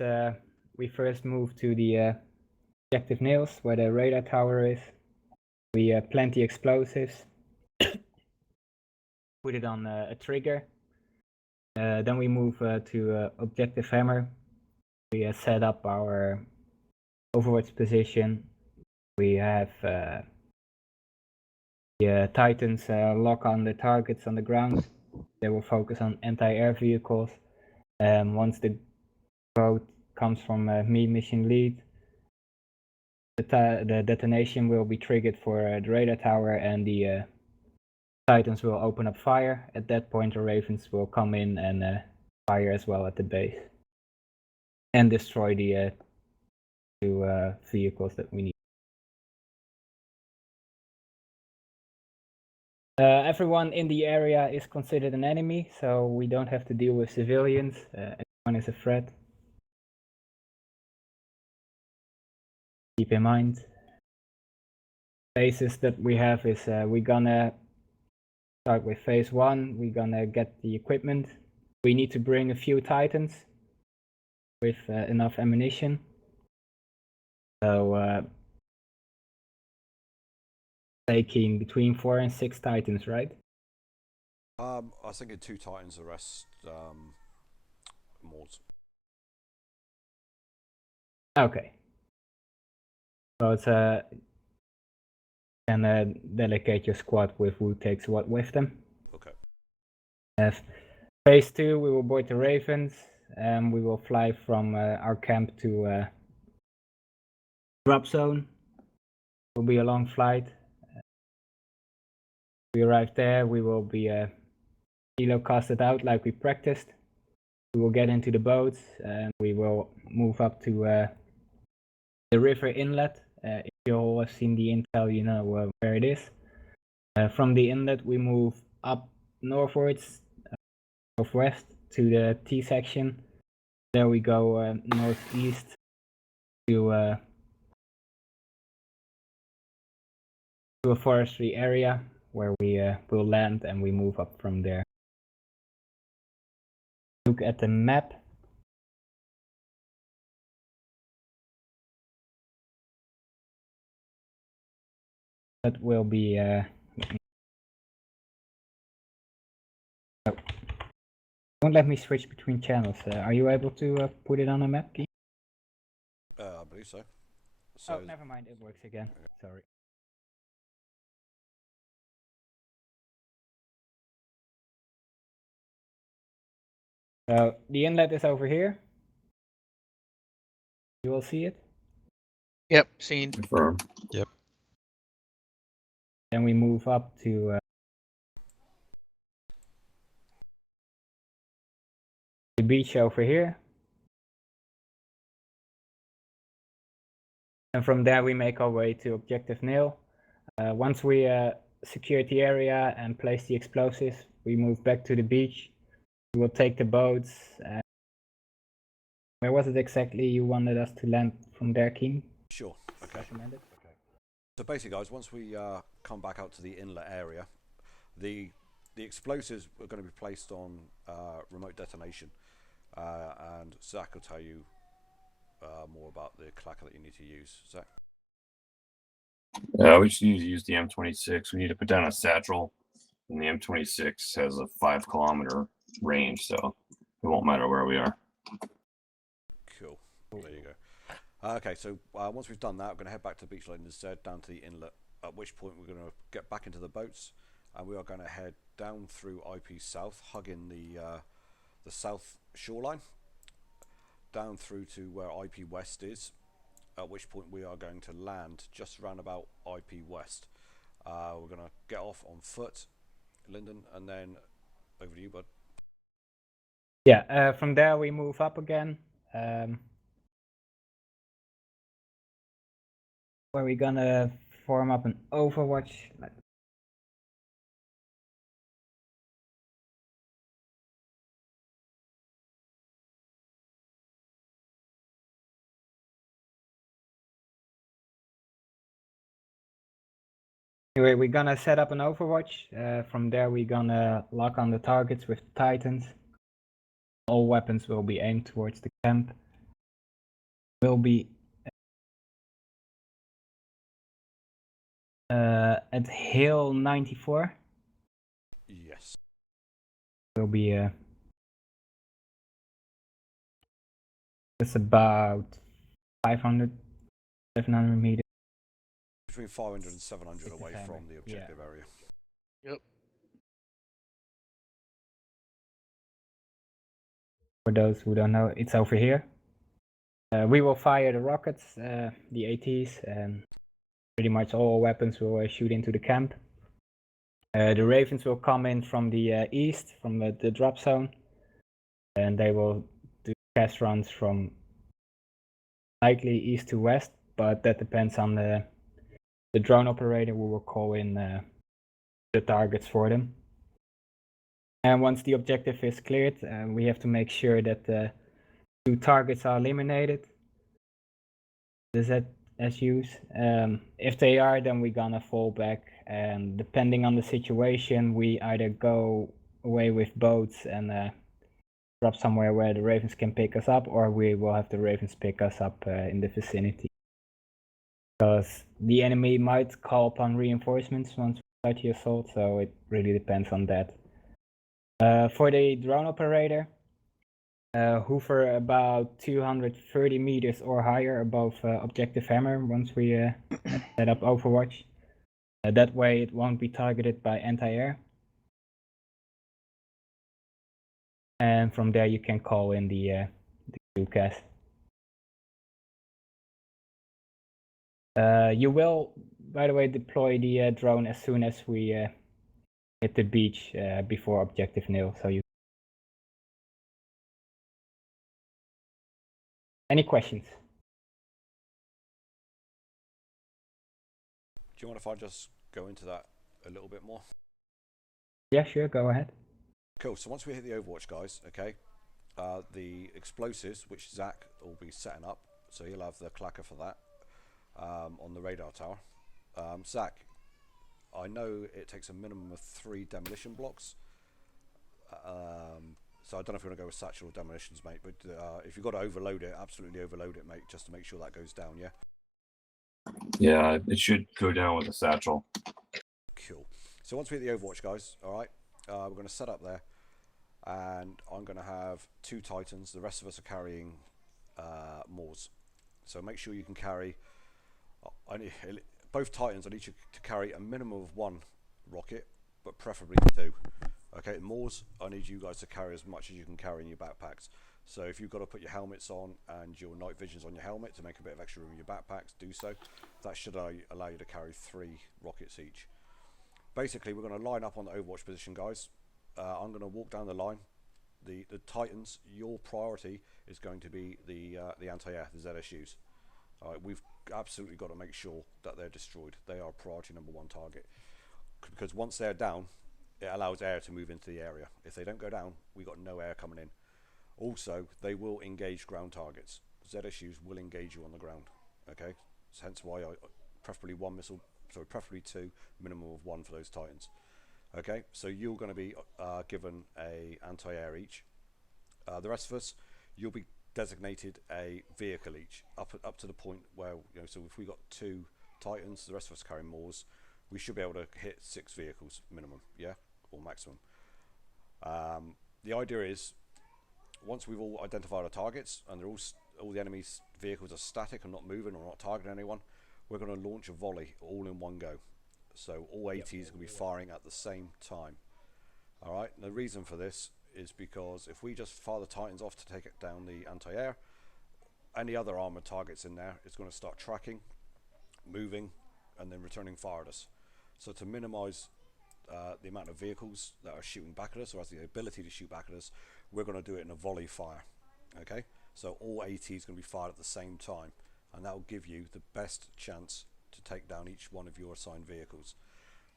is we first move to the objective nails where the radar tower is. We plant the explosives, put it on a trigger. Then we move to objective hammer. We set up our Overwatch position. We have the Titans lock on the targets on the ground. They will focus on anti-air vehicles. Once the boat comes from me, mission lead, the detonation will be triggered for the radar tower, and the Titans will open up fire. At that point, the Ravens will come in and fire as well at the base and destroy the two vehicles that we need. Everyone in the area is considered an enemy, so we don't have to deal with civilians. Everyone is a threat. Keep in mind. Phases that we have is we're gonna start with phase 1. We're gonna get the equipment. We need to bring a few Titans with enough ammunition. So taking between 4 and 6 Titans, right? I was thinking 2 Titans, the rest Mords. Okay. So it's and delegate your squad with who takes what with them. Okay. Phase 2, we will board the Ravens, and we will fly from our camp to drop zone. It will be a long flight. We arrive there, we will be helo casted out like we practiced. We will get into the boats, and we will move up to the river inlet. If you all have seen the intel, you know where it is. From the inlet, we move up northwards, northwest to the T section. There we go northeast to a forestry area where we will land, and we move up from there. Look at the map. That will be won't let me switch between channels. Are you able to put it on a map, Guy? I believe so. Oh, never mind. It works again. Okay. Sorry. So the inlet is over here. You will see it. Yep, seen. Confirm. Yep. Then we move up to the beach over here. And from there we make our way to objective nail. Once we secured the area and placed the explosives, we move back to the beach. We will take the boats. Where was it exactly you wanted us to land from there, Keen? Sure. Okay. So basically, guys, once we come back out to the inlet area, the explosives are going to be placed on remote detonation, and Zach will tell you more about the clacker that you need to use. Zach? We just need to use the M26. We need to put down a satchel, and the M26 has a 5-kilometer range, so it won't matter where we are. Cool. There you go. Okay, so once we've done that, we're going to head back to the beach line instead, down to the inlet, at which point we're going to get back into the boats, and we are going to head down through IP South, hugging the south shoreline, down through to where IP West is, at which point we are going to land just around about IP West. We're going to get off on foot, Lyndon, and then over to you, bud. Yeah, from there we move up again. Where we're gonna form up an Overwatch. Anyway, we're gonna set up an Overwatch. From there, we're gonna lock on the targets with the Titans. All weapons will be aimed towards the camp. will be at Hill 94. Yes. Will be it's about 500, 700 meters. Between 500 and 700 away 600, from the objective area. Yep. For those who don't know, it's over here. We will fire the rockets, the ATs, and pretty much all weapons will shoot into the camp. The Ravens will come in from the east, from the drop zone, and they will do test runs from likely east to west, but that depends on the drone operator who will call in the targets for them. And once the objective is cleared, we have to make sure that the 2 targets are eliminated. The ZSUs. If they are, then we're gonna fall back, and depending on the situation, we either go away with boats and drop somewhere where the Ravens can pick us up, or we will have the Ravens pick us up in the vicinity. Because the enemy might call upon reinforcements once we start the assault, so it really depends on that. For the drone operator, hover about 230 meters or higher above objective hammer once we set up Overwatch. That way it won't be targeted by anti-air. And from there you can call in the UCAS. You will, by the way, deploy the drone as soon as we hit the beach before objective nil. So you. Any questions? Do you mind if I just go into that a little bit more? Yeah, sure, go ahead. Cool, so once we hit the Overwatch, guys, okay, the explosives, which Zach will be setting up, so he'll have the clacker for that on the radar tower. Zach, I know it takes a minimum of 3 demolition blocks, so I don't know if you want to go with satchel or demolitions, mate, but if you've got to overload it, absolutely overload it, mate, just to make sure that goes down, yeah? Yeah, it should go down with a satchel. Cool. So once we hit the Overwatch, guys, alright, we're going to set up there, and I'm going to have 2 Titans. The rest of us are carrying Moors. So make sure you can carry, both Titans, I need you to carry a minimum of 1 rocket, but preferably 2. Okay, Moors, I need you guys to carry as much as you can carry in your backpacks. So if you've got to put your helmets on and your night visions on your helmet to make a bit of extra room in your backpacks, do so. That should allow you to carry 3 rockets each. Basically, we're going to line up on the Overwatch position, guys. I'm going to walk down the line. The Titans, your priority is going to be the anti-air, the ZSUs. Alright, we've absolutely got to make sure that they're destroyed. They are priority number 1 target. Because once they're down, it allows air to move into the area. If they don't go down, we've got no air coming in. Also, they will engage ground targets. ZSUs will engage you on the ground. Okay, so hence why I preferably 1 missile, sorry, preferably 2, minimum of 1 for those Titans. Okay, so you're going to be given a anti-air each. The rest of us, you'll be designated a vehicle each, up to the point where, you know, so if we got 2 Titans, the rest of us carrying Moors, we should be able to hit 6 vehicles minimum, yeah, or maximum. The idea is, once we've all identified our targets and they're all the enemy's vehicles are static and not moving or not targeting anyone, we're going to launch a volley all in one go. So all ATs are going to be firing at the same time. Alright, the reason for this is because if we just fire the Titans off to take it down the anti-air, any other armoured targets in there, it's going to start tracking, moving, and then returning fire at us. So to minimise the amount of vehicles that are shooting back at us, or has the ability to shoot back at us, we're going to do it in a volley fire. Okay, so all ATs going to be fired at the same time, and that will give you the best chance to take down each one of your assigned vehicles.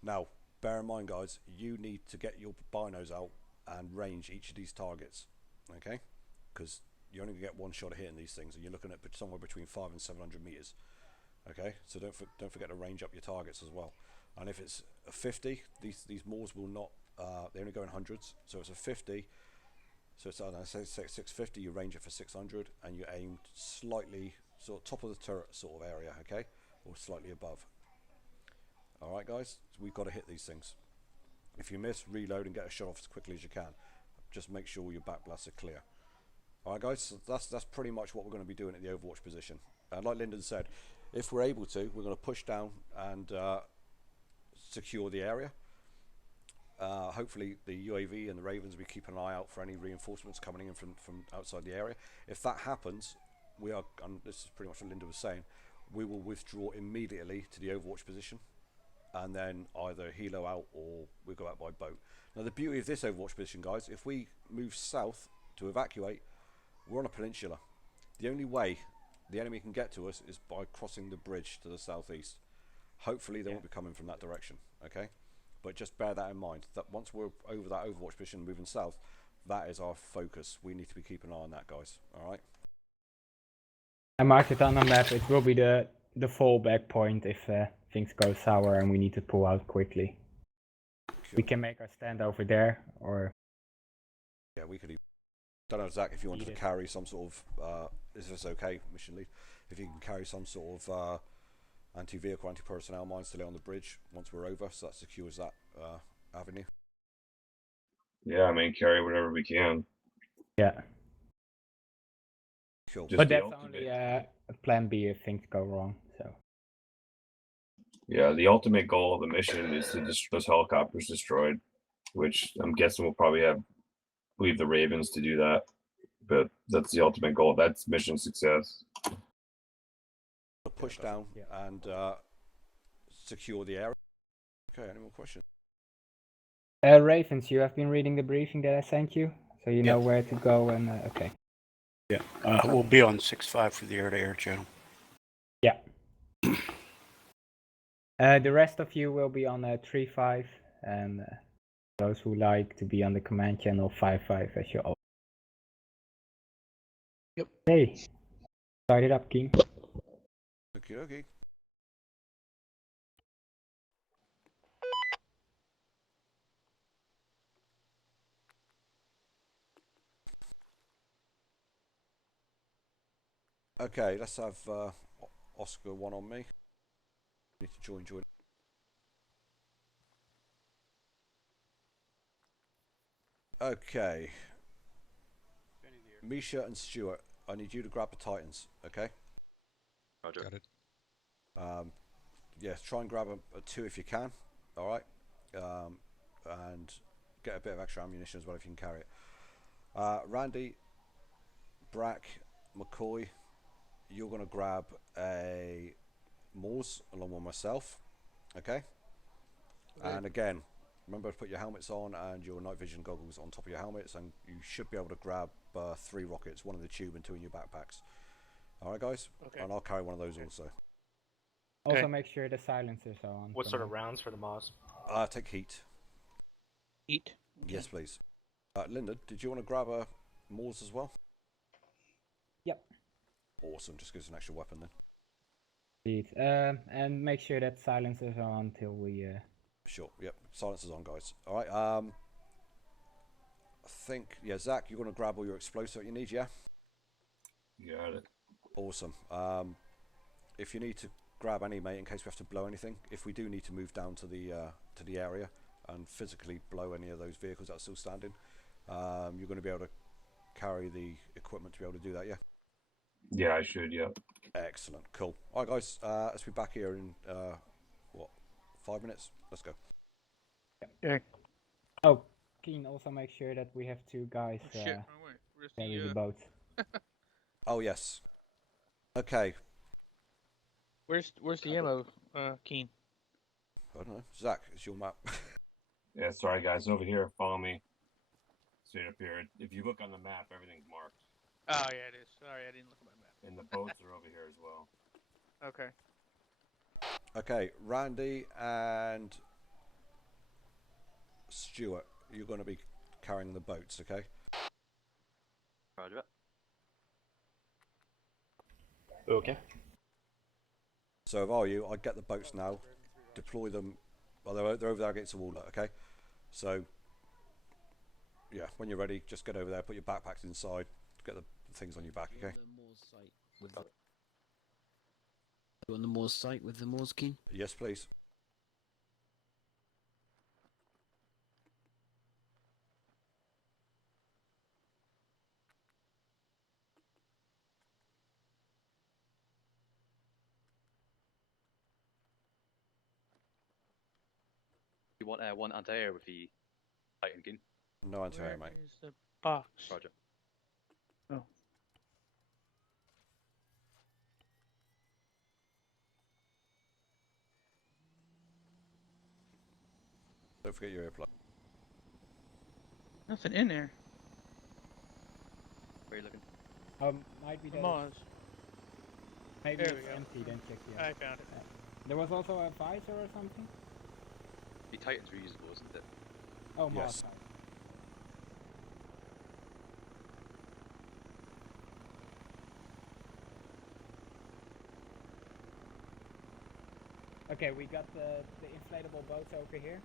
Now, bear in mind, guys, you need to get your binos out and range each of these targets. Okay, because you're only going to get 1 shot at hitting these things, and you're looking at somewhere between 500 and 700 meters. Okay, so don't forget to range up your targets as well. And if it's a 50, these Moors will not, they only go in hundreds. So it's a 50, so it's, I don't know, say 650, you range it for 600, and you aim slightly sort of top of the turret sort of area, okay, or slightly above. All right, guys, so we've got to hit these things. If you miss, reload and get a shot off as quickly as you can. Just make sure your back blasts are clear. All right, guys, so that's pretty much what we're going to be doing at the Overwatch position. And like Lyndon said, if we're able to, we're going to push down and secure the area. Hopefully the UAV and the Ravens will be keeping an eye out for any reinforcements coming in from outside the area. If that happens, we are, and this is pretty much what Linda was saying, we will withdraw immediately to the Overwatch position and then either helo out or we go out by boat. Now the beauty of this Overwatch position, guys, if we move south to evacuate, we're on a peninsula. The only way the enemy can get to us is by crossing the bridge to the southeast. Hopefully they won't be coming from that direction, okay? But just bear that in mind, that once we're over that Overwatch position moving south, that is our focus. We need to be keeping an eye on that, guys, alright? I marked it on the map. It will be the fallback point if things go sour and we need to pull out quickly. Cool. We can make our stand over there, or yeah, we could. Don't know, Zach, if you wanted to Eat it. carry some sort of. Is this okay, mission lead? If you can carry some sort of anti-vehicle, anti-personnel mines to lay on the bridge once we're over, so that secures that avenue. Yeah, I mean, carry whatever we can. yeah. Cool. Just But the that's ultimate. only a plan B if things go wrong. So Yeah, the ultimate goal of the mission is to just those helicopters destroyed, which I'm guessing we'll probably leave the Ravens to do that. But that's the ultimate goal. That's mission success. Push down yeah. and secure the area. Okay, any more questions? Ravens, you have been reading the briefing that I sent you, so you know where to go and okay. Yeah, we'll be on 6.5 for the air-to-air channel. Yeah. The rest of you will be on 3.5, and those who like to be on the command channel 5.5 as you all. Yep. Hey, start it up, King. Okay. Okay, let's have Oscar 1 on me. Need to join. Okay. Misha and Stuart, I need you to grab the Titans, okay? Roger. Got it. Yes, try and grab a 2 if you can, alright? And get a bit of extra ammunition as well if you can carry it. Randy, Brack, McCoy, you're going to grab a Moors along with myself, okay? And again, remember to put your helmets on and your night vision goggles on top of your helmets, and you should be able to grab 3 rockets, 1 in the tube and 2 in your backpacks. Alright guys? Okay. And I'll carry 1 of those also. Also Okay. make sure the silencers are on. What for sort of me. rounds for the Moss? Take heat. Eat. Okay. Yes please. Linda, did you want to grab a Moors as well? Yep. Awesome, just gives us an extra weapon then. Indeed. And make sure that silencers are on till we. Sure, yep, silence is on guys. Alright, I think, yeah, Zach, you're going to grab all your explosives that you need, yeah? Got it. Awesome. If you need to grab any, mate, in case we have to blow anything, if we do need to move down to the area and physically blow any of those vehicles that are still standing, you're going to be able to carry the equipment to be able to do that, yeah? Yeah, I should, yeah. Excellent, cool. Alright guys, let's be back here in, 5 minutes? Let's go. Okay. Oh, Keen, also make sure that we have 2 guys Oh, shit. Oh, wait. Where's carry the the, boat. Oh yes. Okay, where's the ammo, Keen? I don't know. Zach, it's your map. Yeah, sorry guys, over here, follow me. Straight up here. If you look on the map, everything's marked. Oh, yeah, it is. Sorry, I didn't look at my map. And the boats are over here as well. Okay. Okay, Randy and Stuart, you're going to be carrying the boats, okay? Roger that. Okay. So if I were you, I'd get the boats now, deploy them. Well, they're over there against the wall, okay? So, yeah, when you're ready, just get over there, put your backpacks inside, get the things on your back, okay? You on the Moors site with the Moors key? Yes, please. You want one anti-air with the Titan Keen? No anti-air, mate. Where is the box? Roger. Oh. Don't forget your earplug. Nothing in there. Where are you looking? Might be The that Moz. maybe There it's we go. empty, then check the I found it. There was also a visor or something? The Titan's reusable, isn't it? Oh, Yes. Moss. Okay, we got the inflatable boats over here.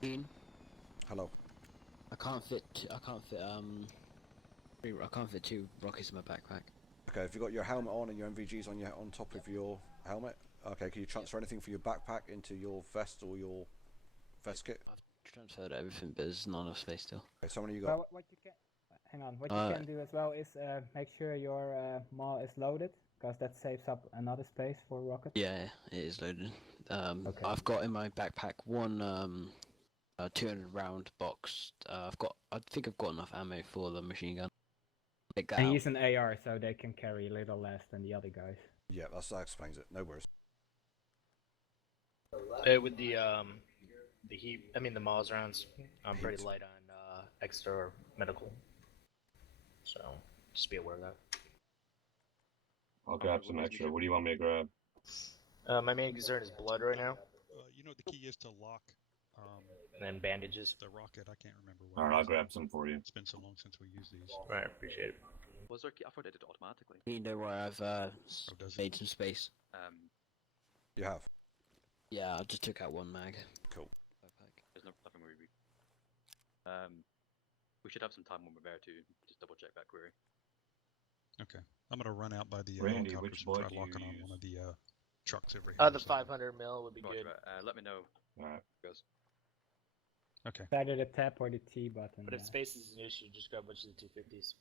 Keen. Hello. I can't fit two rockets in my backpack. Okay, have you got your helmet on and your NVGs on top of your helmet? Okay, can you transfer anything from your backpack into your vest or your vest kit? I've transferred everything, but there's not enough space still. Okay, so how many you got? Well, what you can, hang on, what you can do as well is make sure your maul is loaded, because that saves up another space for rockets. Yeah, it is loaded. Okay. I've got in my backpack one 200 round box. I think I've got enough ammo for the machine gun. Take that And out. he's an AR, so they can carry a little less than the other guys. Yeah, that explains it. No worries. With the heat, I mean the Moz rounds, I'm pretty light on extra medical, so just be aware of that. I'll grab some extra. What do you want me to grab? My main concern is blood right now, You know the key is to lock and then bandages. the rocket. I can't remember what. Alright, it I'll is. grab some for you. It's been so long since we used these. Alright, appreciate it. Was there a key? I thought I did it automatically. You know where I've does it? made some space. You have. Yeah, I just took out one mag. Cool. Backpack. There's nothing we we should have some time when we're there to just double check that query. Okay, I'm gonna run out by the Randy, helicopters which and blood try do you locking on use? one of the trucks over here. The so- 500 mil would be Roger good. that. Let me know, Alright. guys. Okay. It's either the tab or the T button. But if space is an issue, just grab a bunch of the 250s.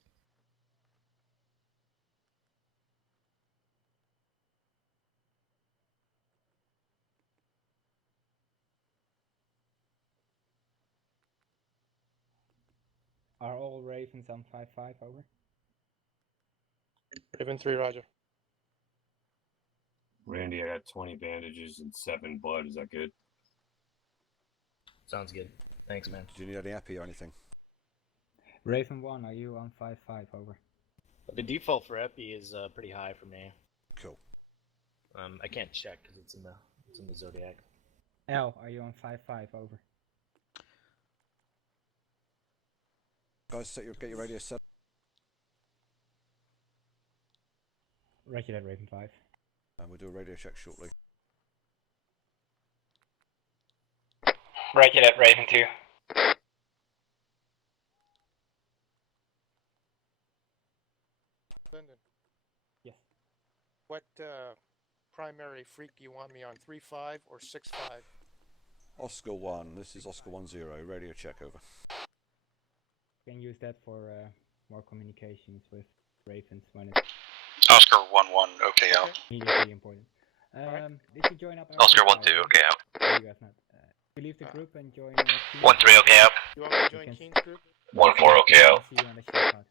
Are all Ravens on 5-5 over? Raven 3, roger. Randy, I got 20 bandages and 7 blood. Is that good? Sounds good. Thanks, man. Do you need any epi or anything? Raven 1, are you on 5-5 over? The default for epi is pretty high for me. Cool. I can't check because it's in the Zodiac. L, are you on 5-5 over? Guys, get your radio set. Roger that, Raven 5. And we'll do a radio check shortly. Roger that, Raven 2. Lyndon. Yes. What primary freak do you want me on? 3-5 or 6-5? Oscar 1, this is Oscar 1-0, radio check over. Can use that for more communications with Ravens when it's Oscar 1-1, okay out. immediately important. Did you join up? Oscar RFA? 1-2, okay out. No, you have not. You leave the group and join. 1-3, okay out. You want me to join can- Keen's group? 1-4, okay out. See you on the shot card.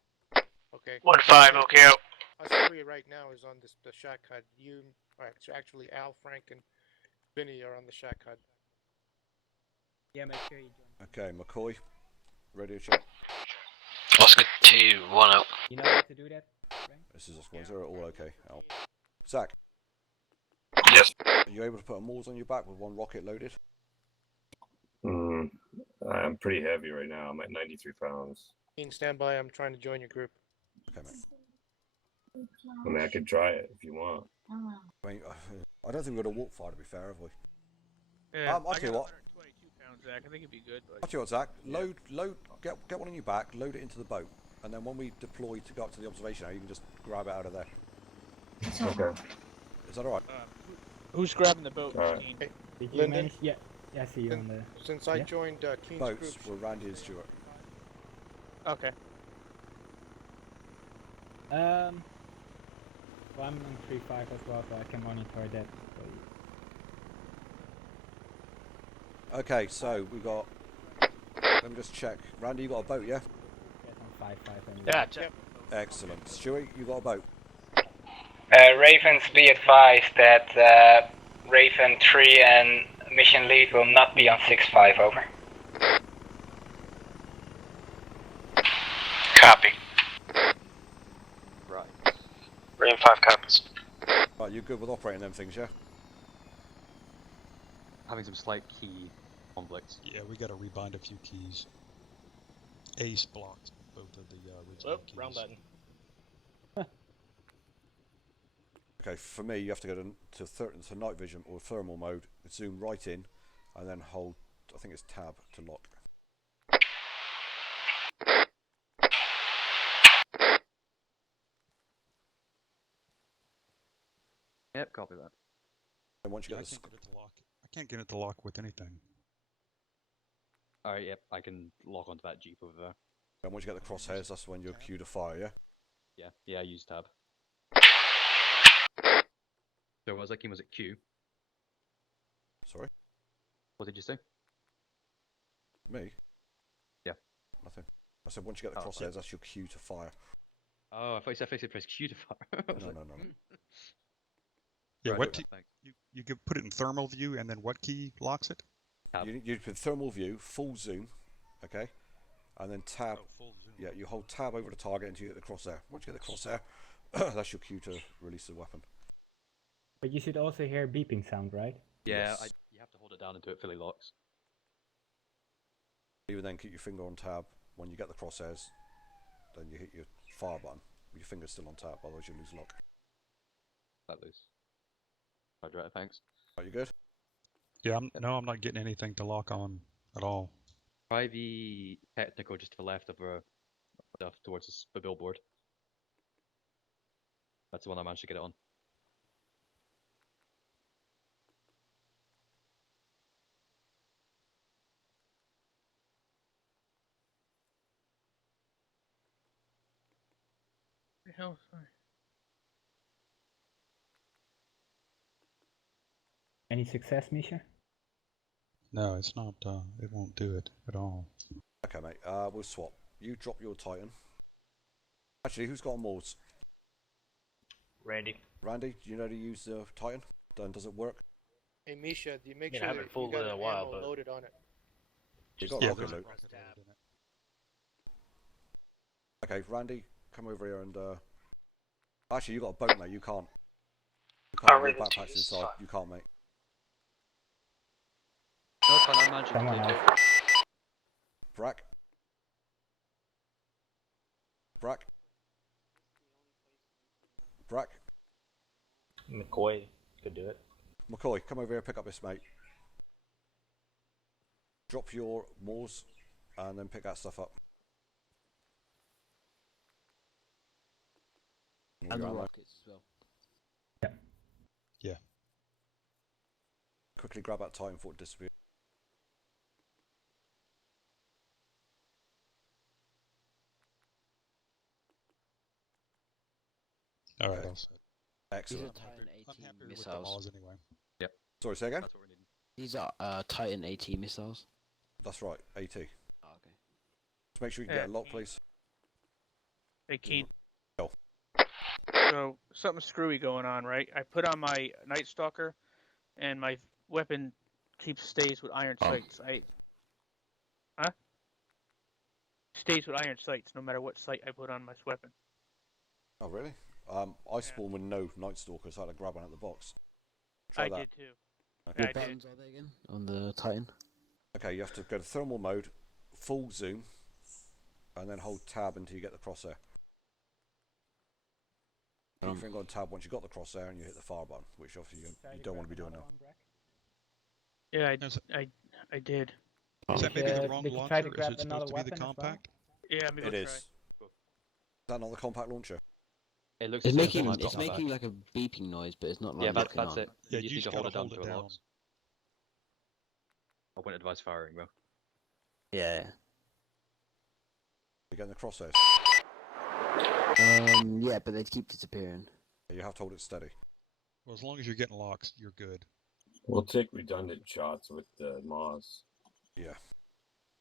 Okay. 1-5, okay out. Us three right now is on the shot card. You, alright, so actually Al, Frank, and Vinny are on the shot card. Yeah, make sure you join. Okay, McCoy, radio check. Oscar 2, 1 out. You know how to do that, Frank? This is Oscar 1-0, all okay. Out. Zach, Yes. are you able to put a Moors on your back with one rocket loaded? I'm pretty heavy right now. I'm at 93 pounds. Keen, stand by. I'm trying to join your group. Okay, mate. I mean, I could try it if you want. I mean, I don't think we're gonna walk far, to be fair, have we? Yeah, I'll tell you what. 122 pounds, Zach. I think it'd be good, I'll but tell you what, Zach. Get one on your back, load it into the boat, and then when we deploy to go up to the observation area, you can just grab it out of there. Okay. Is that alright? who's grabbing the boat, Alright. Keen? Did you Lyndon? manage? Yeah. Yeah, I see you on the. Since I Yeah. joined Keen's Boats group. were Randy and Stuart. Okay. Well, I'm on 3.5 as well, so I can monitor that. for you. Okay, so we got. Let me just check. Randy, you got a boat, yeah? Yes, I'm 5.5 anyway. Yeah, check. Excellent. Stuart, you got a boat? Ravens, be advised that Raven 3 and mission lead will not be on 6.5, over. Copy. Right. Raven 5 copies. Right, you're good with operating them things, yeah? Having some slight key conflicts. Yeah, we got to rebind a few keys. Ace blocked both of the original keys. Wrong button. Okay, for me, you have to go to night vision or thermal mode, zoom right in, and then hold, I think it's tab to lock. Yep, copy that. And once you Yeah, I get the can't get it to lock. I can't get it to lock with anything. Alright, yep, I can lock onto that jeep over there. and once you get the crosshairs, that's when you're queued to fire, yeah? Yeah, I use tab. So what was that key? Was it Q? Sorry? What did you say? Me? Yeah. Nothing. I said once you get the Oh, crosshairs, that's your cue to fire. Oh, I thought you said press Q to fire. No. Yeah, Right, what okay. key? You could put it in thermal view, and then what key locks it? Tab. You put thermal view, full zoom, okay? And then tab. Oh, full zoom. Yeah, you hold tab over the target until you get the crosshair. Once you get the crosshair, that's your cue to release the weapon. But you should also hear beeping sound, right? Yeah, Yes. you have to hold it down until it fully locks. You then keep your finger on tab. When you get the crosshairs, then you hit your fire button with your finger still on tab, otherwise you lose lock. That loose. Roger, right, thanks. Are you good? Yeah, I'm not getting anything to lock on at all. Try the technical just to the left of the stuff towards the billboard. That's the one I managed to get it on. The hell, sorry. Any success, Misha? No, it's not. It won't do it at all. Okay, mate. We'll swap. You drop your Titan. Actually, who's got Morse? Randy. Randy, do you know to use the Titan? Then does it work? Hey, Misha, do you make I mean, sure I that haven't you fooled got it in a an while, ammo but- loaded on it? You Just got Yeah, rocket there's a load. rocket load in it. Okay, Randy, come over here and actually, you got a boat, mate. You can't. You can't. Your Raven backpack's T's inside. fine. You can't, mate. No, it's fine, I managed to Someone do it. else. Brack. Brack. Brack. McCoy could do it. McCoy, come over here, pick up this, mate. Drop your Moors and then pick that stuff up. And the Your ammo. rockets as well. Yeah. Quickly grab that Titan before it disappears. All right, Okay. I'll set. These Excellent. are Titan I'm 18 happy with the missiles. Mars anyway. Sorry, say again? That's what we need. These are Titan 18 missiles. That's right, AT. Oh, okay. Just make sure you can get a lock, please. Hey, Keen. Go. So, something screwy going on, right? I put on my Night Stalker, and my weapon stays with iron sights. Stays with iron sights, no matter what sight I put on my weapon. Oh, really? I spawned with no Night Stalker, so I had to grab one out of the box. Try I that. did too. Okay. I What did. buttons are they again on the Titan? Okay, you have to go to thermal mode, full zoom, and then hold tab until you get the crosshair. keep your finger on tab once you've got the crosshair and you hit the fire button, which obviously you don't want to be doing now. Yeah, I did. Is that maybe the wrong did you launcher? try to Is grab it supposed another to be the weapon as well? compact? Yeah, I'm It gonna is. try. Is that not the compact launcher? It looks It's as if making someone's got making that. like a beeping noise, but it's not like Yeah, locking that's on. it. Yeah, you you just need just to hold gotta it down hold to it it down. locks. I wouldn't advise firing though. Yeah. You're getting the crosshairs. Yeah, but they keep disappearing. You have to hold it steady. Well, as long as you're getting locks, you're good. We'll take redundant shots with the Moz. Yeah.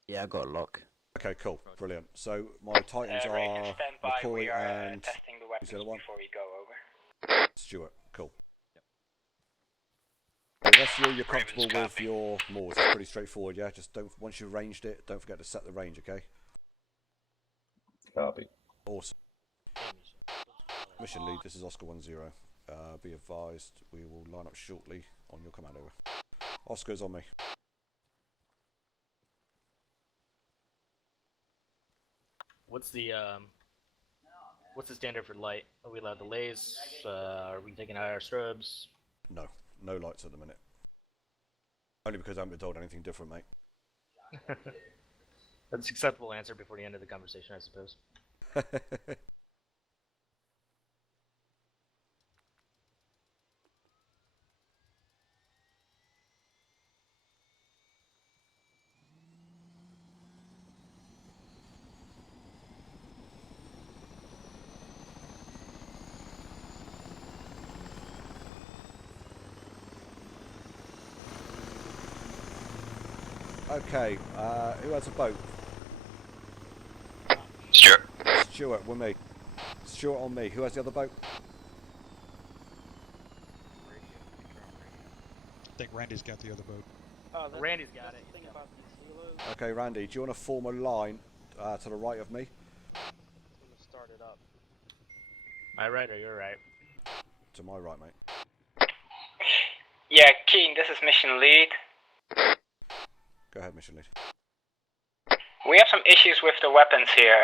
Yeah, I got a lock. Okay, cool. Brilliant. So my Titans Raven, are stand by. McCoy We are and testing the weapons the other one? before we go over. Stuart. Cool. The rest of you're comfortable with your Moors. It's pretty straightforward, yeah? Just don't, once you've ranged it, don't forget to set the range, okay? Copy. Awesome. Mission lead, this is Oscar 10. Be advised, we will line up shortly on your command over. Oscar's on me. What's the standard for light? Are we allowed to laze? Are we taking out our strobes? No, no lights at the minute. Only because I haven't been told anything different, mate. That's an acceptable answer before the end of the conversation, I suppose. Okay, who has a boat? Stuart. Stuart, with me. Stuart on me. Who has the other boat? I think Randy's got the other boat. Oh, Randy's got it. Thing about these Helos. Okay, Randy, do you want to form a line to the right of me? Start it up. Am I right or you're right? To my right, mate. Yeah, Keen, this is mission lead. Go ahead, mission lead. We have some issues with the weapons here.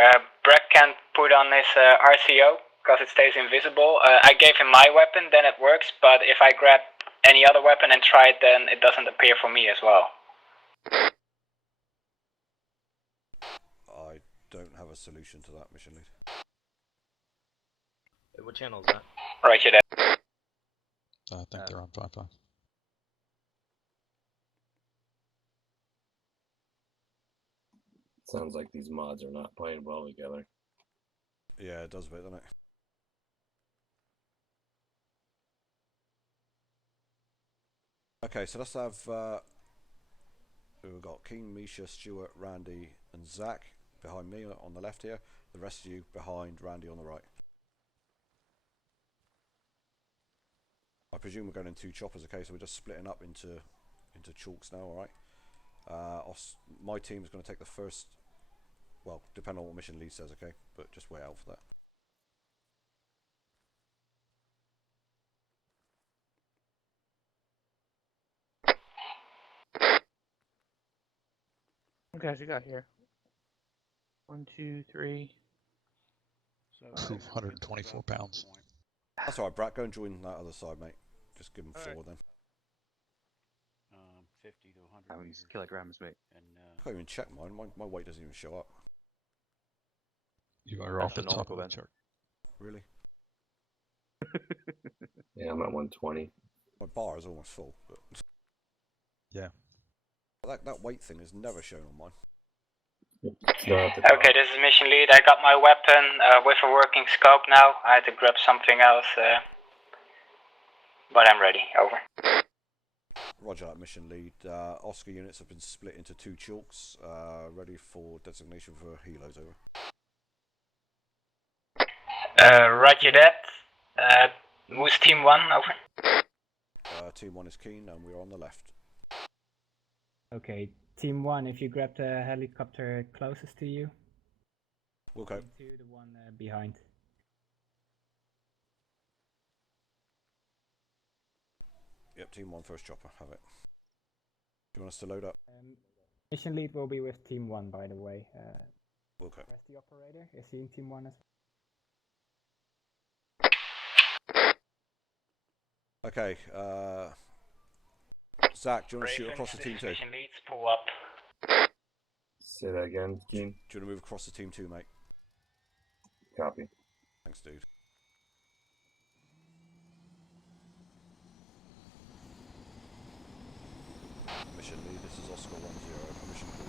Breck can't put on his RCO because it stays invisible. I gave him my weapon, then it works, but if I grab any other weapon and try it, then it doesn't appear for me as well. I don't have a solution to that, mission lead. What channel is that? Right, you're there. I think they're on 5-5. Sounds like these mods are not playing well together. Yeah, it does a bit, doesn't it? Okay, so let's have we've got Keen, Misha, Stuart, Randy and Zach behind me on the left here. The rest of you behind Randy on the right. I presume we're going in two choppers, okay, so we're just splitting up into chalks now, alright? My team is going to take the first, well, depending on what mission lead says, okay, but just wait out for that. What guys you got here? 1, 2, 3. So 224 pounds. That's alright, Brad, go and join that other side, mate. Just give him 4 then. 50 to 100 How many kilograms, mate? And, I can't even check mine. My weight doesn't even show up. You are off the top of Astronomical the then. chart. Really? Yeah, I'm at 120. My bar is almost full. But Yeah. that weight thing is never shown on mine. It's not at the top. Okay, this is mission lead. I got my weapon with a working scope now. I had to grab something else, but I'm ready. Over. Roger that, mission lead. Oscar units have been split into 2 chalks, ready for designation for helos, over. Roger that. Who's team 1? Over. Team 1 is Keen, and we're on the left. Okay, Team 1, if you grab the helicopter closest to you. We'll go. Team 2, the one behind. Yep, Team 1 first chopper, have it. Do you want us to load up? Mission lead will be with Team 1, by the way. We'll go. Where's the operator? Is he in Team 1 as Okay, Zach, do you want to shoot across the team 2? Mission leads, pull up. Say that again, Keen. Do you want to move across the team 2, mate? Copy. Thanks, dude. Mission lead, this is Oscar 1-0, permission to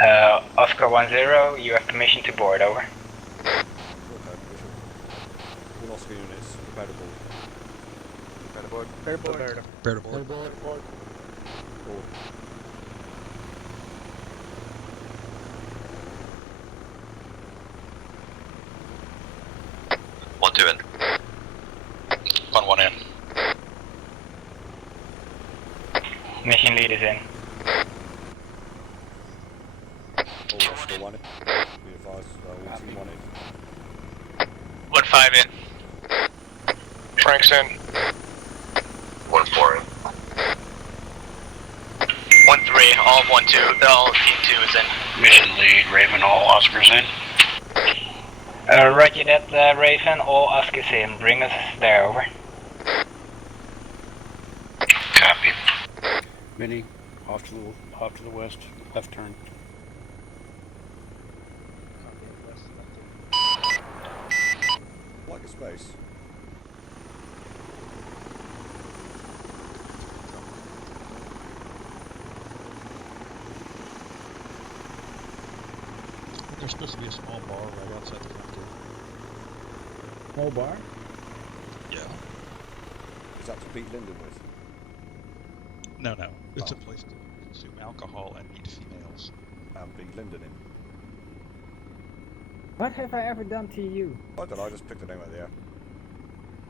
move. Oscar 1-0, you have permission to board, over. Okay, permission. All Oscar units, prepare to board. Prepare to board. Prepare to board. Prepare to board. Board. Board. 1-2 in. 1-1 in. Mission lead is in. All Oscar 1 in. Be advised, all team 1 in. 1-5 in. Frank's in. 1-4 in. 1-3, all of 1-2, all team 2 is in. Mission lead, Raven, all Oscars in. Roger that, Raven, all Oscars in. Bring us there, over. Copy. Mini, off to the west, left turn. Like a space. There's supposed to be a small bar right outside the front door. Small bar? Yeah. Is that to beat Linden with? No. It's a place to consume alcohol and meet females. And beat Linden in. What have I ever done to you? I don't know, I just picked the name out of the air.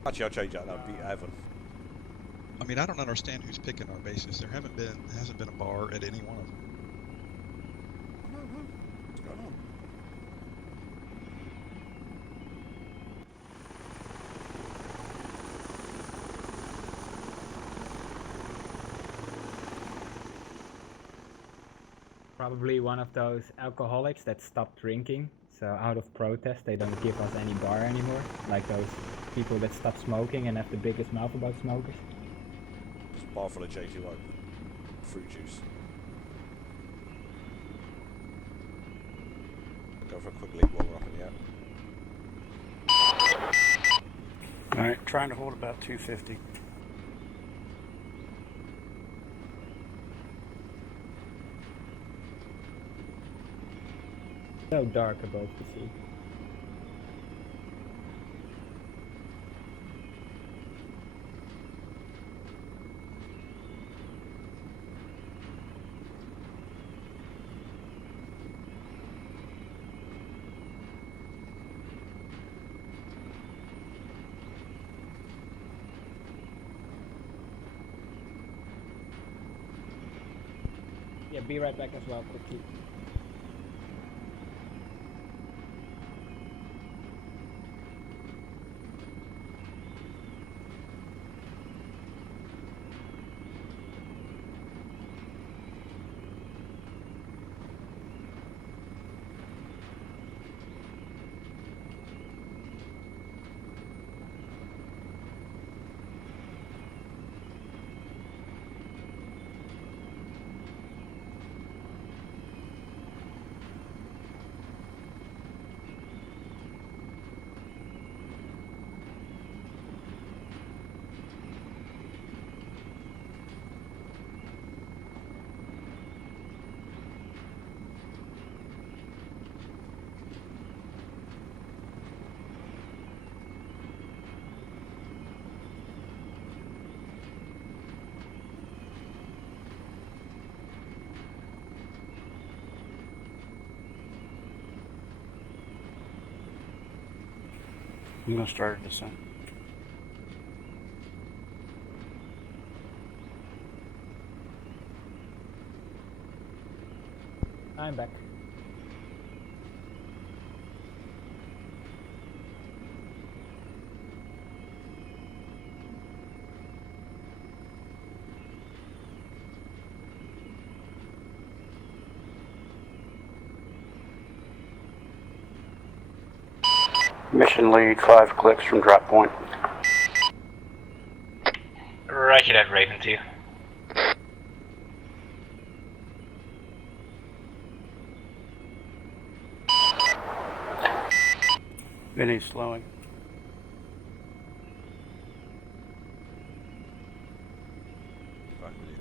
Actually, I'll change that now, beat Evan. I mean, I don't understand who's picking our bases. There hasn't been a bar at any one of them. What's going on? Probably one of those alcoholics that stopped drinking, so out of protest they don't give us any bar anymore, like those people that stop smoking and have the biggest mouth about smokers. Just a bar full of J2O. Fruit juice. Go for a quick leap while we're up in the air. Alright, trying to hold about 250. So dark above the sea. Yeah, be right back as well, quickly. I'm gonna start a descent. I'm back. Mission lead, 5 clicks from drop point. Roger that, Raven 2. Vinny's slowing. Back with you.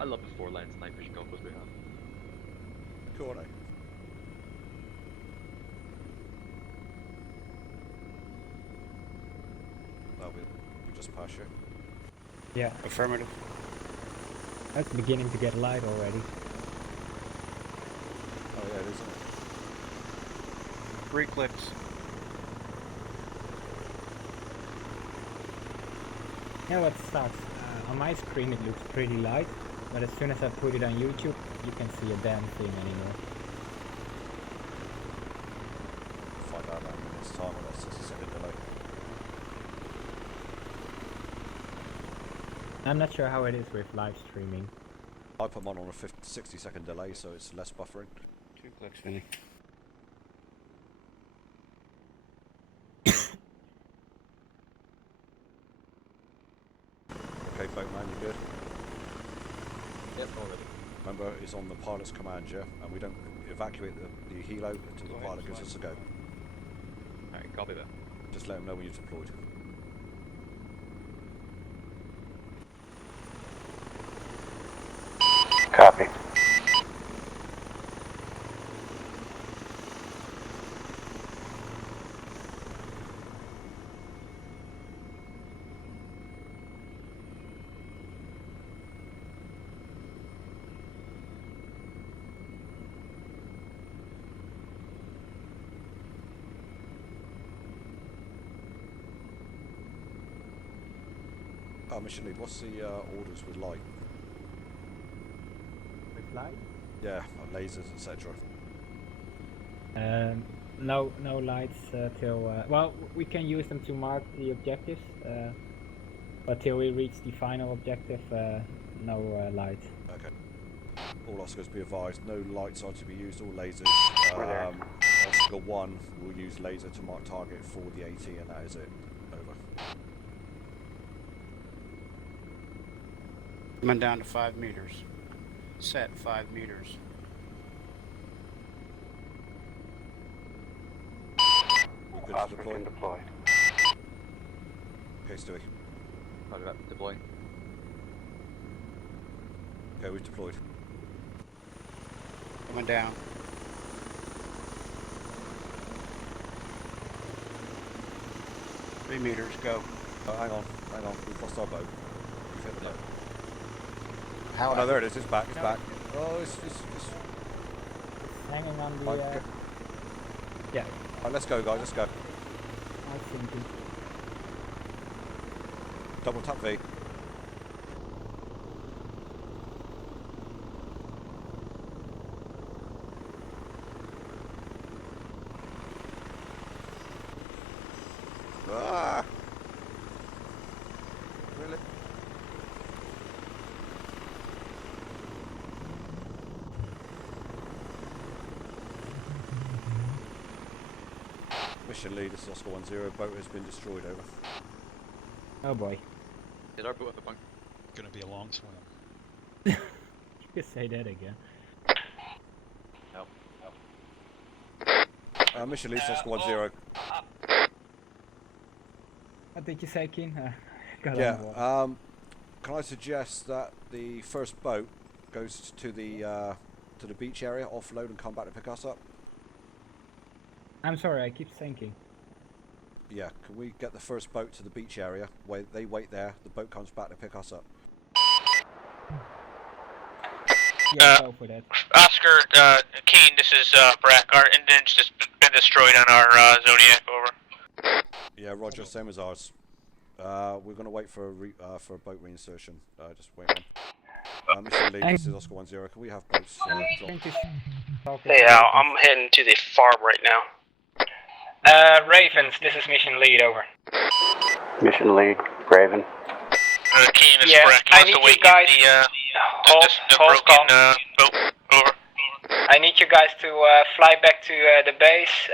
I love the 4-lane sniper combos we have. Cool, aren't they? Oh, we just passed you. Yeah, Affirmative. that's beginning to get light already. Oh yeah, it is, isn't it? 3 clicks. You know what sucks? On my screen it looks pretty light, but as soon as I put it on YouTube, you can see a damn thing anymore. Find out about minutes time when that's 60-second delay. I'm not sure how it is with live streaming. I put mine on a 60-second delay, so it's less buffering. 2 clicks, Vinny. Okay, boatman, you good? Yep, already. Remember, it's on the pilot's command, yeah? And we don't evacuate the helo until the pilot gives us a go. Alright, copy that. Just let them know when you've deployed. Copy. Mission lead, what's the orders with light? With light? Yeah, lasers, etc. No lights till well, we can use them to mark the objectives, but till we reach the final objective, no lights. Okay. All Oscars be advised, no lights are to be used, all lasers. Oscar 1 will use laser to mark target for the AT, and that is it. Over. Coming down to 5 meters. Set 5 meters. We're good to deploy. Deploy. Okay, Stewie. Roger that, deploy. Okay, we've deployed. Coming down. Three meters, go. Hang on. We've lost our boat. We've hit the boat. How? Oh no, there it is. It's back. It's back. Oh, it's Hanging on the. Right, Yeah. Right, let's go, guys. Let's go. I think it. Double tap V. Ah! Really? Mission lead, this is Oscar 1-0. Boat has been destroyed, over. Oh boy. Did our boat have a bunker? Gonna be a long swim. You could say that again. No. Mission lead, Oscar 1-0. What did you say, Keen? Got Yeah, on the wall. can I suggest that the first boat goes to the beach area, offload and come back to pick us up? I'm sorry, I keep thinking. Yeah, can we get the first boat to the beach area, where they wait there, the boat comes back to pick us up? Yeah, go for that. Oscar, Keen, this is Brack. Our engine's just been destroyed on our Zodiac, over. Yeah, Roger, same as ours. We're going to wait for a boat reinsertion. Just wait on. Mission lead, this is Oscar 1-0. Can we have boats drop? Yeah, I'm heading to the farm right now. Ravens, this is mission lead, over. Mission lead, Raven. Keen is Yeah, correct. I need you guys the broken boat. Over. I need you guys to fly back to the base.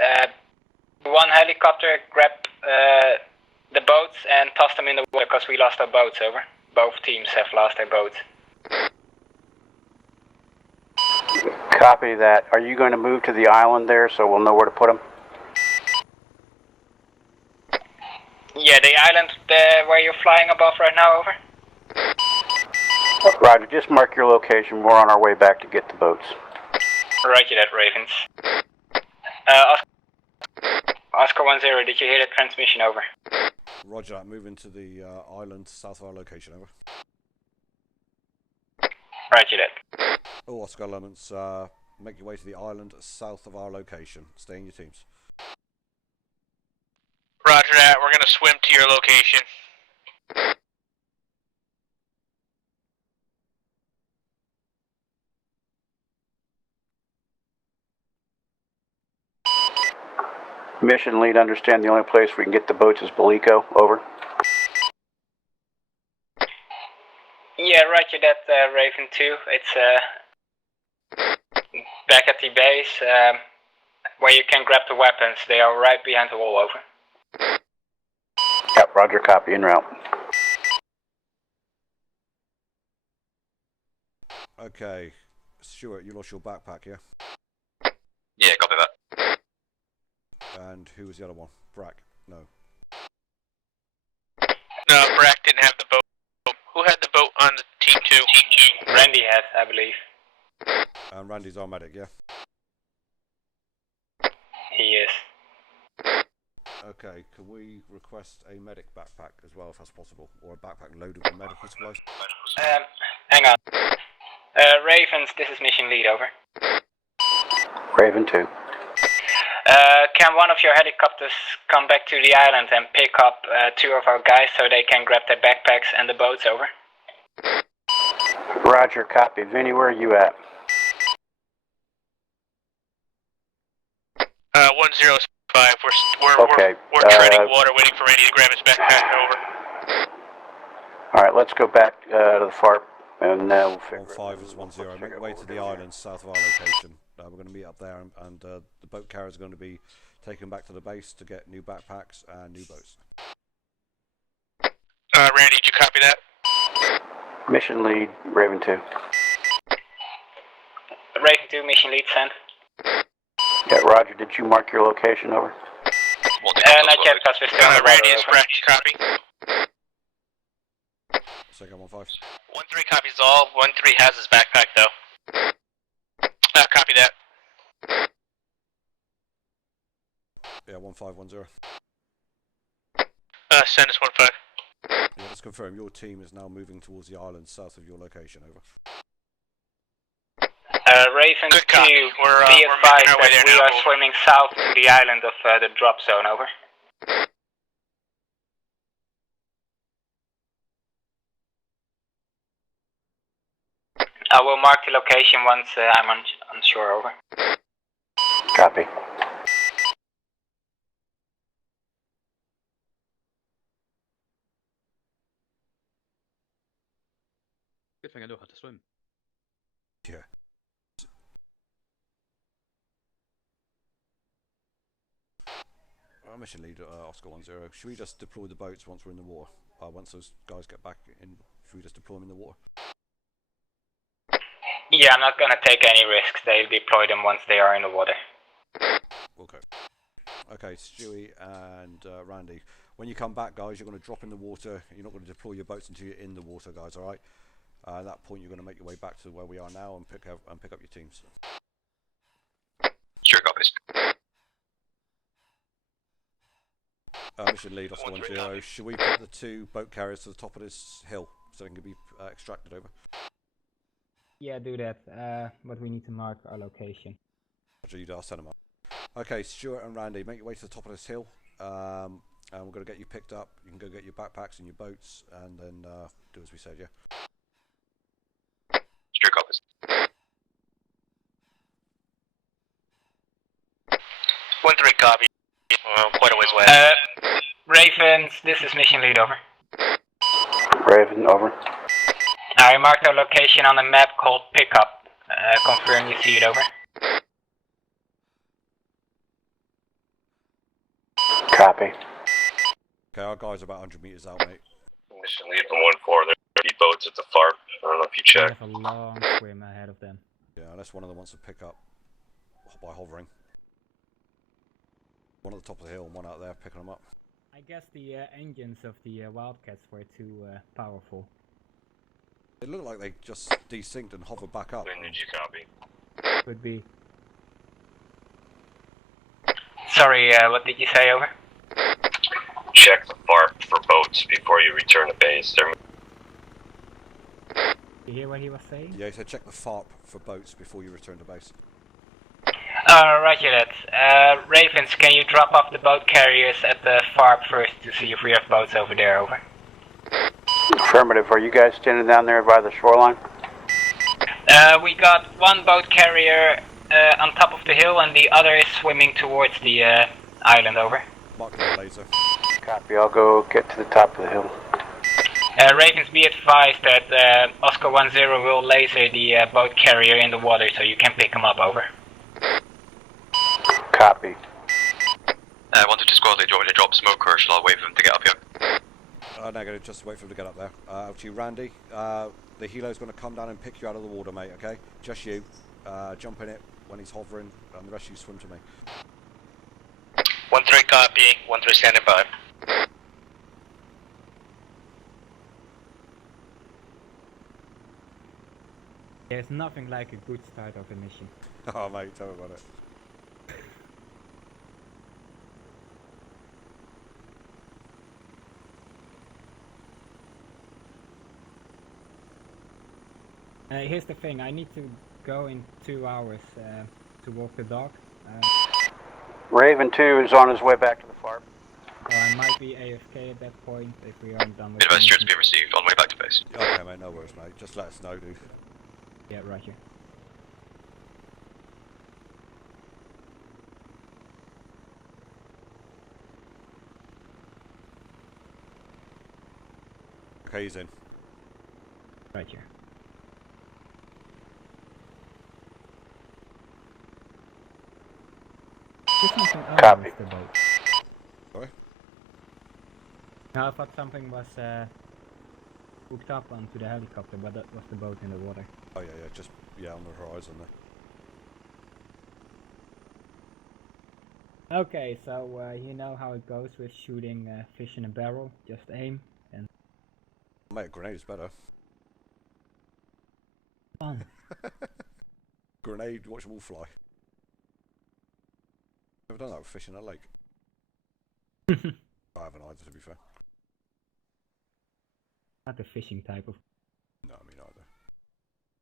One helicopter, grab the boats and toss them in the water because we lost our boats. Over. Both teams have lost their boats. Copy that. Are you going to move to the island there so we'll know where to put them? Yeah, the island where you're flying above right now. Over. Roger, just mark your location. We're on our way back to get the boats. Roger that, Ravens. Oscar 10, did you hear the transmission? Over. Roger that. Moving to the island south of our location. Over. Roger that. All Oscar elements, make your way to the island south of our location. Stay in your teams. Roger that. We're gonna swim to your location. Mission lead, understand the only place we can get the boats is Belico. Over. Yeah, roger that, Raven 2. It's back at the base where you can grab the weapons. They are right behind the wall. Over. Yep, roger, copy, en route. Okay, Stuart, you lost your backpack, yeah? Yeah, copy that. And who was the other one? Brack? No. No, Brack didn't have the boat. Who had the boat on the team 2? Randy has, I believe. And Randy's our medic, yeah? He is. Okay, can we request a medic backpack as well if that's possible? Or a backpack loaded with medical supplies? Hang on. Ravens, this is mission lead. Over. Raven 2. Can one of your helicopters come back to the island and pick up 2 of our guys so they can grab their backpacks and the boats? Over. Roger, copy. Vinny, where are you at? 105. Okay, We're treading water, waiting for Randy to grab his backpack. Over. All right, let's go back to the FARP and we'll figure 15 is 10. Make your way to the island south of our location. We're going to meet up there, and the boat carriers are going to be taken back to the base to get new backpacks and new boats. Randy, did you copy that? Mission lead, Raven 2. Raven 2, mission lead sent. Yeah, Roger, did you mark your location? Over. Not yet, because we're still on the Randy water. is correct. You copy? Second 15. 1-3 copies all. 1-3 has his backpack though. Copy that. Yeah, 1510. Send us 15. Yeah, let's confirm your team is now moving towards the island south of your location. Over. Raven 2, We're be advised making our way that there we now. are swimming south to the island of the drop zone. Over. I will mark the location once I'm unsure. Over. Copy. Good thing I know how to swim. Yeah. Our mission lead, Oscar 10. Should we just deploy the boats once we're in the water? Once those guys get back in, should we just deploy them in the water? Yeah, I'm not gonna take any risks. They'll deploy them once they are in the water. Okay. Okay, Stewie and Randy. When you come back, guys, you're going to drop in the water. You're not going to deploy your boats until you're in the water, guys. All right. At that point, you're going to make your way back to where we are now and pick up your teams. Sure, copies. Mission lead, Oscar 10. Should we put the 2 boat carriers to the top of this hill so they can be extracted? Over. Yeah, do that. But we need to mark our location. Roger, I'll send them up. Okay, Stuart and Randy, make your way to the top of this hill. And we're going to get you picked up. You can go get your backpacks and your boats, and then do as we said. Yeah. Sure, copies. 1-3 copy. Quite a ways away. Ravens, this is mission lead, over. Raven, over. I marked a location on the map called Pickup. Confirm you see it, over. Copy. Okay, our guys are about 100 meters out, mate. Mission lead from 1-4. There are 3 boats at the FARP. I don't know if you They checked. have a long swim ahead of them. Yeah, unless one of them wants to pick up by hovering. One at the top of the hill and one out there picking them up. I guess the engines of the Wildcats were too powerful. It looked like they just desynced and hovered back up. When did you copy? Could be. Sorry, what did you say, over? Check the FARP for boats before you return to base. They're You hear what he was saying? Yeah, he said check the FARP for boats before you return to base. Roger that. Ravens, can you drop off the boat carriers at the FARP first to see if we have boats over there, over? Affirmative. Are you guys standing down there by the shoreline? We got one boat carrier on top of the hill and the other is swimming towards the island, over. Mark the laser. Copy. I'll go get to the top of the hill. Ravens, be advised that Oscar 1-0 will laser the boat carrier in the water so you can pick him up, over. Copy. 1-2 squad lead, do you want me to drop smoke or shall I wait for them to get up here? No, gonna just wait for him to get up there. Out to you, Randy. The helo's gonna come down and pick you out of the water, mate, okay? Just you. Jump in it when he's hovering, and the rest of you swim to me. 1-3 copy, 1-3 standing by. There's nothing like a good start of a mission. Oh, mate, tell me about it. Here's the thing, I need to go in 2 hours to walk the dog. Raven 2 is on his way back to the FARP. So I might be AFK at that point if we aren't done with Advice to be received on way back to base. Okay, mate, no worries, mate. Just let us know, dude. Yeah, roger. Okay, he's in. Roger. Copy. The boat. Sorry? No, I thought something was hooked up onto the helicopter, but that was the boat in the water. Oh, yeah, just, on the horizon there. Okay, so you know how it goes with shooting fish in a barrel. Just aim and... Mate, a grenade is better. Fun. Grenade, watch them all fly. Never done that with fish in a lake. I haven't either, to be fair. Not the fishing type of... No, me neither.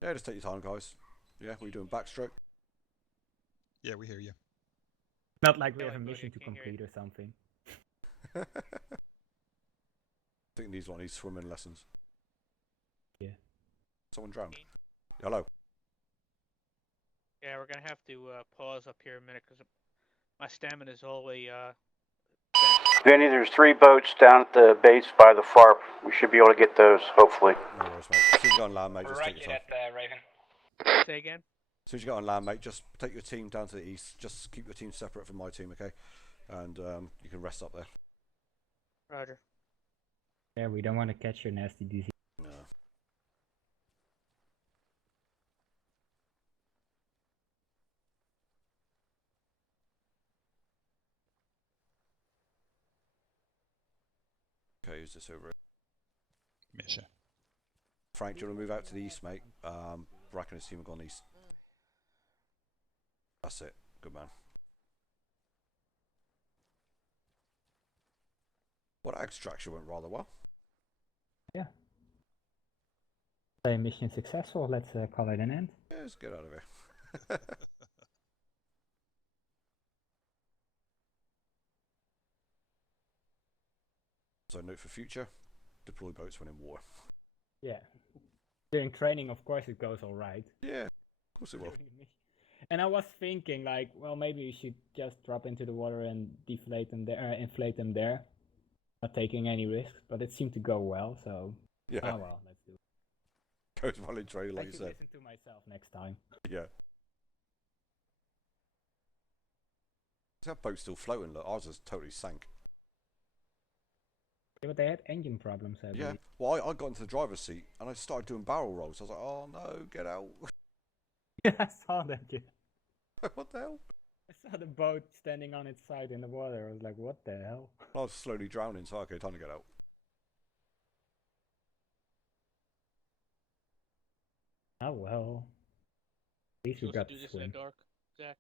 Yeah, just take your time, guys. Yeah, what are you doing, backstroke? Yeah, we hear you. Not like we have a mission to complete or something. I think these one needs swimming lessons. Yeah. Someone drowned. Hello. Yeah, we're gonna have to pause up here a minute because my stamina is all the way. Vinny, there's 3 boats down at the base by the FARP. We should be able to get those, hopefully. No worries, mate. As soon as you go on land, mate, just take your time. Raven. Say again? As soon as you get on land, mate, just take your team down to the east. Just keep your team separate from my team, okay? And you can rest up there. Roger. Yeah, we don't want to catch your nasty disease. No. Okay, who's this over? Misha. Frank, do you want to move out to the east, mate? Brack and his team have gone east. That's it. Good man. Well, that extraction went rather well. Yeah. So mission successful, let's call it an end. Yeah, let's get out of here. So note for future, deploy boats when in war. Yeah. During training, of course, it goes all right. Yeah, of course it will. And I was thinking, like, well, maybe we should just drop into the water and deflate them there, inflate them there. not taking any risks, but it seemed to go well, so Yeah. oh well, let's do it. Goes well in trade, I like you should said. listen to myself next time. Yeah. Is that boat still floating? Look, ours is totally sank. Yeah, but they had engine problems, I Yeah. believe. Well, I got into the driver's seat and I started doing barrel rolls. I was like, oh no, get out. Yeah, I saw that. Yeah. What the hell? I saw the boat standing on its side in the water. I was like, what the hell? I was slowly drowning, so okay, time to get out. Oh well. At least you Supposed got to do to this in swim. the dark, Zach.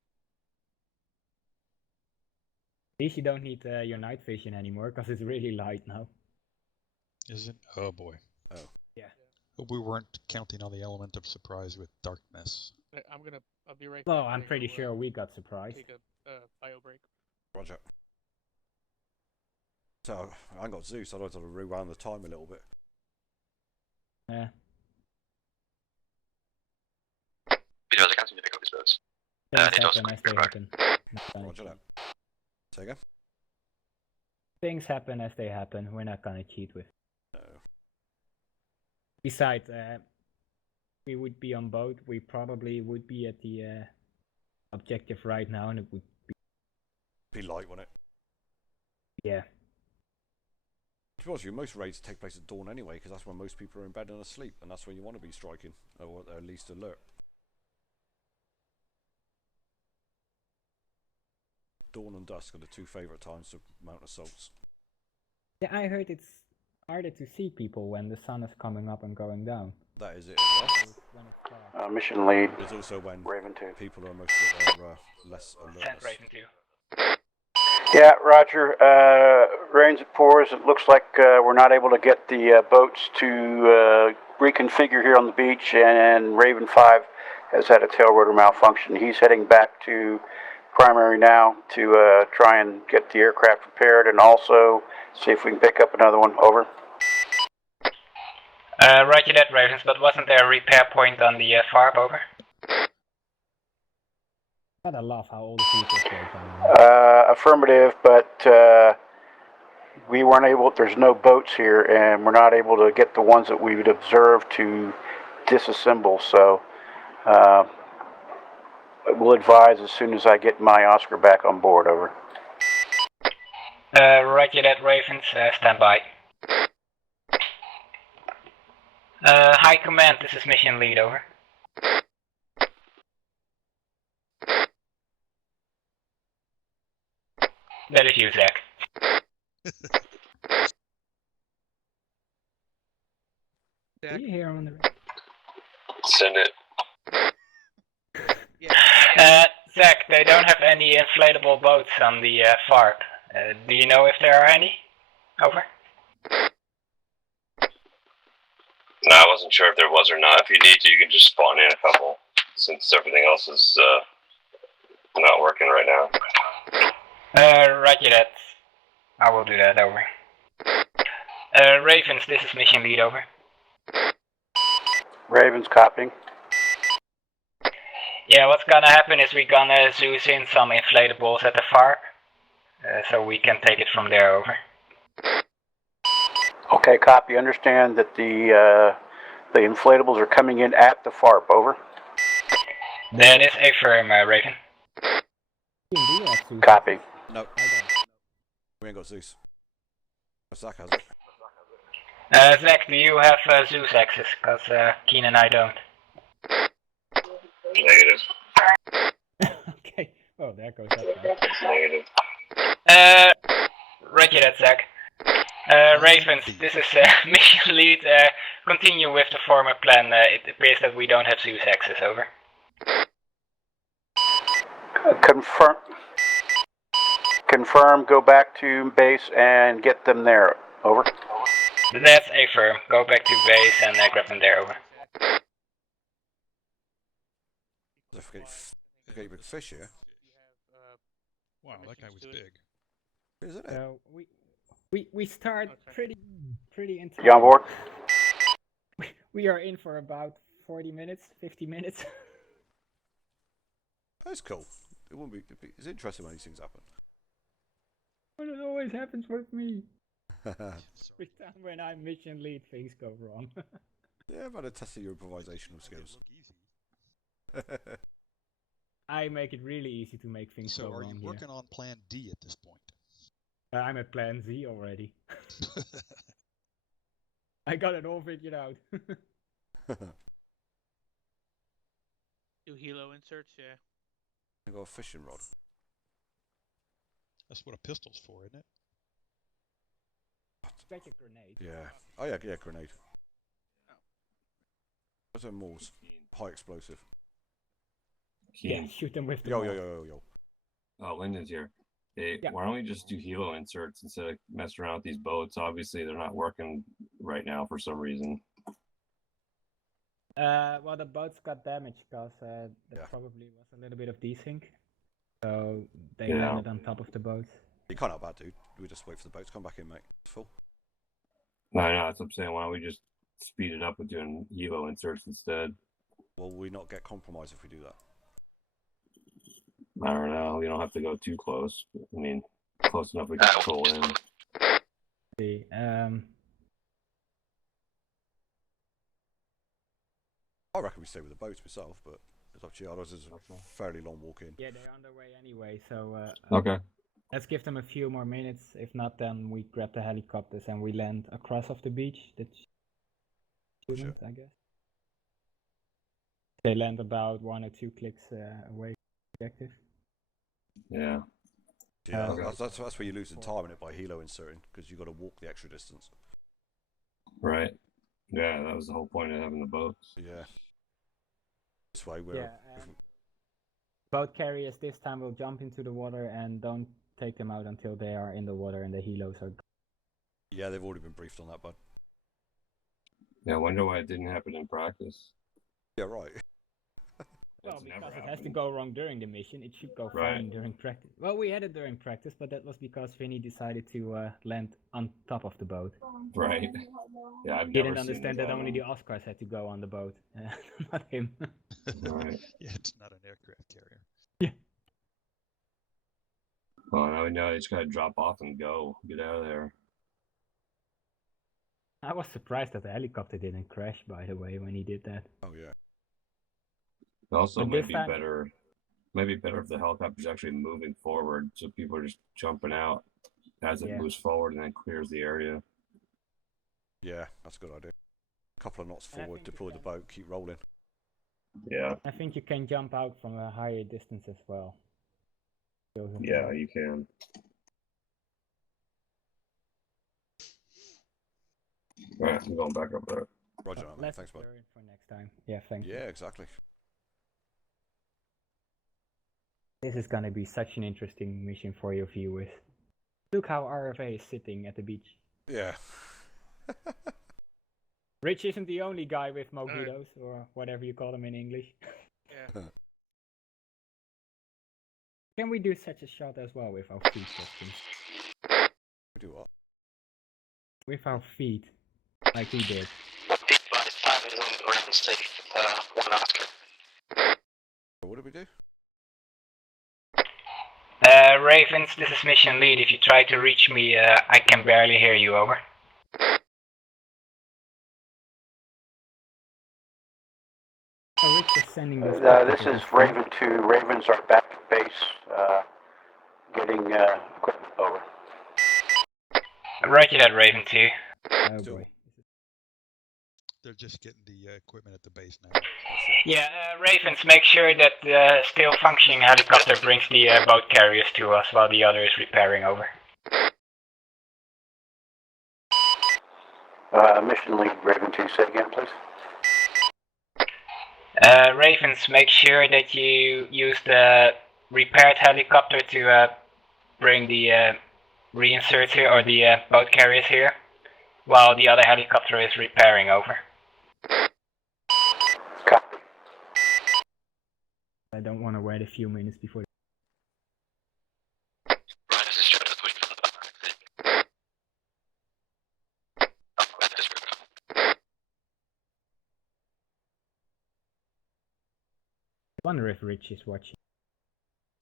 At least you don't need your night vision anymore, because it's really light now. Is it? Oh boy. Oh. Yeah. But we weren't counting on the element of surprise with darkness. I'll be right back. Well, I I'm gotta pretty go, sure we got surprised. Take a bio break. Roger. So, I ain't got Zeus, I'd like to rewound the time a little bit. Yeah. Because I can't seem to pick up his boats. Things They happen as they happen. Not gonna Roger cheat. that. Say again? Things happen as they happen. We're not gonna cheat with. No. Besides, we would be on boat. We probably would be at the objective right now, and it would Be light, wouldn't it? yeah. To be honest with you, most raids take place at dawn anyway, because that's when most people are in bed and asleep, and that's when you want to be striking, or at least alert. Dawn and dusk are the two favourite times to mount assaults. Yeah, I heard it's harder to see people when the sun is coming up and going down. That is it as well. When it's dark. Mission lead. It's also when Raven 2. people are less alert. Send Raven 2. Yeah, Roger. Rains it pours. It looks like we're not able to get the boats to reconfigure here on the beach, and Raven 5 has had a tail rotor malfunction. He's heading back to primary now to try and get the aircraft repaired and also see if we can pick up another one. Over. Roger that, Ravens, but wasn't there a repair point on the FARP? Over. I love how all the vehicles go. Affirmative, but we weren't able. There's no boats here, and we're not able to get the ones that we would observe to disassemble. So we'll advise as soon as I get my Oscar back on board. Over. Roger that, Ravens. Stand by. High Command, this is Mission Lead. Over. That is you, Zach. Do you hear him on the Send it. Zach, they don't have any inflatable boats on the FARP. Do you know if there are any? Over. No, I wasn't sure if there was or not. If you need to, you can just spawn in a couple, since everything else is not working right now. Roger that. I will do that. Over. Ravens, this is Mission Lead. Over. Ravens copying. Yeah, what's gonna happen is we're gonna Zeus in some inflatables at the FARP, so we can take it from there. Over. Okay, copy. Understand that the inflatables are coming in at the FARP. Over. That is affirm, Raven. Copy. No. We ain't got Zeus. Zach has it. Zach, do you have Zeus access? Because Keen and I don't. Negative. Okay. Oh, there goes that guy. Negative. Roger that, Zach. Ravens, this is Mission Lead. Continue with the former plan. It appears that we don't have Zeus access. Over. Confirm. Go back to base and get them there. Over. That's affirm. Go back to base and grab them there. Over. I forget big fish here. Wow, that guy was big. Isn't it? So we start pretty into. You on board? We are in for about 40 minutes, 50 minutes. That's cool. It's interesting when these things happen. But it always happens with me. Every time when I mission lead, things go wrong. Yeah, I've had a test of your improvisational skills. I make it really easy to make things So go are wrong you here. working on plan D at this point? I'm at plan Z already. I got it all figured out. Do helo inserts, yeah. I got a fishing rod. That's what a pistol's for, isn't it? Like a grenade. Yeah. Oh yeah, yeah, grenade. What's a Moors? High explosive. Yeah, shoot them with the Yo, maul. yo, yo, yo, yo. Oh, Lyndon's here. Hey, Yeah. why don't we just do helo inserts instead of messing around with these boats? Obviously, they're not working right now for some reason. Well, the boats got damaged because there Yeah. probably was a little bit of desync. So they Yeah. landed on top of the boats. You can't help that, dude. We just wait for the boat to come back in, mate. It's full. No, that's what I'm saying. Why don't we just speed it up with doing helo inserts instead? Will we not get compromised if we do that? I don't know. We don't have to go too close. I mean, close enough we can control in. See, I reckon we stay with the boats myself, but it's up to you. Otherwise, it's a fairly long walk in. yeah, they're on their way anyway, so Okay. let's give them a few more minutes. If not, then we grab the helicopters and we land across off the beach. That's shouldn't, I guess. They land about 1 or 2 clicks away from the objective. Yeah. Yeah, that's where you lose the time in it by helo inserting, because you've got to walk the extra distance. Right. Yeah, that was the whole point of having the boats. Yeah. This way we're... Yeah, boat carriers this time will jump into the water and don't take them out until they are in the water and the helos are... Yeah, they've already been briefed on that, bud. Yeah, I wonder why it didn't happen in practice. Yeah, right. Well, because it has to go wrong during the mission, it should go Right. fine during practice. Well, we had it during practice, but that was because Vinny decided to land on top of the boat. Right. Yeah, I've He never didn't seen understand it that only the happen. Oscars had to go on the boat, not him. Right. Yeah, it's not an aircraft carrier. Well, now we know you just gotta drop off and go. Get out of there. I was surprised that the helicopter didn't crash, by the way, when he did that. Oh, yeah. Also, But might this be time- better. Maybe better if the helicopter's actually moving forward, so people are just jumping out as it Yeah. moves forward and then clears the area. Yeah, that's a good idea. A couple of knots And I forward, think you deploy the can- boat, keep rolling. Yeah. I think you can jump out from a higher distance as well. Yeah, you can. Alright, I'm going back up there. Roger that, mate. Let's Thanks, bud. learn for next time. Yeah, thanks. Yeah, exactly. This is gonna be such an interesting mission for your viewers. Look how RFA is sitting at the beach. Yeah. Rich isn't the only guy with mojitos, or whatever you call them in English. Yeah. Can we do such a shot as well with our feet, Justin? We do what? With our feet, like we did. What did we do? Ravens, this is mission lead. If you try to reach me, I can barely hear you, over. Oh, Rich is sending those. This is Raven 2. Ravens are back at base, getting equipment over. Roger that, Raven 2. Oh boy. They're just getting the equipment at the base now. Yeah, Ravens, make sure that the still functioning helicopter brings the boat carriers to us while the other is repairing, over. Mission lead, Raven 2, say again, please. Ravens, make sure that you use the repaired helicopter to bring the reinserts here, or the boat carriers here, while the other helicopter is repairing, over. Copy. I don't want to wait a few minutes before. I wonder if Rich is watching.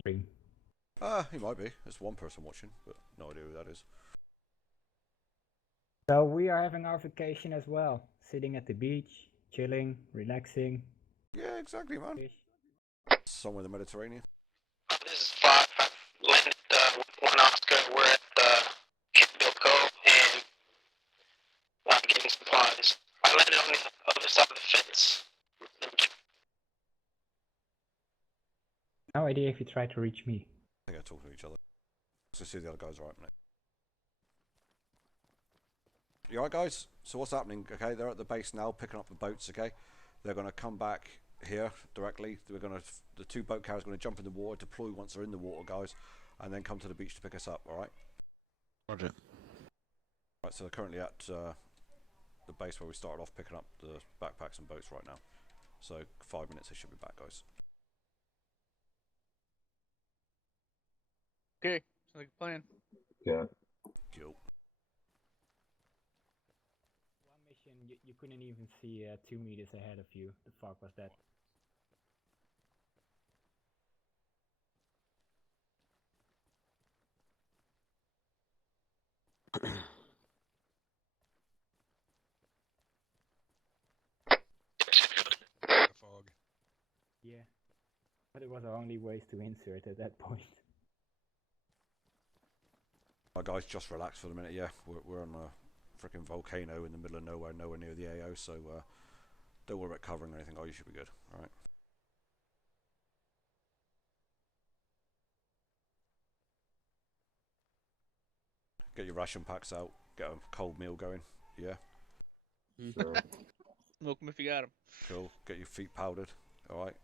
He might be. There's one person watching, but no idea who that is. So we are having our vacation as well, sitting at the beach, chilling, relaxing. Yeah, exactly, man. Somewhere in the Mediterranean. This is 5. I've landed 1 Oscar. We're at Campbell Cove and I'm getting supplies. I landed on the other side of the fence. No idea if you tried to reach me. I think I talk to each other. Let's see the other guys right a minute. You alright, guys? So what's happening? Okay, they're at the base now, picking up the boats. Okay, they're going to come back here directly. The 2 boat carriers are going to jump in the water, deploy once they're in the water, guys, and then come to the beach to pick us up. All right. Roger. Right. So they're currently at the base where we started off, picking up the backpacks and boats right now. So 5 minutes, they should be back, guys. Okay, sounds like a plan. Yeah. Cool. One mission, you couldn't even see 2 meters ahead of you. The fuck was that? The fog. Yeah. But it was our only ways to insert at that point. Right, guys, just relax for the minute. Yeah, we're on a freaking volcano in the middle of nowhere, nowhere near the AO. So don't worry about covering or anything. Oh, you should be good. All right. Get your ration packs out. Get a cold meal going. Yeah. Sure. Smoke them if you got them. Cool. Get your feet powdered. All right.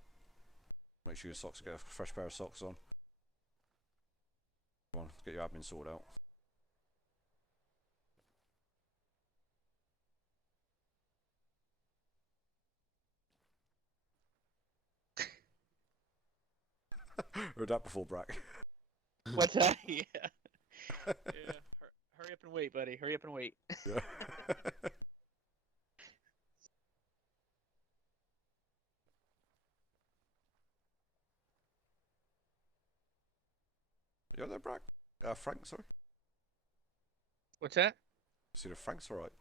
Make sure your socks get a fresh pair of socks on. Come on, get your admin sorted out. Heard that before, Brack. What's that? Yeah. Yeah. Hurry up and wait, buddy. Hurry up and wait. Yeah. You there, Brack? Frank, sorry. What's that? See the Frank's alright.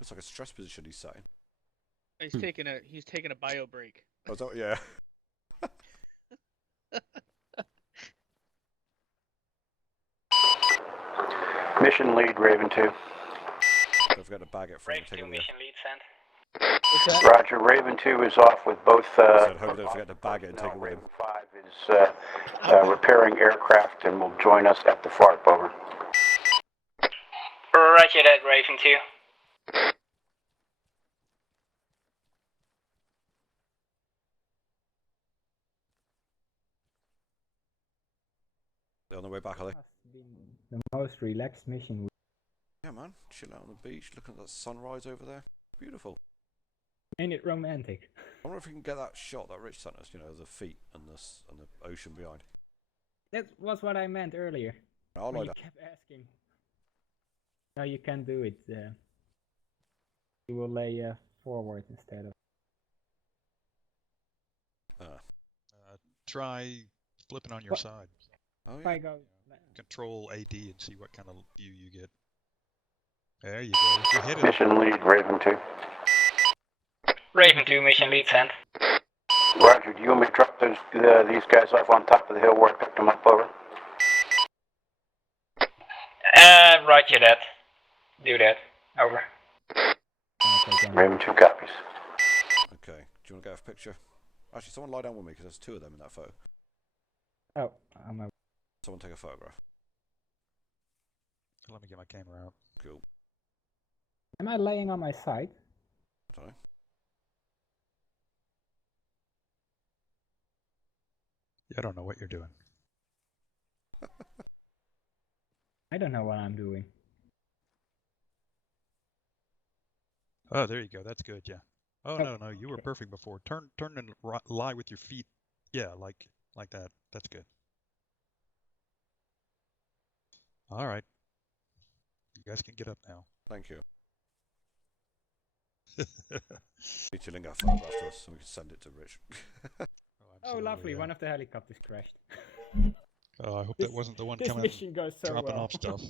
Looks like a stress position he's sat in. He's taking a bio break. Oh, is that, yeah. Mission lead, Raven 2. Don't forget to bag it for him. Take it with you. Mission lead sent. Roger, Raven 2 is off with both. I said, hope you don't forget to bag it and take it with him. Raven 5 is repairing aircraft and will join us at the FARP. Over. Roger that, Raven 2. They're on the way back, are they? Must have been the most relaxed mission. Yeah, man. Chill out on the beach, looking at that sunrise over there. Beautiful. Ain't it romantic? I wonder if we can get that shot that Rich sent us, you know, the feet and the ocean behind. That was what I meant earlier. I'll when like you that. kept asking. No, you can't do it. You will lay forward instead of. Try flipping on your side. Oh, If I go. Control AD and see what kind of view you get. There you go. If you hit it. Mission lead, Raven 2. Raven 2, mission lead sent. Roger, do you want me to drop these guys off on top of the hill where I picked them up? Over. Roger that. Do that. Over. Raven 2 copies. Okay. Do you want to get a picture? Actually, someone lie down with me because there's 2 of them in that photo. Oh, I'm a. Someone take a photograph. Let me get my camera out. Cool. Am I laying on my side? I don't know. I don't know what you're doing. I don't know what I'm doing. Oh, there you go. That's good. Yeah. Oh no, you were perfect before. Turn and lie with your feet. Yeah, like that. That's good. All right. You guys can get up now. Thank you. Need to link our photograph to us so we can send it to Rich. Oh, lovely. One of the helicopters crashed. Oh, I hope that wasn't the one this coming mission goes so dropping well. off stuff.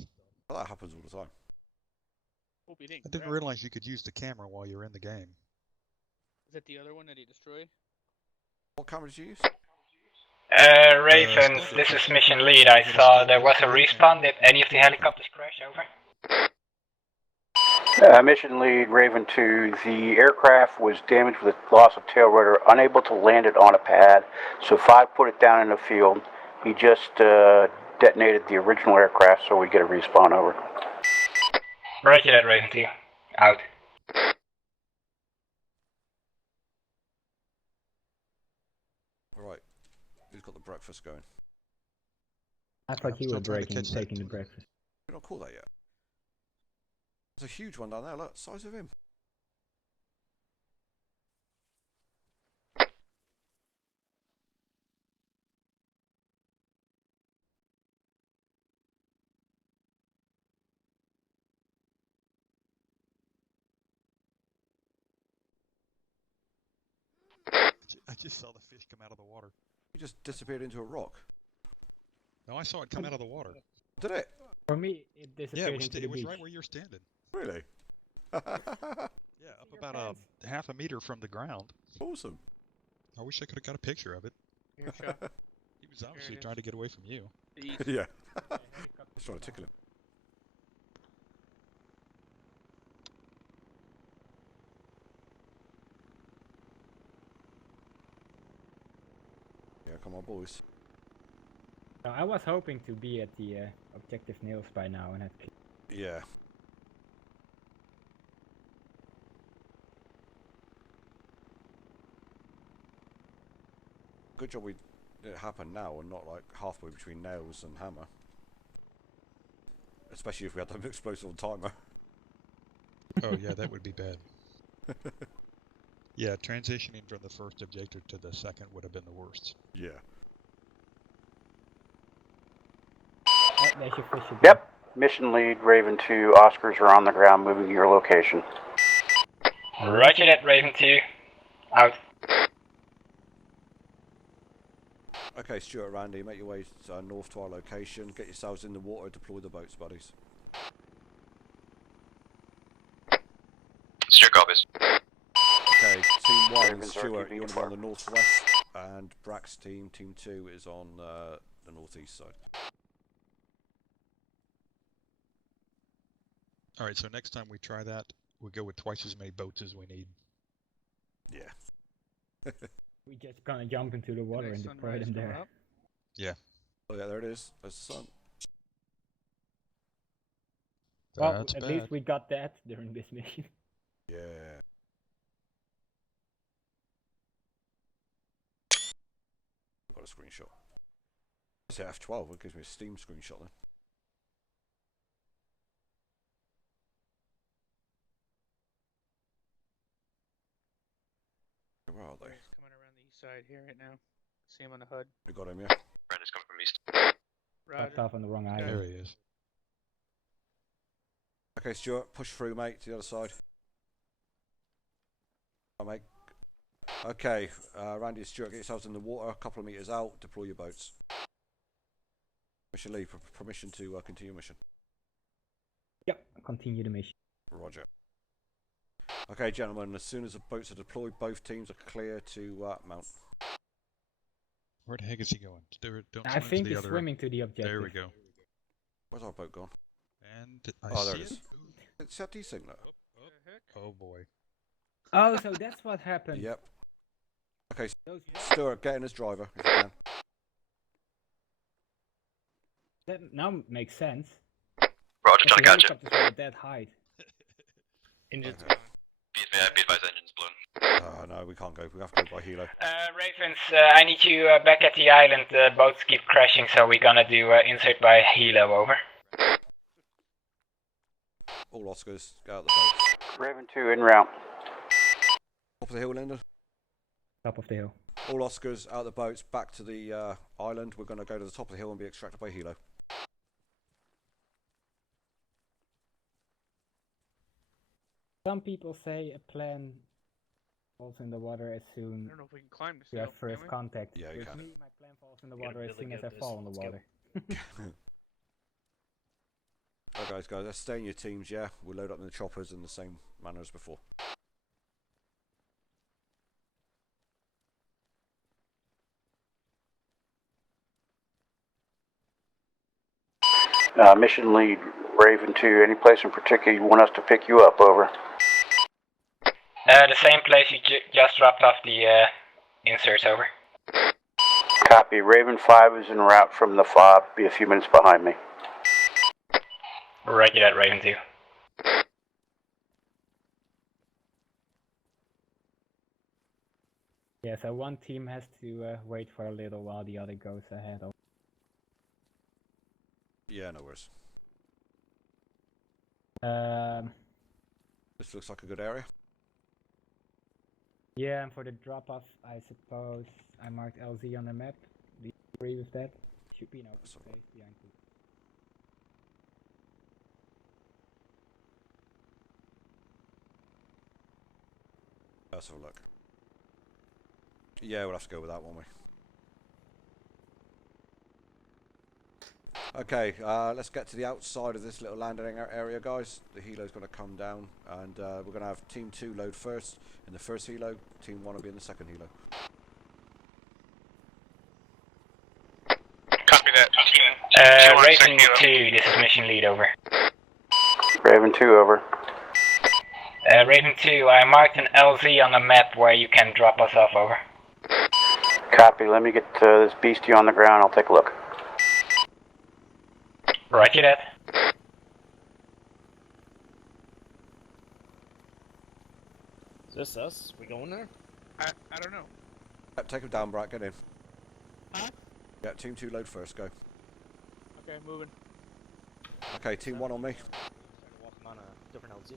Well, that happens all the time. Hope he didn't. I didn't realize you could use the camera while you're in the game. Is that the other one that he destroyed? What camera did you use? Ravens, this is mission lead. I saw there was a respawn. Did any of the helicopters crash? Over. Mission lead, Raven 2, the aircraft was damaged with loss of tail rotor, unable to land it on a pad, so 5 put it down in the field. He just detonated the original aircraft so we get a respawn. Over. Roger that, Raven 2. Out. Right. Who's got the breakfast going? I thought you were taking the breakfast. We don't call that yet. There's a huge one down there, look, size of him. I just saw the fish come out of the water. He just disappeared into a rock. No, I saw it come out of the water. Did it? For me, it disappeared into the it was beach. right where you're standing. Really? Yeah, up about a half a meter from the ground. Awesome. I wish I could have got a picture of it. Here, shot. He was obviously trying to get away from you. Yeah. He's trying to tickle him. Yeah, come on, boys. So I was hoping to be at the objective nails by now and have. Yeah. Good job it happened now and not like halfway between nails and hammer. Especially if we had the explosive timer. Oh yeah, that would be bad. Yeah, transitioning from the first objective to the second would have been the worst. Yeah. Oh, there's your fish again. Yep. Mission lead, Raven 2, Oscars are on the ground moving to your location. Roger that, Raven 2. Out. Okay, Stuart, Randy, make your way north to our location. Get yourselves in the water, deploy the boats, buddies. Stuart copies. Okay, Team 1, Ravens Stuart, RTV you want to be on the northwest, and Brack's team, Team 2, is on the northeast side. Alright, so next time we try that, we go with twice as many boats as we need. Yeah. We just gonna jump into the water and deploy them there. Up. Yeah. Oh yeah, there it is. There's the sun. Well, That's at bad. least we got that during this mission. Yeah. I've got a screenshot. It's F12, it gives me a Steam screenshot then. Where are they? He's coming around the east side here right now. See him on the HUD. You got him, yeah? Brenda's coming from east. Fucked off on the wrong island. There he is. Okay, Stuart, push through, mate, to the other side. Right, mate. Okay, Randy and Stuart, get yourselves in the water, a couple of meters out, deploy your boats. Mission lead, permission to continue mission. Yep, continue the mission. Roger. Okay, gentlemen, as soon as the boats are deployed, both teams are clear to mount. Where the heck is he going? Don't I swim to think the he's other... swimming to the objective. There we go. Where's our boat gone? And I Oh, there see it is. It's that desync now. Oh boy. Oh, so that's what happened. Yep. Okay, Stuart, get in as driver if you can. That now makes sense. Roger, trying to catch it. Helicopters were at that height. Engines Okay. Be advised, engine's blown. No, we can't go. We have to go by Helo. Ravens, I need you back at the island. The boats keep crashing, so we're gonna do insert by Helo, over. All Oscars, go out the boats. Raven 2 en route. Top of the hill, Linda. Top of the hill. All Oscars, out the boats, back to the island. We're going to go to the top of the hill and be extracted by Helo. Some people say a plane falls in the water as soon I don't know if we can climb this as you have hill, first can we? contact. Yeah, you With can. me, my plane falls in the Get a water as really soon as good I fall in the distance, water. Alright guys, let's stay in your teams, yeah? We'll load up in the choppers in the same manner as before. Mission lead, Raven 2, any place in particular you want us to pick you up, over? The same place you just dropped off the inserts, over. Copy, Raven 5 is en route from the fob, be a few minutes behind me. Roger that, Raven 2. Yeah, so one team has to wait for a little while the other goes ahead. Yeah, no worries. This looks like a good area. Yeah, and for the drop-off, I suppose I marked LZ on the map. Do you agree with that? Should be an open space behind you. Let's have a look. Yeah, we'll have to go with that, won't we? Okay, let's get to the outside of this little landing area, guys. The helo's going to come down, and we're going to have Team 2 load first in the first helo. Team 1 will be in the second helo. Copy that. Team 2 Raven 2, this is mission lead, over. Raven 2, over. Raven 2, I marked an LZ on the map where you can drop us off, over. Copy, let me get this beastie on the ground, I'll take a look. Roger that. Is this us? We going there? I don't know. Yep, take him down, Brat, get in. Huh? Yeah, Team 2 load first, go. Okay, moving. Okay, Team 1 on me. Walking on a different LZ.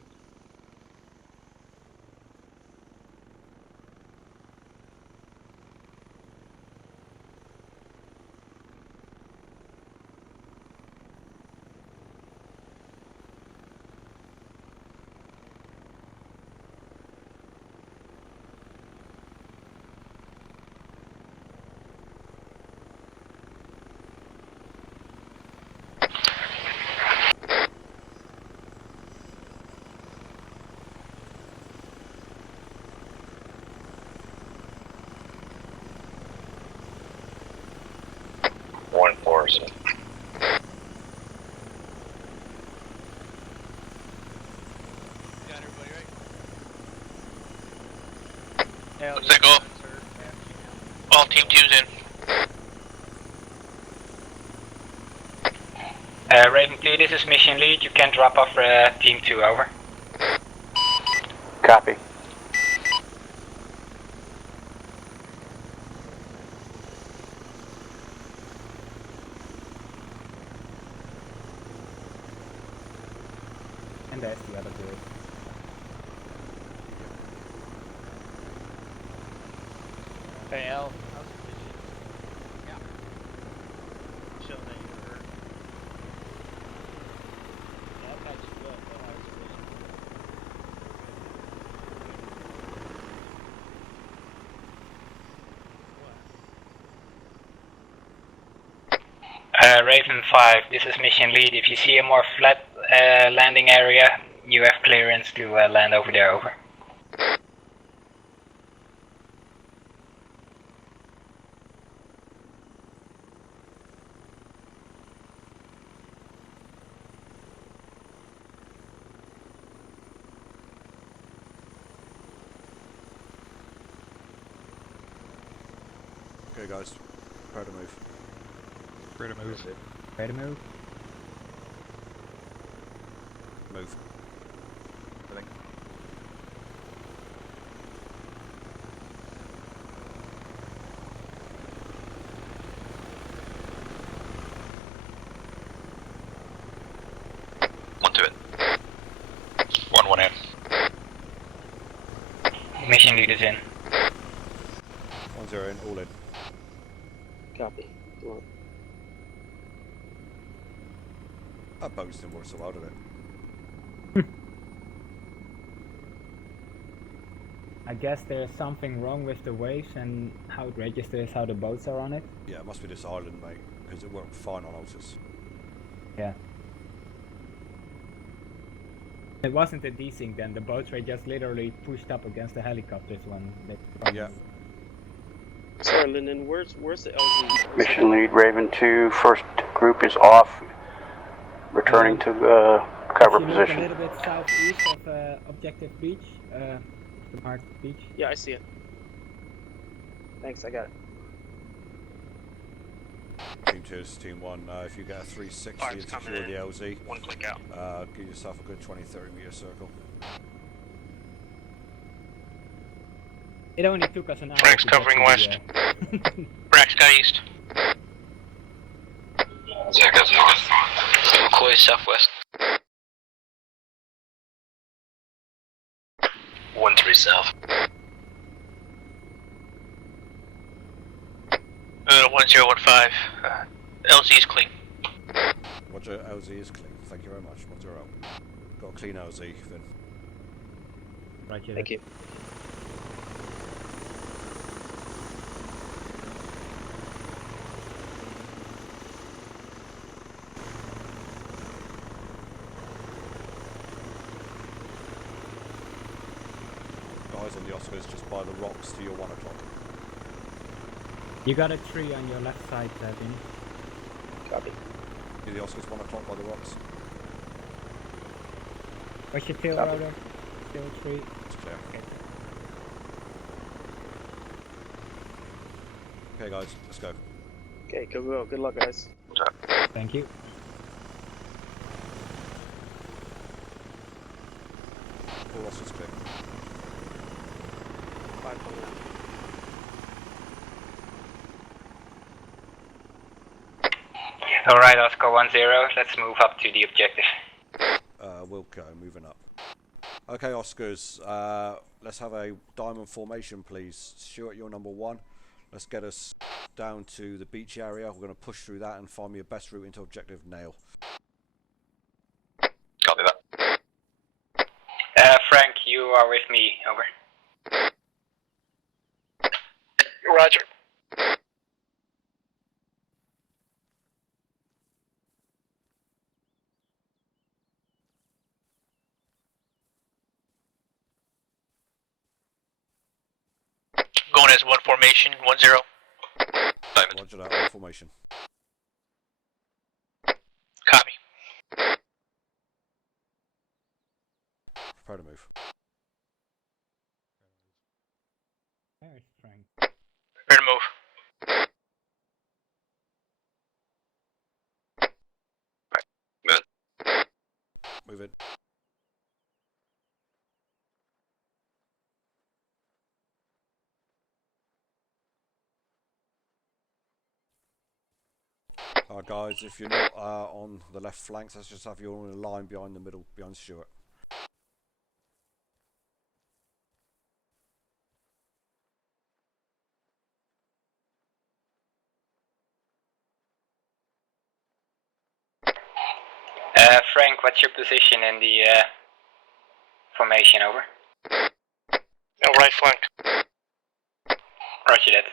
Let's take off. All Team 2's in. Raven 2, this is mission lead. You can drop off Team 2, over. Copy. And there's the other bird. Hey, Al. How's your vision? Yeah. Showing that you were hurt. Yeah, that patch is good, but how's your vision? Raven 5, this is mission lead. If you see a more flat landing area, you have clearance to land over there, over. Okay, guys, prepare to move. Ready to move. Ready to move? Move. One to it. 1 in. Mission lead is in. 1-0 in, all in. Copy. Come on. That boat's didn't work so well, did it? I guess there's something wrong with the waves and how it registers how the boats are on it. Yeah, it must be this island, mate, because it worked fine on Altus. Yeah. It wasn't a desync then, the boats were just literally pushed up against the helicopters when they... Yeah. Sorry, Lyndon, where's the LZ? Mission lead Raven 2, first group is off, returning to cover if you position. look a little bit southeast of Objective Beach, the marked beach. Yeah, I see it. Thanks, I got it. Team 2 is Team 1. If you get a 360 and secure the LZ, One click out. give yourself a good 20-30 meter circle. It only took us an hour. Frank's to get covering to west. The, Brax got east. Zach north. McCoy southwest. 1-3 south. 1015. LZ is clean. Roger, LZ is clean. Thank you very much. 10. Got a clean LZ, Finn. Roger. Thank you. Guys on the Oscars just by the rocks to your 1 o'clock. You got a tree on your left side, Vin. Copy. Do the Oscars 1 o'clock by the rocks. What's your tail Copy. rotor? Tail tree. It's clear. Okay guys, let's go. Okay, good luck, guys. Thank you. All Oscars clear. 5.9. Alright, Oscar 1-0, let's move up to the objective. We'll go, moving up. Okay Oscars, let's have a diamond formation please. Stuart, you're number 1. Let's get us down to the beach area. We're going to push through that and find me a best route into objective nail. Copy that. Frank, you are with me, over. Roger. Going as one formation, 1-0. Diamond. Roger that, one formation. Copy. Prepare to move. There's Frank. Prepare to move. Move it. Guys, if you're not on the left flanks, let's just have you all in a line behind the middle, behind Stuart. Frank, what's your position in the formation, over? Right flank. Roger that.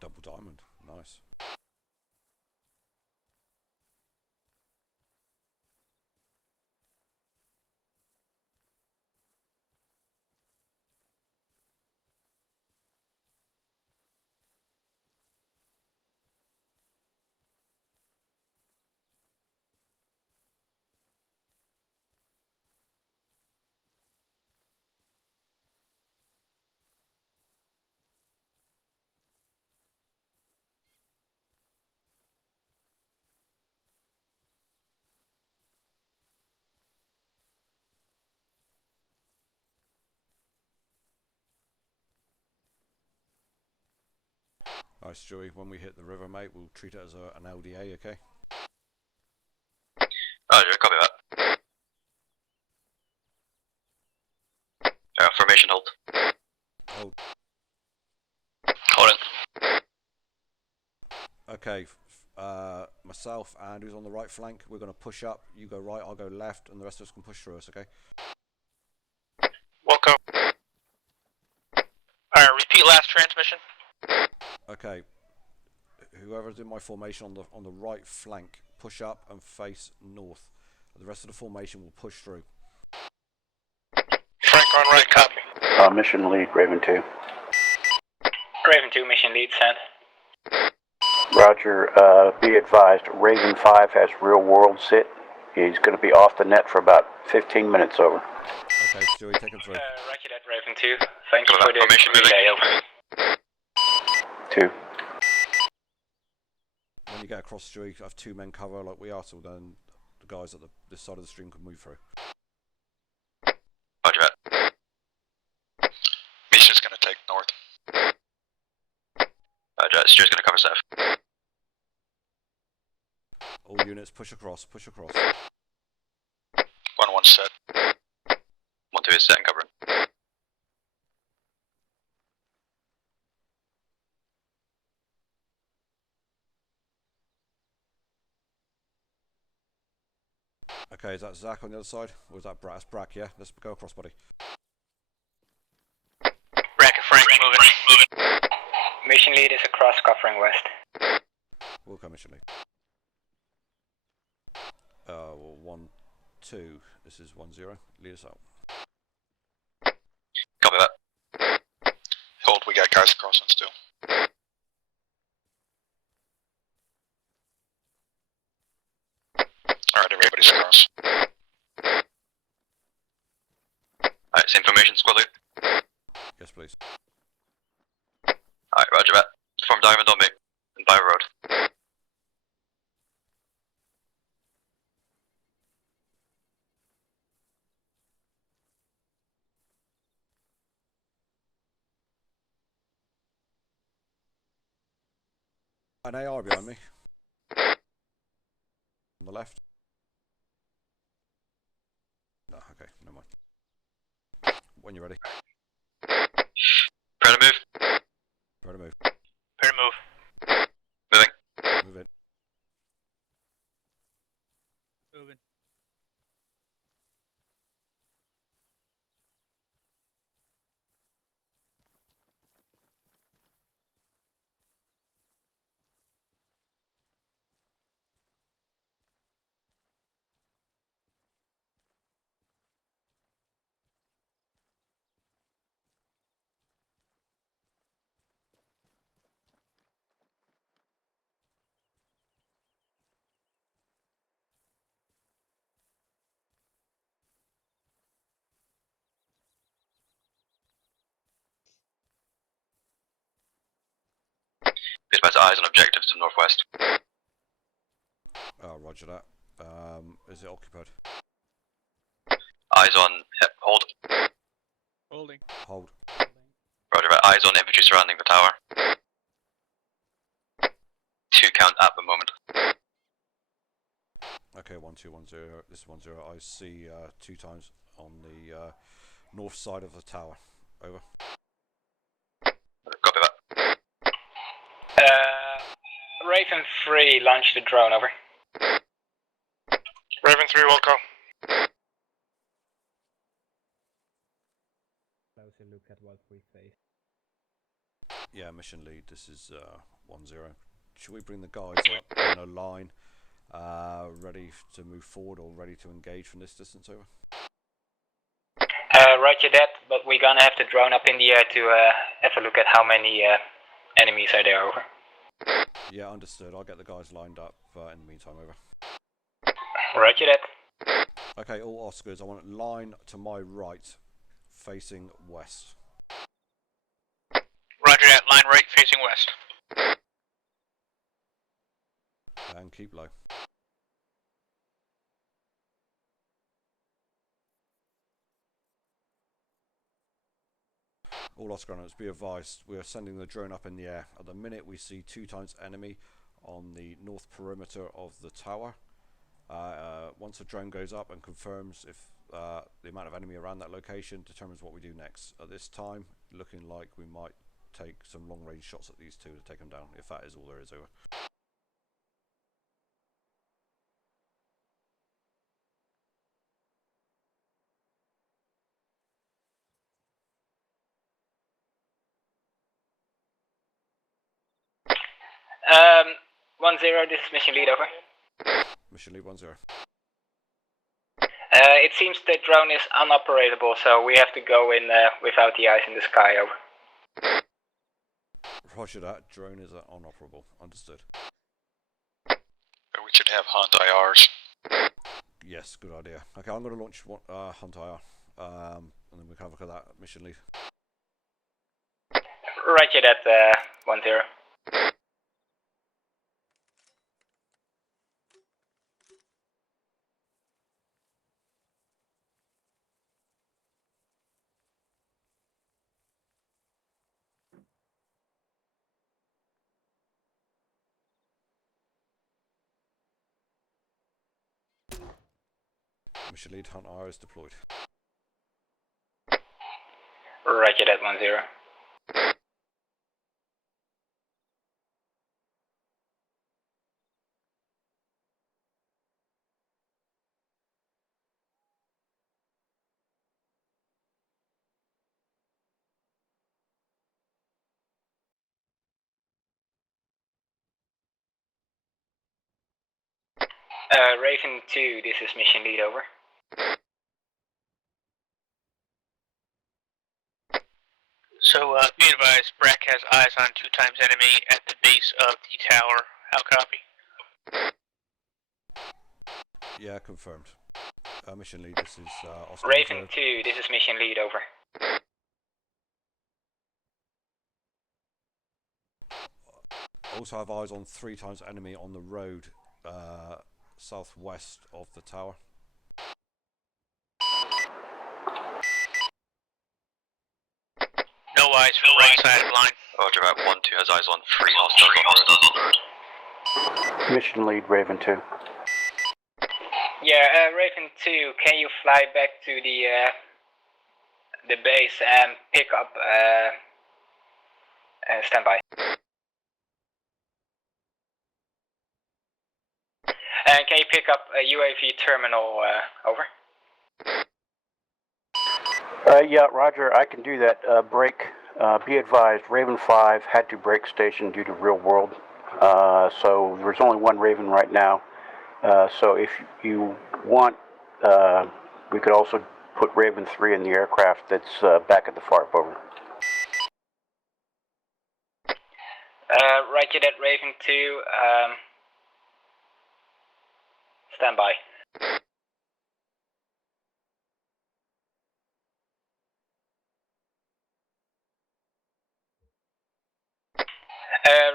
Double diamond, nice. Alright Stewie, when we hit the river mate, we'll treat it as an LDA, okay? Roger, copy that. Formation hold. Hold. Hold it. Okay, myself and who's on the right flank, we're going to push up. You go right, I'll go left, and the rest of us can push through us, okay? Welcome. Alright, repeat last transmission. Okay. Whoever's in my formation on the right flank, push up and face north. The rest of the formation will push through. Frank on right, copy. Mission lead, Raven 2. Raven 2, mission lead, sent. Roger, be advised, Raven 5 has real world sit. He's going to be off the net for about 15 minutes, over. Okay, Stewie, take him through. Roger that, Raven 2. Thank you for the relay, over. 2. When you get across Stewie, have 2 men cover like we are, so then the guys at this side of the stream can move through. Roger that. Misha's gonna take north. Roger that. Stuart's gonna cover south. All units, push across, push across. 1-1 set. 1-2 is set and covering. Okay, is that Zach on the other side? Or is that Brack? That's Brack, yeah? Let's go across, buddy. Brack and Frank moving. Mission lead is across, covering west. We'll come mission lead. 1-2. This is 1-0. Lead us out. Copy that. Hold, we got guys crossing still. Alright, everybody's across. Alright, it's information squad lead. Yes, please. Alright, roger that. Form diamond on me. And by road. An AR behind me. On the left. No, okay, never mind. When you're ready. Prepare to move. Prepare to move. Prepare to move. Moving. Move in. Moving. Dispatch eyes on objectives to the northwest. Roger that. Is it occupied? Eyes on hold. Holding. Hold. Roger that. Eyes on infantry surrounding the tower. 2 count at the moment. Okay, 1-2-1-0. This is 1-0. I see 2 times on the north side of the tower. Over. Copy that. Raven 3, launch the drone, over. Raven 3, will go. Closer look at what we face. Yeah, mission lead. This is 1-0. Should we bring the guys up in a line, ready to move forward or ready to engage from this distance, over? Roger that, but we're gonna have the drone up in the air to have a look at how many enemies are there, over. Yeah, understood. I'll get the guys lined up in the meantime, over. Roger that. Okay, all Oscars, I want a line to my right, facing west. Roger that, line right facing west. And keep low. All Oscar runners, be advised, we are sending the drone up in the air. At the minute we see 2 times enemy on the north perimeter of the tower. Once the drone goes up and confirms if the amount of enemy around that location determines what we do next. At this time, looking like we might take some long range shots at these 2 to take them down, if that is all there is, over. 1-0, this is mission lead, over. Mission lead 1-0. It seems the drone is unoperatable, so we have to go in without the eyes in the sky, over. Roger that, drone is unoperable. Understood. We should have hunt IRs. Yes, good idea. Okay, I'm going to launch hunt IR, and then we can have a look at that mission lead. Roger that, 1-0. Mission lead hunt IR is deployed. Roger that, 1-0. Raven 2, this is mission lead, over. So, be advised, Brack has eyes on 2 times enemy at the base of the tower. How copy? Yeah, confirmed. Mission lead, this is Oscar. Raven 2, this is mission lead, over. Also have eyes on 3 times enemy on the road southwest of the tower. No eyes for the right side of line. Roger that, 1-2 has eyes on 3 hostiles on the road. Mission lead, Raven 2. Yeah, Raven 2, can you fly back to the base and pick up standby? And can you pick up a UAV terminal, over? Yeah, Roger, I can do that. Break. Be advised, Raven 5 had to break station due to real world. So there's only one Raven right now. So if you want, we could also put Raven 3 in the aircraft that's back at the FARP, over. Roger that, Raven 2, standby.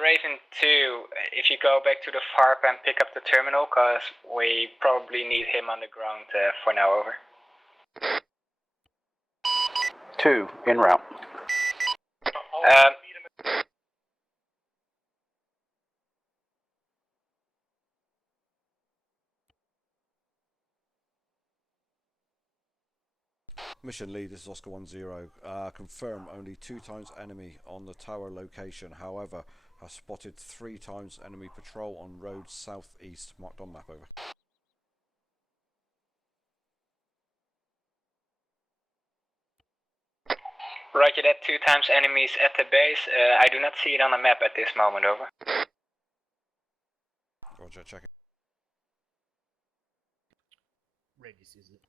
Raven 2, if you go back to the FARP and pick up the terminal, because we probably need him on the ground for now, over. 2, en route. Mission lead, this is Oscar 1-0. Confirm only 2 times enemy on the tower location. However, have spotted 3 times enemy patrol on road southeast. Marked on map, over. Roger that, 2 times enemies at the base. I do not see it on the map at this moment, over. Roger, check it. Ready sees it.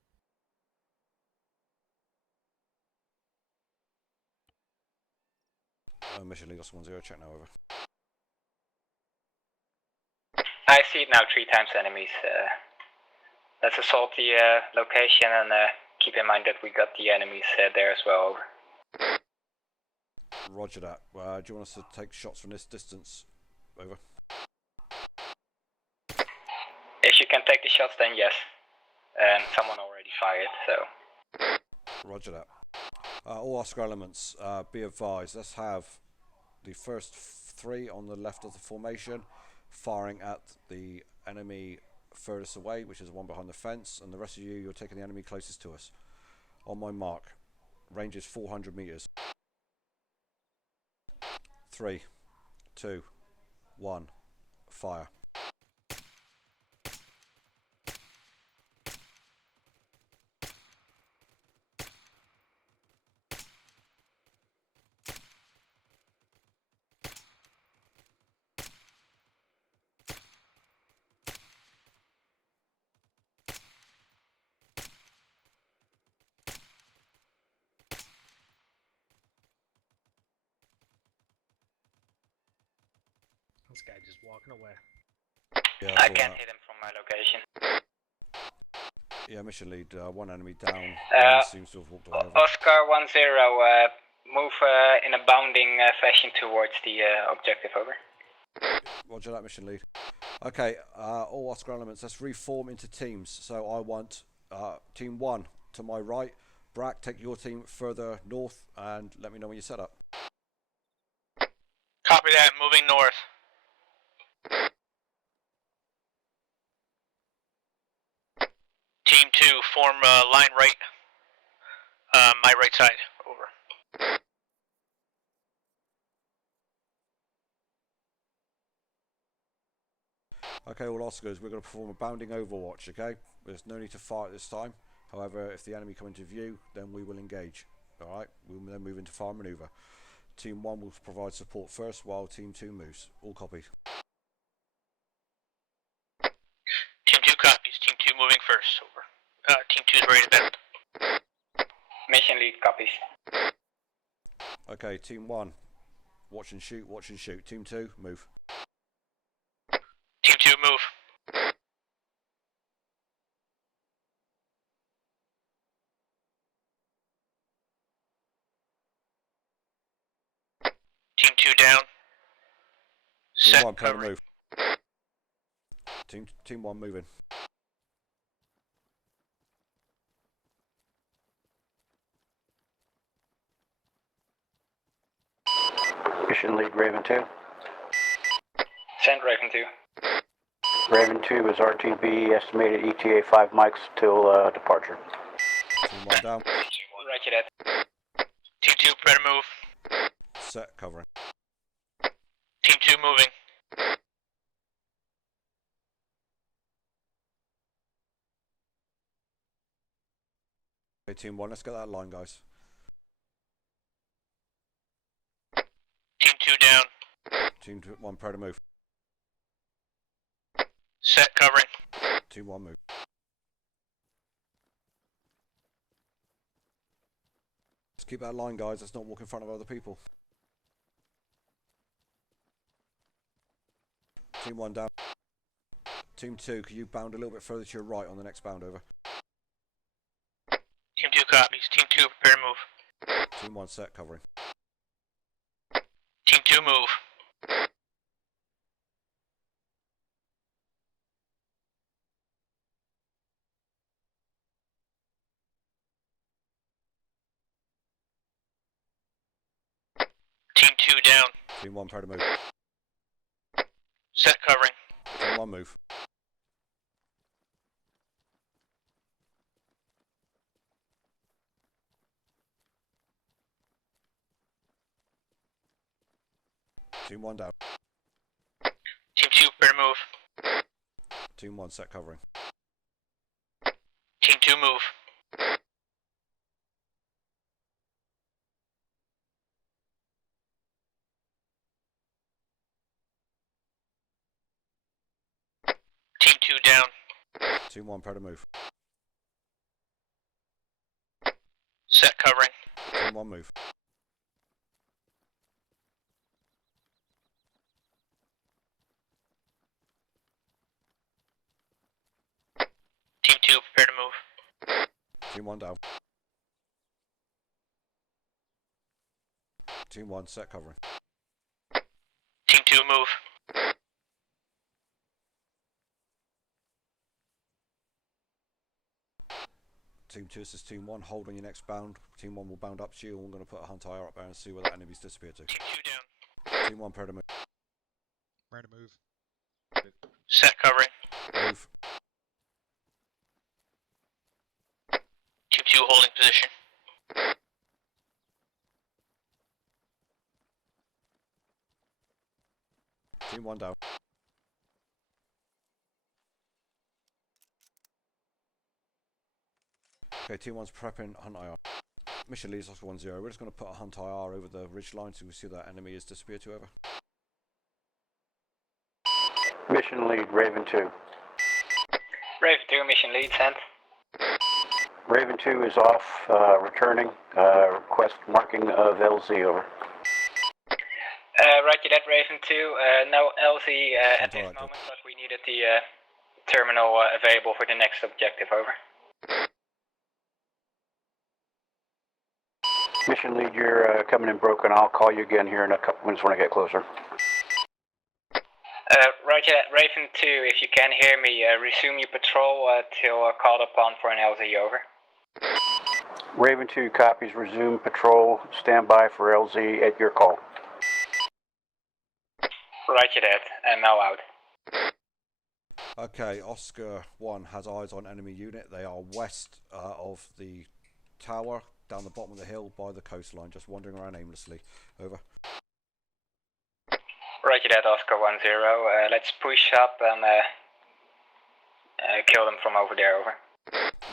Mission lead, Oscar 1-0, check now, over. I see it now, 3 times enemies. Let's assault the location and keep in mind that we got the enemies there as well, over. Roger that. Do you want us to take shots from this distance? Over. If you can take the shots, then yes. Someone already fired, so. Roger that. All Oscar elements, be advised, let's have the first 3 on the left of the formation firing at the enemy furthest away, which is the one behind the fence, and the rest of you, you're taking the enemy closest to us. On my mark, range is 400 meters. 3, 2, 1, fire. this guy just walking away. Yeah, I saw can't that. hit him from my location. Yeah, mission lead. One enemy down. Uh, One seems to have walked away. Over. Oscar 10, move in a bounding fashion towards the objective. Over. Roger that, mission lead. Okay, all Oscar elements, let's reform into teams. So I want team 1 to my right. Brack, take your team further north and let me know when you're set up. Copy that, moving north. Team 2, form line right. My right side, over. Okay, all Oscars, we're going to perform a bounding overwatch, okay? There's no need to fire at this time. However, if the enemy come into view, then we will engage. Alright, we'll then move into fire maneuver. Team 1 will provide support first while Team 2 moves. All copied. Team 2 copies, Team 2 moving first, over. Team 2 is ready to bend. Mission lead copies. Okay, Team 1, watch and shoot, watch and shoot. Team 2, move. Team 2, move. Team 2 down. Team Set 1, plan to covering. move. Team 1 moving. Mission lead Raven 2. Send Raven 2. Raven 2 is RTB, estimated ETA 5 mics till departure. Team 1 down. Roger that. Team 2, prepare to move. Set, covering. Team 2 moving. Okay, Team 1, let's get that line, guys. Team 2 down. Team 1, prepare to move. Set covering. Team 1, move. Let's keep that line, guys. Let's not walk in front of other people. Team 1 down. Team 2, can you bound a little bit further to your right on the next bound, over? Team 2 copies. Team 2, prepare to move. Team 1, set, covering. Team 2, move. Team 2 down. Team 1, prepare to move. Set covering. Team 1, move. Team 1 down. Team 2, prepare to move. Team 1, set, covering. Team 2, move. Team 2 down. Team 1, prepare to move. Set covering. Team 1, move. Team 2, prepare to move. Team 1 down. Team 1, set, covering. Team 2, move. Team 2 is Team 1, hold on your next bound. Team 1 will bound up to you, and we're going to put a hunt IR up there and see where that enemy's disappeared to. Team 2 down. Team 1, prepare to move. Ready to move. Set covering. Move. Team 2 holding position. Team 1 down. Okay, Team 1's prepping hunt IR. Mission leads Oscar 1-0. We're just going to put a hunt IR over the ridge line so we see that enemy has disappeared to, over. Mission lead Raven 2. Raven 2, mission lead, sent. Raven 2 is off, returning. Request marking of LZ, over. Roger that, Raven 2. No LZ at this moment, but we needed the terminal available for the next objective, over. Mission lead, you're coming in broken. I'll call you again here in a couple minutes when I get closer. Roger that, Raven 2. If you can hear me, resume your patrol till called upon for an LZ, over. Raven 2 copies, resume patrol, stand by for LZ at your call. Roger that, and now out. Okay, Oscar 1 has eyes on enemy unit. They are west of the tower, down the bottom of the hill by the coastline, just wandering around aimlessly. Over. Roger that, Oscar 1-0. Let's push up and kill them from over there, over.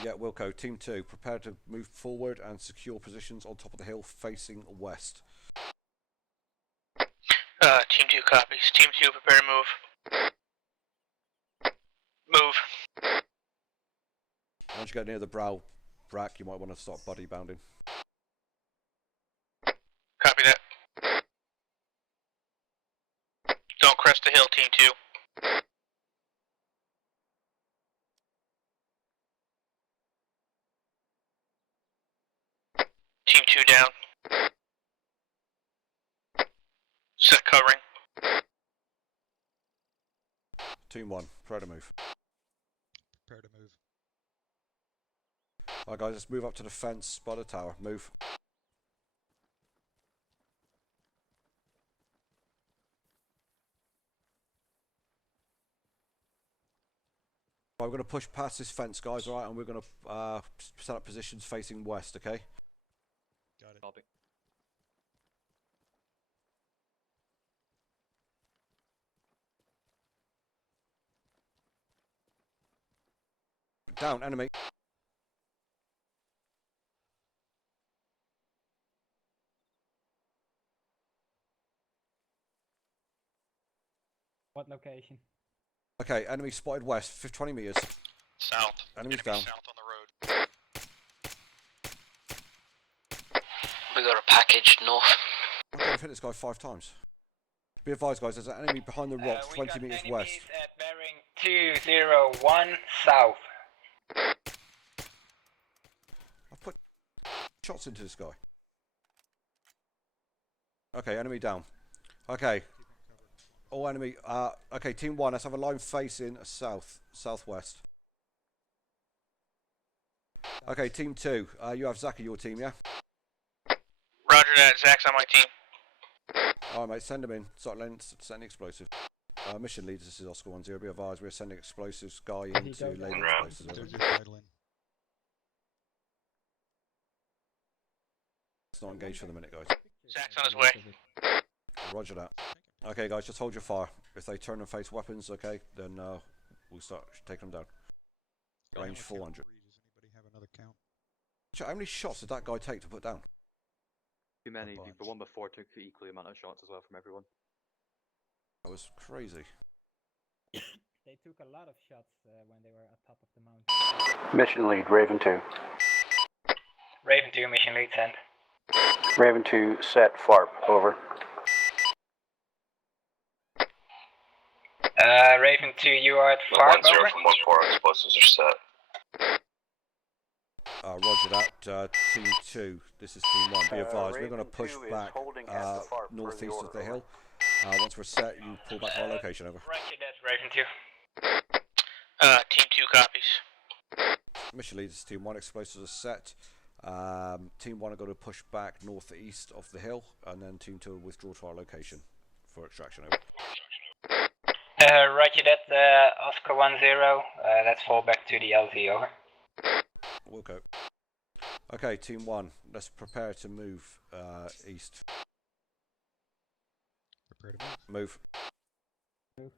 Yeah, Wilco, Team 2, prepare to move forward and secure positions on top of the hill facing west. Team 2 copies. Team 2, prepare to move. Move. Once you get near the brow rack, you might want to start buddy bounding. Copy that. Don't crest the hill, Team 2. Team 2 down. Set covering. Team 1, prepare to move. Prepare to move. Alright guys, let's move up to the fence by the tower. Move. Right, we're going to push past this fence, guys, alright, and we're going to set up positions facing west, okay? Got it. Copy. Down, enemy. What location? Okay, enemy spotted west, 20 meters. South. Enemy's down. South on the road. We got a package north. I've hit this guy 5 times. Be advised, guys, there's an enemy behind the rocks, 20 meters west. At bearing 201 south. I've put shots into this guy. Okay, enemy down. Okay. All enemy. Okay, Team 1, let's have a line facing southwest. Okay, Team 2, you have Zach in your team, yeah? Roger that. Zach's on my team. Alright, mate, send him in. Start sending explosives. Mission leaders, this is Oscar 1-0. Be advised, we're sending explosives guy into label explosives. Over. Let's not engage for the minute, guys. Zach's on his way. Roger that. Okay, guys, just hold your fire. If they turn and face weapons, okay, then we'll start taking them down. Range 400. Does anybody have another count? How many shots did that guy take to put down? Too many. The one before took equally amount of shots as well from everyone. That was crazy. They took a lot of shots when they were at top of the mountain. Mission lead, Raven 2. Raven 2, mission lead, send. Raven 2, set FARP, over. Raven 2, you are at FARP, 1-0 over. from 1-4, explosives are set. Roger that, Team 2, this is Team 1. Be advised, we're going to push back northeast of the hill. Once we're set, you pull back to our location, over. Roger that, Raven 2. Team 2 copies. Mission leaders, Team 1, explosives are set. Team 1 are going to push back northeast of the hill, and then Team 2 will withdraw to our location for extraction, over. Roger that, Oscar 1-0. Let's fall back to the LZ, over. We'll go. Okay, Team 1, let's prepare to move east. Prepare to move. Move.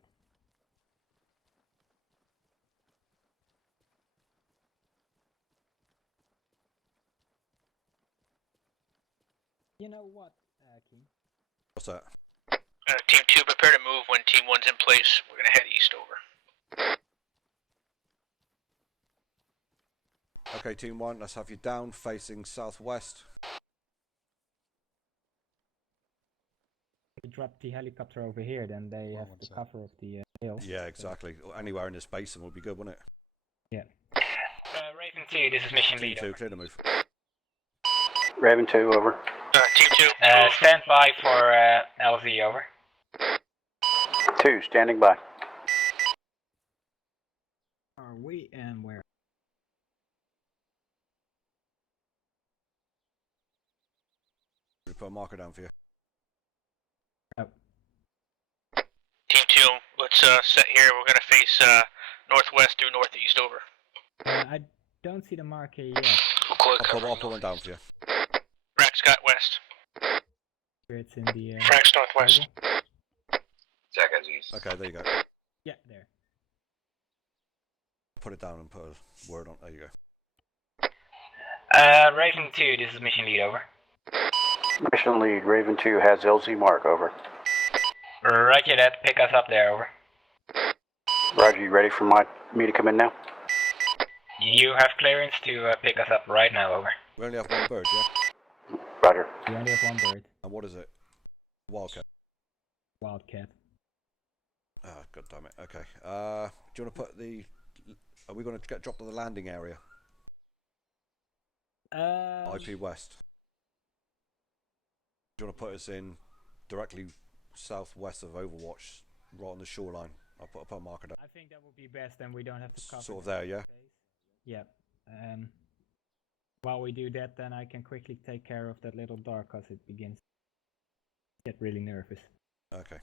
You know what, Keen? What's that? Team 2, prepare to move when Team 1's in place. We're gonna head east over. Okay, Team 1, let's have you down facing southwest. we drop the helicopter over here, then they have the cover of the hill. Yeah, exactly. Anywhere in this basin would be good, wouldn't it? Yeah. Raven 2, this is mission Team lead. 2, clear the move. Raven 2, over. Team 2. Stand by for LZ, over. 2, standing by. Are we and where? We put a marker down for you. Team 2, let's set here. We're gonna face northwest through northeast, over. I don't see the marker yet. I'll put one down for you. Frax got west. It's in the. Frax northwest. Zach has east. Okay, there you go. Yeah, there. Put it down and put a word on. There you go. Raven 2, this is mission lead, over. Mission lead, Raven 2 has LZ mark, over. Roger that, pick us up there, over. Roger, you ready for me to come in now? You have clearance to pick us up right now, over. We only have one bird, yeah? Roger. We only have one bird. And what is it? Wildcat. Wildcat. Ah, god damn it. Okay. Do you want to put the... Are we going to get dropped to the landing area? IP West. Do you want to put us in directly southwest of Overwatch, right on the shoreline? I'll put a marker down. I think that would be best, then we don't have to cover. Sort of there, yeah? Yeah. While we do that, then I can quickly take care of that little dark, cause it begins to get really nervous. Okay.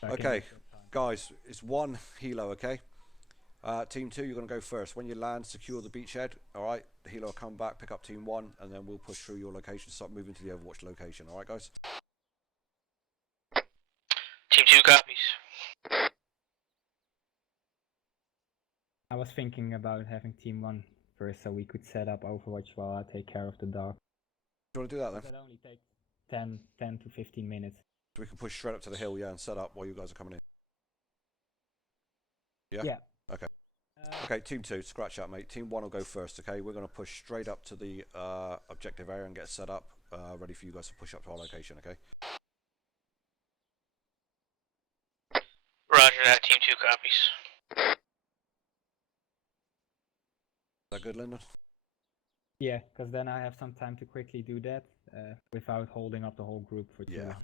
So okay, guys, it's one helo, okay? Team 2, you're going to go first. When you land, secure the beachhead, alright? The helo will come back, pick up Team 1, and then we'll push through your location, start moving to the Overwatch location, alright, guys? Team 2 copies. I was thinking about having Team 1 first, so we could set up Overwatch while I take care of the dark. Do you want to do that then? That only takes 10 to 15 minutes. So we can push straight up to the hill, yeah, and set up while you guys are coming in. Yeah? Yeah. Okay. Okay, Team 2, scratch that, mate. Team 1 will go first, okay? We're going to push straight up to the objective area and get set up, ready for you guys to push up to our location, okay? Roger that, Team 2 copies. Is that good, Lyndon? Yeah, because then I have some time to quickly do that without holding up the whole group for too long.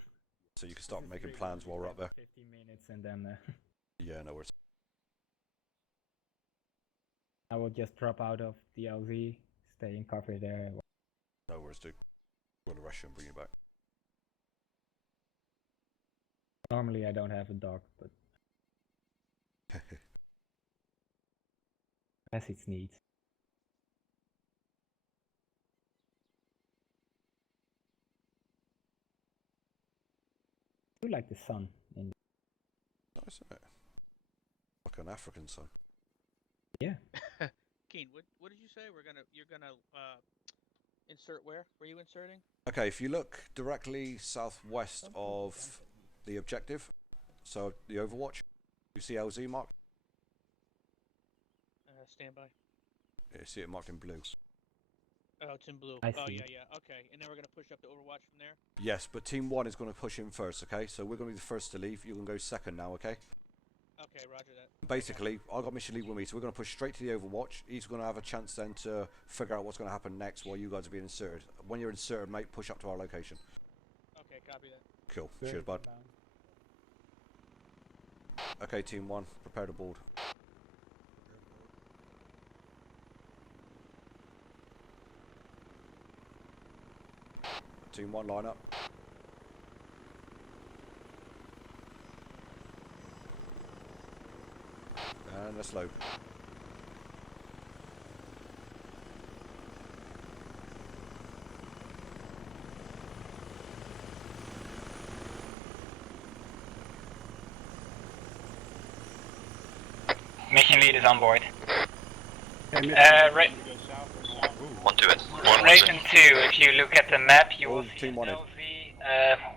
So you can start making plans while we're up there. 15 minutes and then... Yeah, no worries. I will just drop out of the LZ, stay in cover there. No worries, dude. We'll rush you and bring you back. Normally I don't have a dog, but... as it's needs. I do like the sun. In nice, isn't it? Like an African sun. Yeah. Keen, what did you say? You're gonna insert where? Were you inserting? Okay, if you look directly southwest of the objective, so the Overwatch, you see LZ marked? Stand by. Yeah, you see it marked in blue. Oh, it's in blue. I Oh, see. yeah. Okay, and then we're gonna push up to Overwatch from there? Yes, but Team 1 is going to push in first, okay? So we're going to be the first to leave. You can go second now, okay? Okay, roger that. Basically, I got mission lead with me, so we're going to push straight to the Overwatch. He's going to have a chance then to figure out what's going to happen next while you guys are being inserted. When you're inserted, mate, push up to our location. Okay, copy that. Cool. Cheers, bud. Okay, Team 1, prepare to board. Team 1, line up. And let's load. Mission lead is on board. One to it. Raven 2, if you look at the map, you will see LZ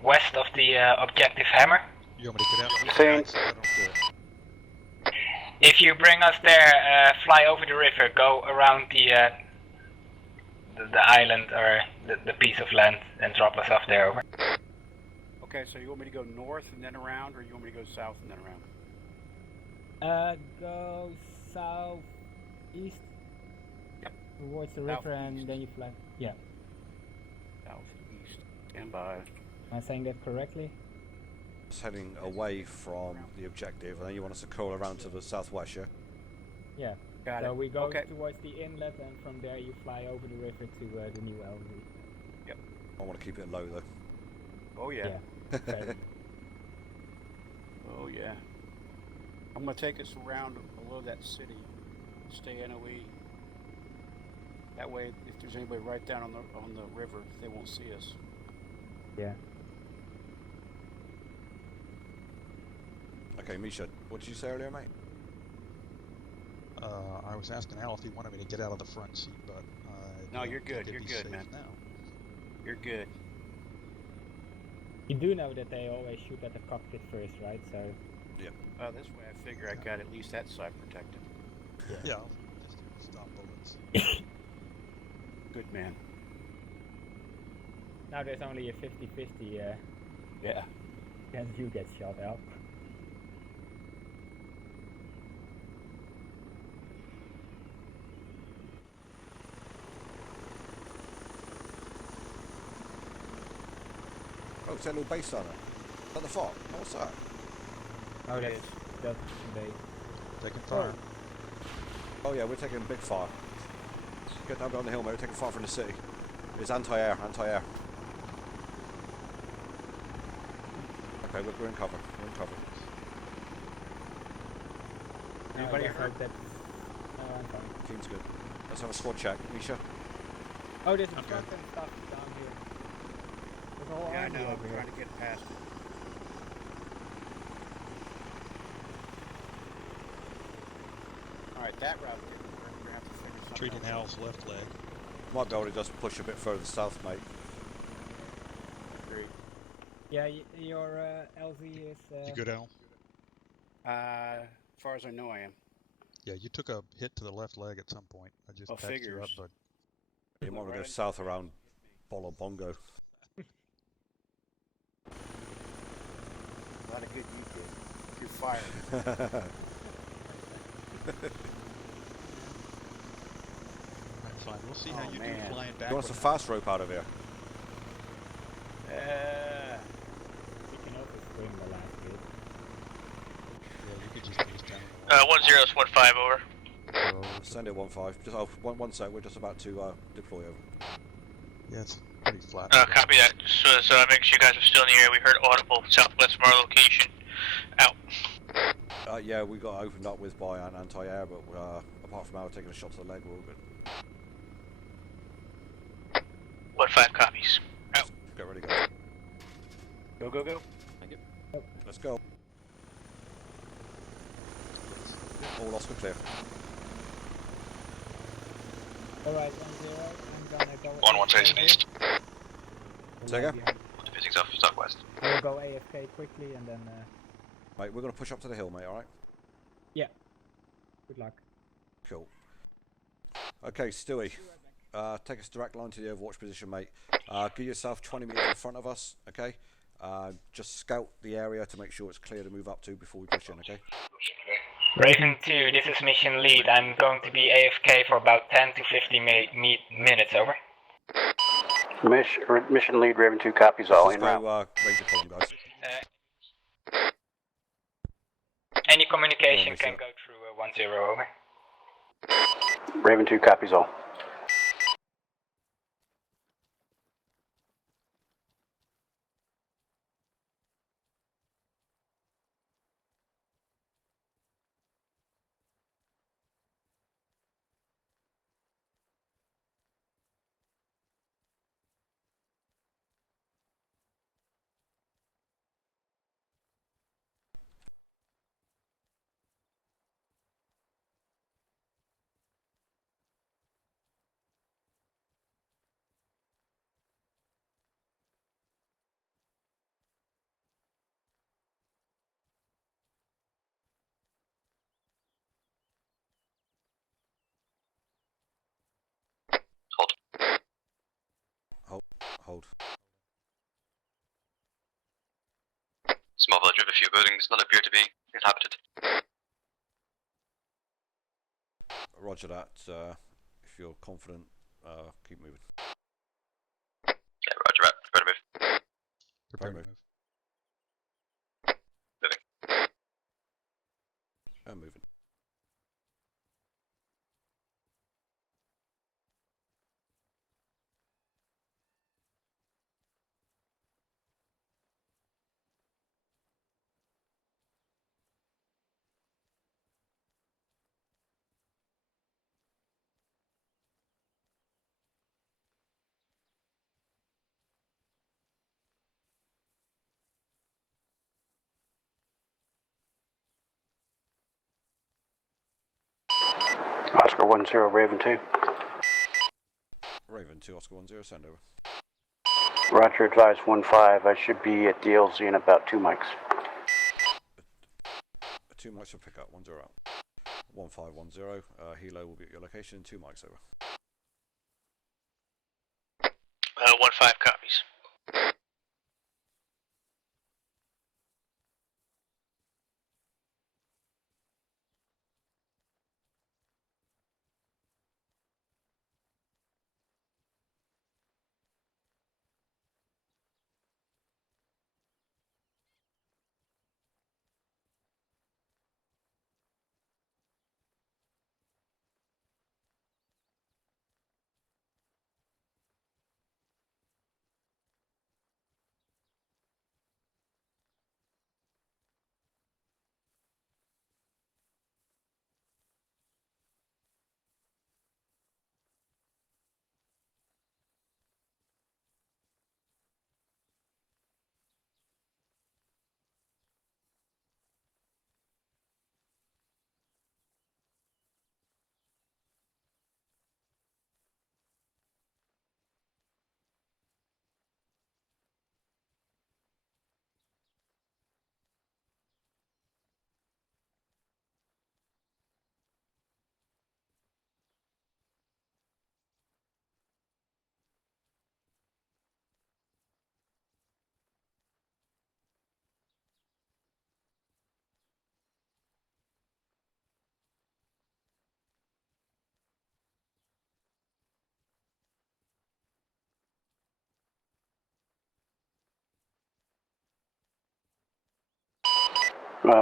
west of the objective hammer. You want me to get out? If you bring us there, fly over the river, go around the island or the piece of land and drop us off there, over. Okay, so you want me to go north and then around, or you want me to go south and then around? Go southeast. Yep. Towards the river, and then you fly. Yeah. Southeast. Stand by. Am I saying that correctly? It's heading away from the objective, and then you want us to curl around to the southwest, yeah? Yeah. Got so it. we go Okay. towards the inlet, and from there you fly over the river to the new LV. Yep. I want to keep it low though. Oh yeah. Okay. Oh yeah. I'm gonna take us around below that city. Stay NOE. That way, if there's anybody right down on the river, they won't see us. Yeah. Okay, Misha, what did you say earlier, mate? I was asking Al if he wanted me to get out of the front seat, but No, you're good. You're good, safe man. now. You're good. You do know that they always shoot at the cockpit first, right? So. Yep. This way, I figure I got at least that side protected. Yeah, just stop bullets. Good man. Now there's only a 50-50 Yeah. chance you get shot out. Oh, it's a little base on it. Is that the fort? Oh, what's that? Oh, that's they. Taking fire. Oh yeah, we're taking big fire. Get down on the hill, mate. We're taking fire from the city. It's anti-air, anti-air. Okay, we're in cover. We're in cover. Anybody hurt? I'm fine. Team's good. Let's have a squad check. Misha? Oh, there's a truck and stuff down here. There's a whole Yeah, I army know. I'm over here. trying to get past it. Alright, that route didn't work. We're gonna have to figure something Treating else. Hal's left leg. Might be able to just push a bit further south, mate. Agreed. Yeah, your LZ is. You good, Al? As far as I know, I am. Yeah, you took a hit to the left leg at some point. I just patched you up, figures. but You might want to go south around Bolo Bongo. A lot of good you did. You're fired. Alright, fine. We'll see how you do flying back. You want us to fast rope out of here? You can also swing the last bit. Yeah, you could just chase down. 1015 over. Send it 1-5. Just one sec. We're just about to deploy over. Yeah, it's pretty flat. Copy that. So I make sure you guys are still in the area. We heard audible southwest from our location. Out. Yeah, we got opened up with by an anti-air, but apart from our taking a shot to the leg, we're all good. 1-5 copies. Out. Get ready, guys. Go, go, go. Thank you. Let's go. All Oscar clear. Alright, 1-0. I'm gonna go. 1-1 chasing east. Say again? Defeating southwest. I'll go AFK quickly and then. Mate, we're going to push up to the hill, mate, alright? Yeah. Good luck. Cool. Okay, Stewie. Take us direct line to the Overwatch position, mate. Give yourself 20 meters in front of us, okay? Just scout the area to make sure it's clear to move up to before we push in, okay? Raven 2, this is mission lead. I'm going to be AFK for about 10 to 15 minutes, over. Mission lead, Raven 2 copies all in route. Ranger column, guys. Any communication can go through 1-0, over. Raven 2 copies all. Hold. few buildings not appear to be inhabited. Roger that. If you're confident, keep moving. Yeah, roger that. Prepare to move. Prepare to move. Moving. And moving. Oscar 10, Raven 2. Raven 2, Oscar 10, send over. Roger, advise 15. I should be at DLZ in about 2 mics. 2 mics will pick up, 10 out. 1510, Helo will be at your location, 2 mics over. 15 copies.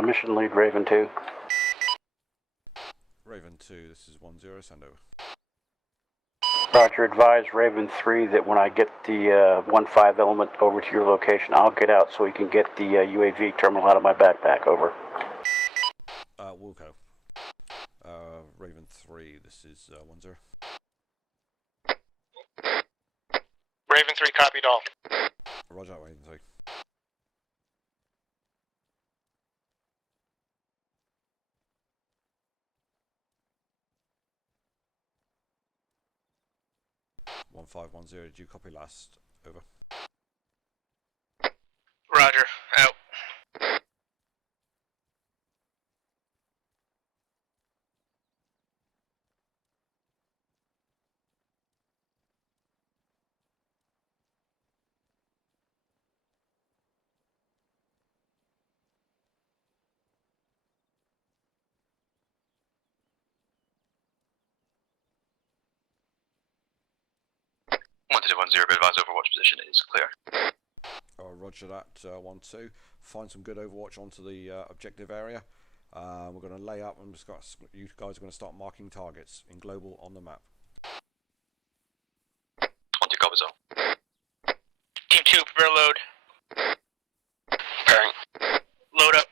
Mission lead Raven 2. Raven 2, this is 10, send over. Roger, advise Raven 3 that when I get the 15 element over to your location, I'll get out so we can get the UAV terminal out of my backpack. Over. Wilco. Raven 3, this is 10. Raven 3 copied all. Roger that, Raven 3. One 1510, did you copy last? Over. Roger, out. Wanted to 10, but advise Overwatch position is clear. Roger that, 1-2. Find some good Overwatch onto the objective area. We're going to lay up and you guys are going to start marking targets in global on the map. 12 copies all. Team 2, prepare load. Preparing. Load up.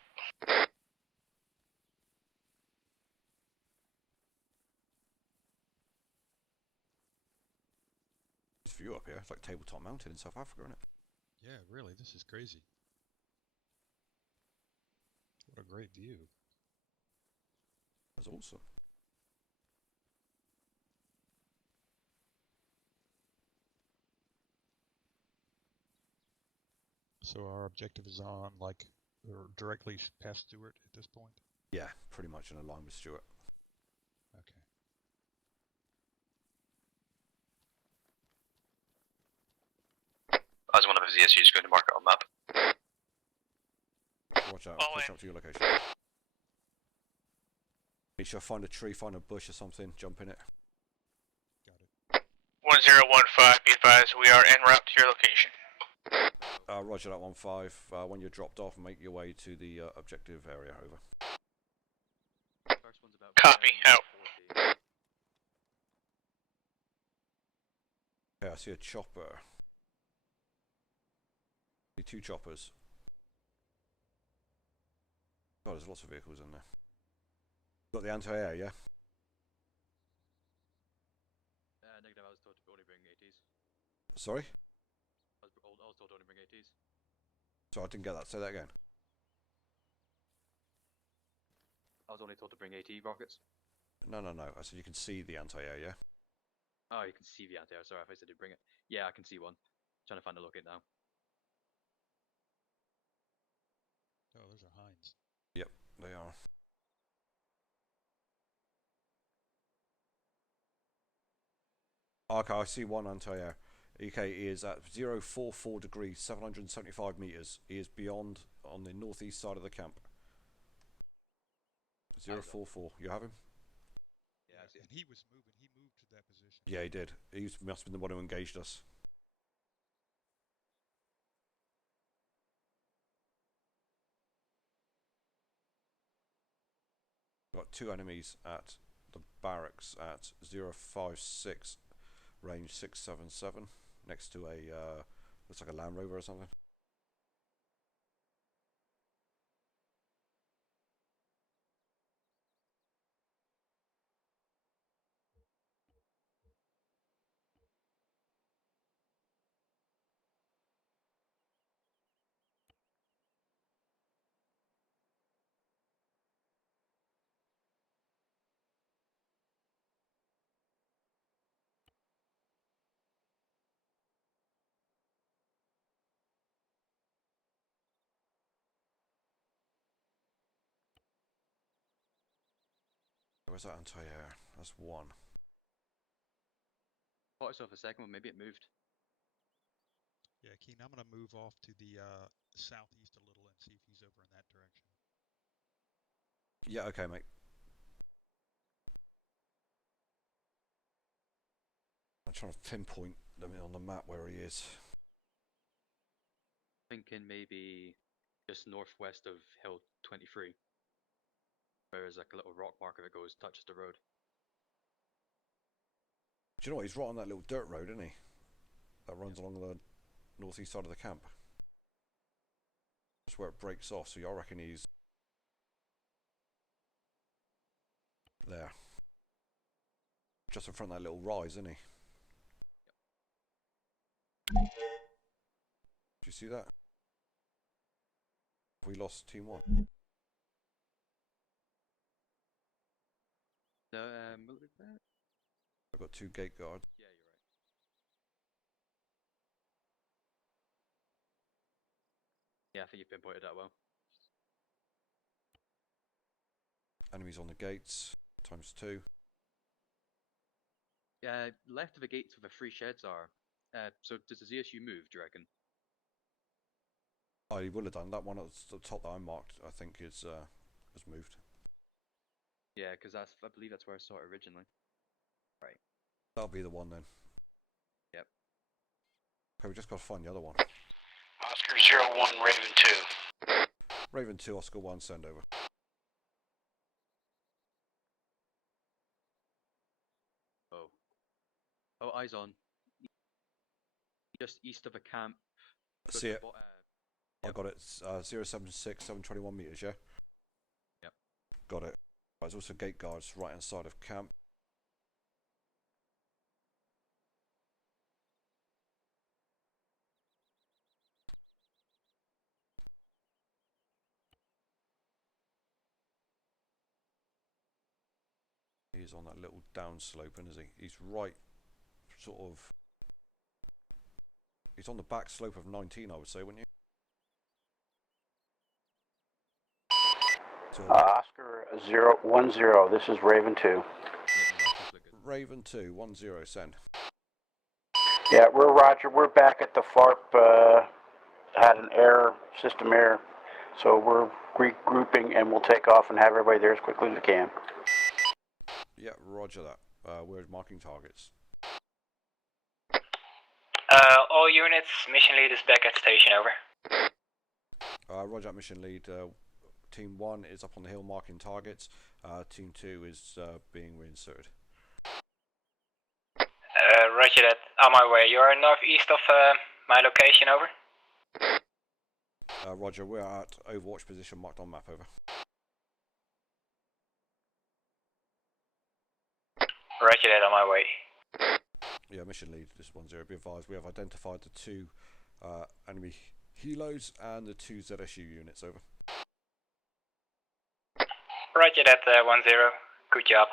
This view up here, it's like Tabletop Mountain in South Africa, isn't it? Yeah, really, this is crazy. What a great view. That's awesome. So our objective is on, like, or directly past Stewart at this point? Yeah, pretty much in line with Stuart. Okay. As one of his ESUs going to mark it on map. Watch out, All push in. up to your location. Make sure find a tree, find a bush or something, jump in it. 1015, be advised, we are en route to your location. Roger that 1-5. When you're dropped off, make your way to the objective area. Over. Copy, out. Okay, I see a chopper. I see 2 choppers. God, there's lots of vehicles in there. Got the anti-air, yeah? Negative, I was told to only bring ATs. Sorry? I was told to only bring ATs. Sorry, I didn't get that. Say that again. I was only told to bring AT rockets. No. I said you can see the anti-air, yeah? Oh, you can see the anti-air. Sorry, if I said to bring it. Yeah, I can see one. Trying to find a locate now. Oh, those are Heinz. Yep, they are. Okay, I see one anti-air. Okay, he is at 044 degrees, 775 meters. He is beyond on the northeast side of the camp. 044. You have him? Yeah, I see him. And he was moving. He moved to that position. Yeah, he did. He must have been the one who engaged us. We've got 2 enemies at the barracks at 056, range 677, next to a, looks like a Land Rover or something. Where's that anti-air? That's 1. Thought I saw for a second, but maybe it moved. Yeah, Keen, I'm going to move off to the southeast a little and see if he's over in that direction. Yeah, okay, mate. I'm trying to pinpoint them on the map where he is. Thinking maybe just northwest of Hill 23. Where there's like a little rock marker that goes, touches the road. Do you know what? He's right on that little dirt road, isn't he? That runs along the northeast side of the camp. That's where it breaks off, so I reckon he's there. Just in front of that little rise, isn't he? Yep. Do you see that? Have we lost team 1? No, I've got 2 gate guards. yeah, you're right. Yeah, I think you pinpointed that well. Enemies on the gates, ×2. Yeah, left of the gates where the 3 sheds are. So does the ZSU move, do you reckon? Oh, he will have done. That one at the top that I marked, I think, has moved. Yeah, because I believe that's where I saw it originally. Right. That'll be the one then. Yep. Okay, we just got to find the other one. Oscar 01, Raven 2. Raven 2, Oscar 1, send over. Oh. Oh, eyes on. Just east of a camp. See it. I got it. 076, 721 meters, yeah? Yep. Got it. There's also gate guards right inside of camp. He's on that little downslope, isn't he? He's right, sort of. He's on the back slope of 19, I would say, wouldn't you? Oscar 010, this is Raven 2. Raven 2, 10, send. Yeah, we're Roger. We're back at the FARP. Had an error, system error. So we're regrouping and we'll take off and have everybody there as quickly as we can. Yeah, roger that. We're marking targets. All units, mission lead is back at station, over. Roger that, mission lead. Team 1 is up on the hill marking targets. Team 2 is being reinserted. Roger that. On my way. You are northeast of my location, over. Roger, we're at Overwatch position marked on map, over. Roger that, on my way. Yeah, mission lead, this is 1-0. Be advised, we have identified the 2 enemy helos and the 2 ZSU units, over. Roger that, 1-0. Good job.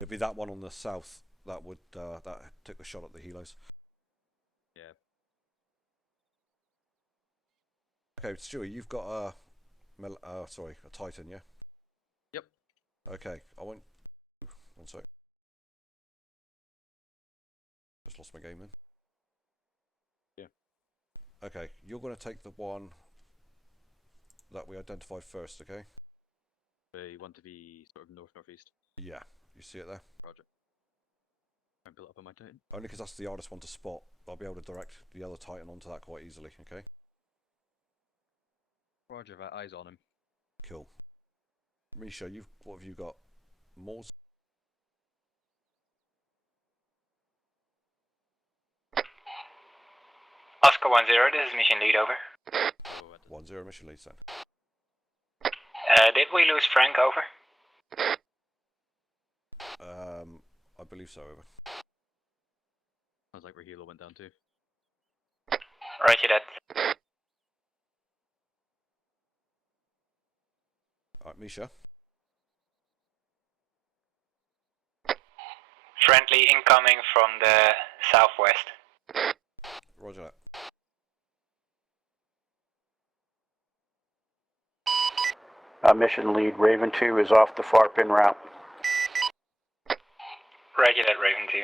It'd be that one on the south that would that took the shot at the helos. Yeah. Okay, Stewie, you've got a Titan, yeah? Yep. Okay, I want. One sec. Just lost my game then. Yeah. Okay, you're going to take the one that we identified first, okay? You want to be sort of north-northeast? Yeah, you see it there? Roger. I build up on my Titan. Only because that's the hardest one to spot. I'll be able to direct the other Titan onto that quite easily, okay? Roger that, eyes on him. Cool. Misha, what have you got? Moors? Oscar 1-0, this is mission lead, over. 1-0 mission lead, then. Did we lose Frank, over? I believe so, over. Sounds like where Helo went down too. Roger that. Alright, Misha. Friendly incoming from the southwest. Roger that. Mission lead, Raven 2 is off the far pin route. Roger that, Raven 2.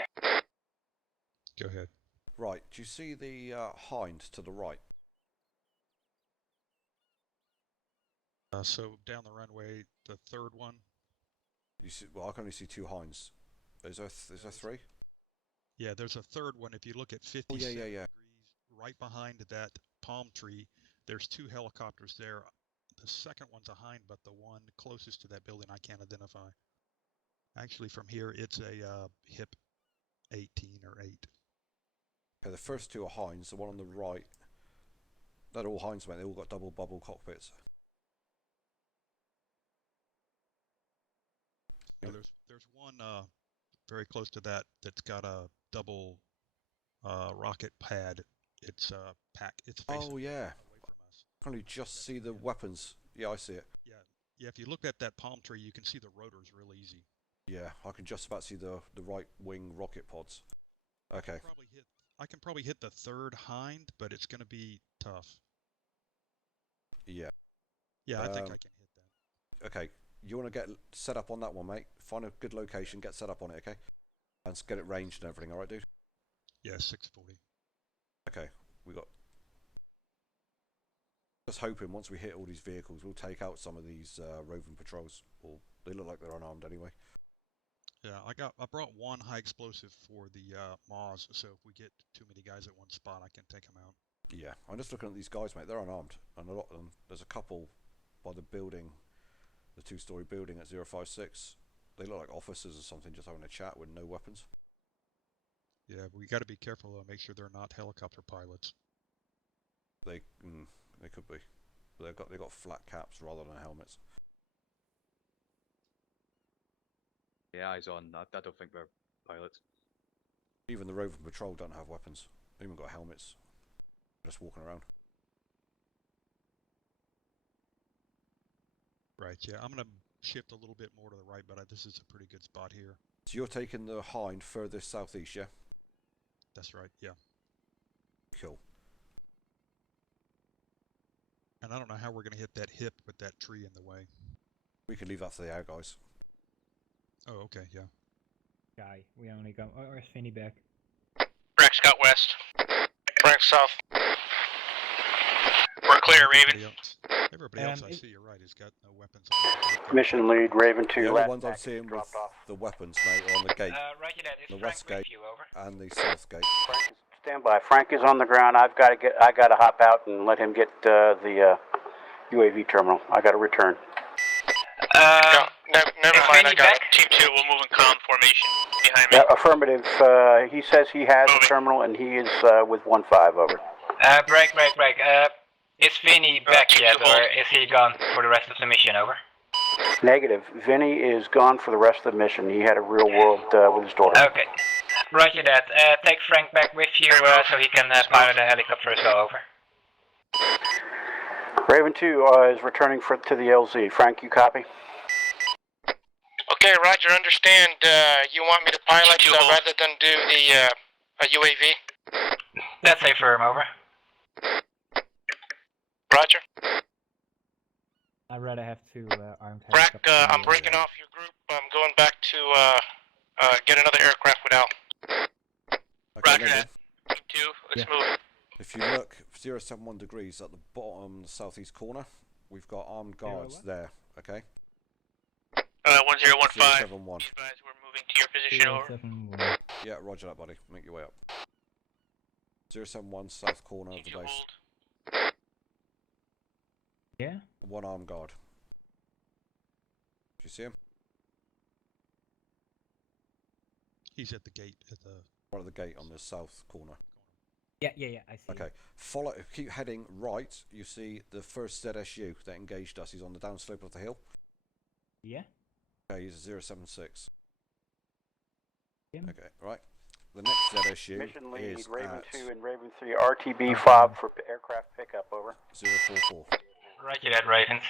Go ahead. Right, do you see the hind to the right? So down the runway, the third one. You see? Well, I can only see 2 hinds. Is there 3? Yeah, there's a third one. If you look at 57 degrees, right behind that palm tree, there's 2 helicopters there. The second one's a hind, but the one closest to that building I can't identify. Actually, from here, it's a HIP 18 or 8. Okay, the first 2 are hinds. The one on the right, they're all hinds, mate. They all got double bubble cockpits. Yeah, there's one very close to that that's got a double rocket pad. It's It's facing yeah. away from us. I can only just see the weapons. Yeah, I see it. Yeah. If you look at that palm tree, you can see the rotors real easy. Yeah, I can just about see the right wing rocket pods. Okay. I can probably hit the third hind, but it's going to be tough. Yeah. Yeah, I think I can hit that. Okay, you want to get set up on that one, mate. Find a good location, get set up on it, okay? And get it ranged and everything, alright, dude? Yeah, 640. Okay, we got... Just hoping once we hit all these vehicles, we'll take out some of these roving patrols. Or they look like they're unarmed anyway. Yeah, I brought 1 high explosive for the Moz, so if we get too many guys at one spot, I can take them out. Yeah, I'm just looking at these guys, mate. They're unarmed, and a lot of them. There's a couple by the building, the 2-story building at 056. They look like officers or something, just having a chat with no weapons. Yeah, we got to be careful though. Make sure they're not helicopter pilots. They could be. But they got flat caps rather than helmets. Yeah, eyes on. I don't think they're pilots. Even the roving patrol don't have weapons. They even got helmets. They're just walking around. Right, yeah. I'm going to shift a little bit more to the right, but this is a pretty good spot here. So you're taking the hind furthest southeast, yeah? That's right, yeah. Cool. And I don't know how we're going to hit that hip with that tree in the way. We can leave that for the air guys. Oh, okay, yeah. Guy, we only go. Oh, where's Finny back? Frank Scott West. Frank South. We're clear, Raven. Everybody else I see, you're right, has got no weapons. Mission lead, Raven 2. The only last ones I'm package seeing with dropped off. the weapons, mate, are on the gate. Roger that. Is The Frank west with gate you? Over. and the south gate. Stand by. Frank is on the ground. I gotta hop out and let him get the UAV terminal. I gotta return. No, never mind. I got it. Team 2 will move in column formation behind me. Yeah, affirmative. He says he has a terminal and he is with 1-5. Over. Break. Is Vinny back yet, or is he gone for the rest of the mission? Over. Negative. Vinny is gone for the rest of the mission. He had a real world with his daughter. Okay. Roger that. Take Frank back with you so he can pilot the helicopter as well. Over. Raven 2 is returning to the LZ. Frank, you copy? Okay, Roger, understand. You want me to pilot rather than do the UAV? That's a firm. Over. Roger. I'd rather have two armed Brack, helicopters. I'm breaking off your group. I'm going back to get another aircraft without. Okay, Roger that. Team 2, let's move. If you look 071 degrees at the bottom southeast corner, we've got armed guards there, okay? 1015. 071. These guys, we're moving to your position. Over. 071. Yeah, roger that, buddy. Make your way up. 071 south corner of the base. Hold. Yeah? One armed guard. Do you see him? He's at the gate at the Right at the gate on the south corner. Yeah, I see. Okay, follow. Keep heading right. You see the first ZSU that engaged us. He's on the downslope of the hill. Yeah? Okay, he's a 076. Yeah. Okay, right. The next ZSU Mission lead, is Raven at 2 and Raven 3 RTB fob for aircraft pickup. Over. 044. Roger that, Ravens.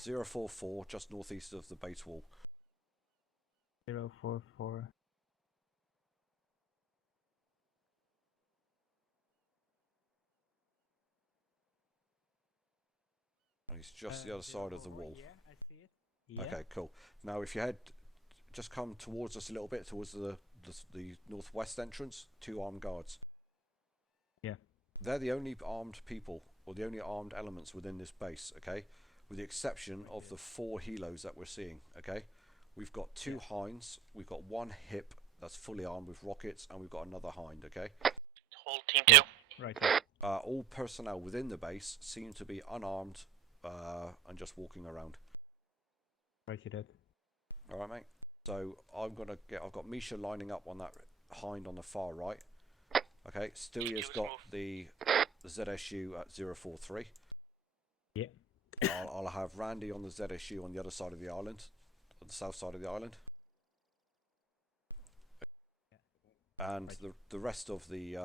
044, just northeast of the base wall. 044. And he's just the other side of the wall. Yeah, I see it. Yeah. Okay, cool. Now, if you head, just come towards us a little bit, towards the northwest entrance, two armed guards. Yeah. They're the only armed people, or the only armed elements within this base, okay? With the exception of the 4 helos that we're seeing, okay? We've got 2 hinds, we've got 1 hip that's fully armed with rockets, and we've got another hind, okay? Hold team 2. Right. All personnel within the base seem to be unarmed and just walking around. Right, you did. Alright, mate. So I've got Misha lining up on that hind on the far right. Okay, Stewie's got the ZSU at 043. Yeah. I'll have Randy on the ZSU on the other side of the island, on the south side of the island. And the rest of the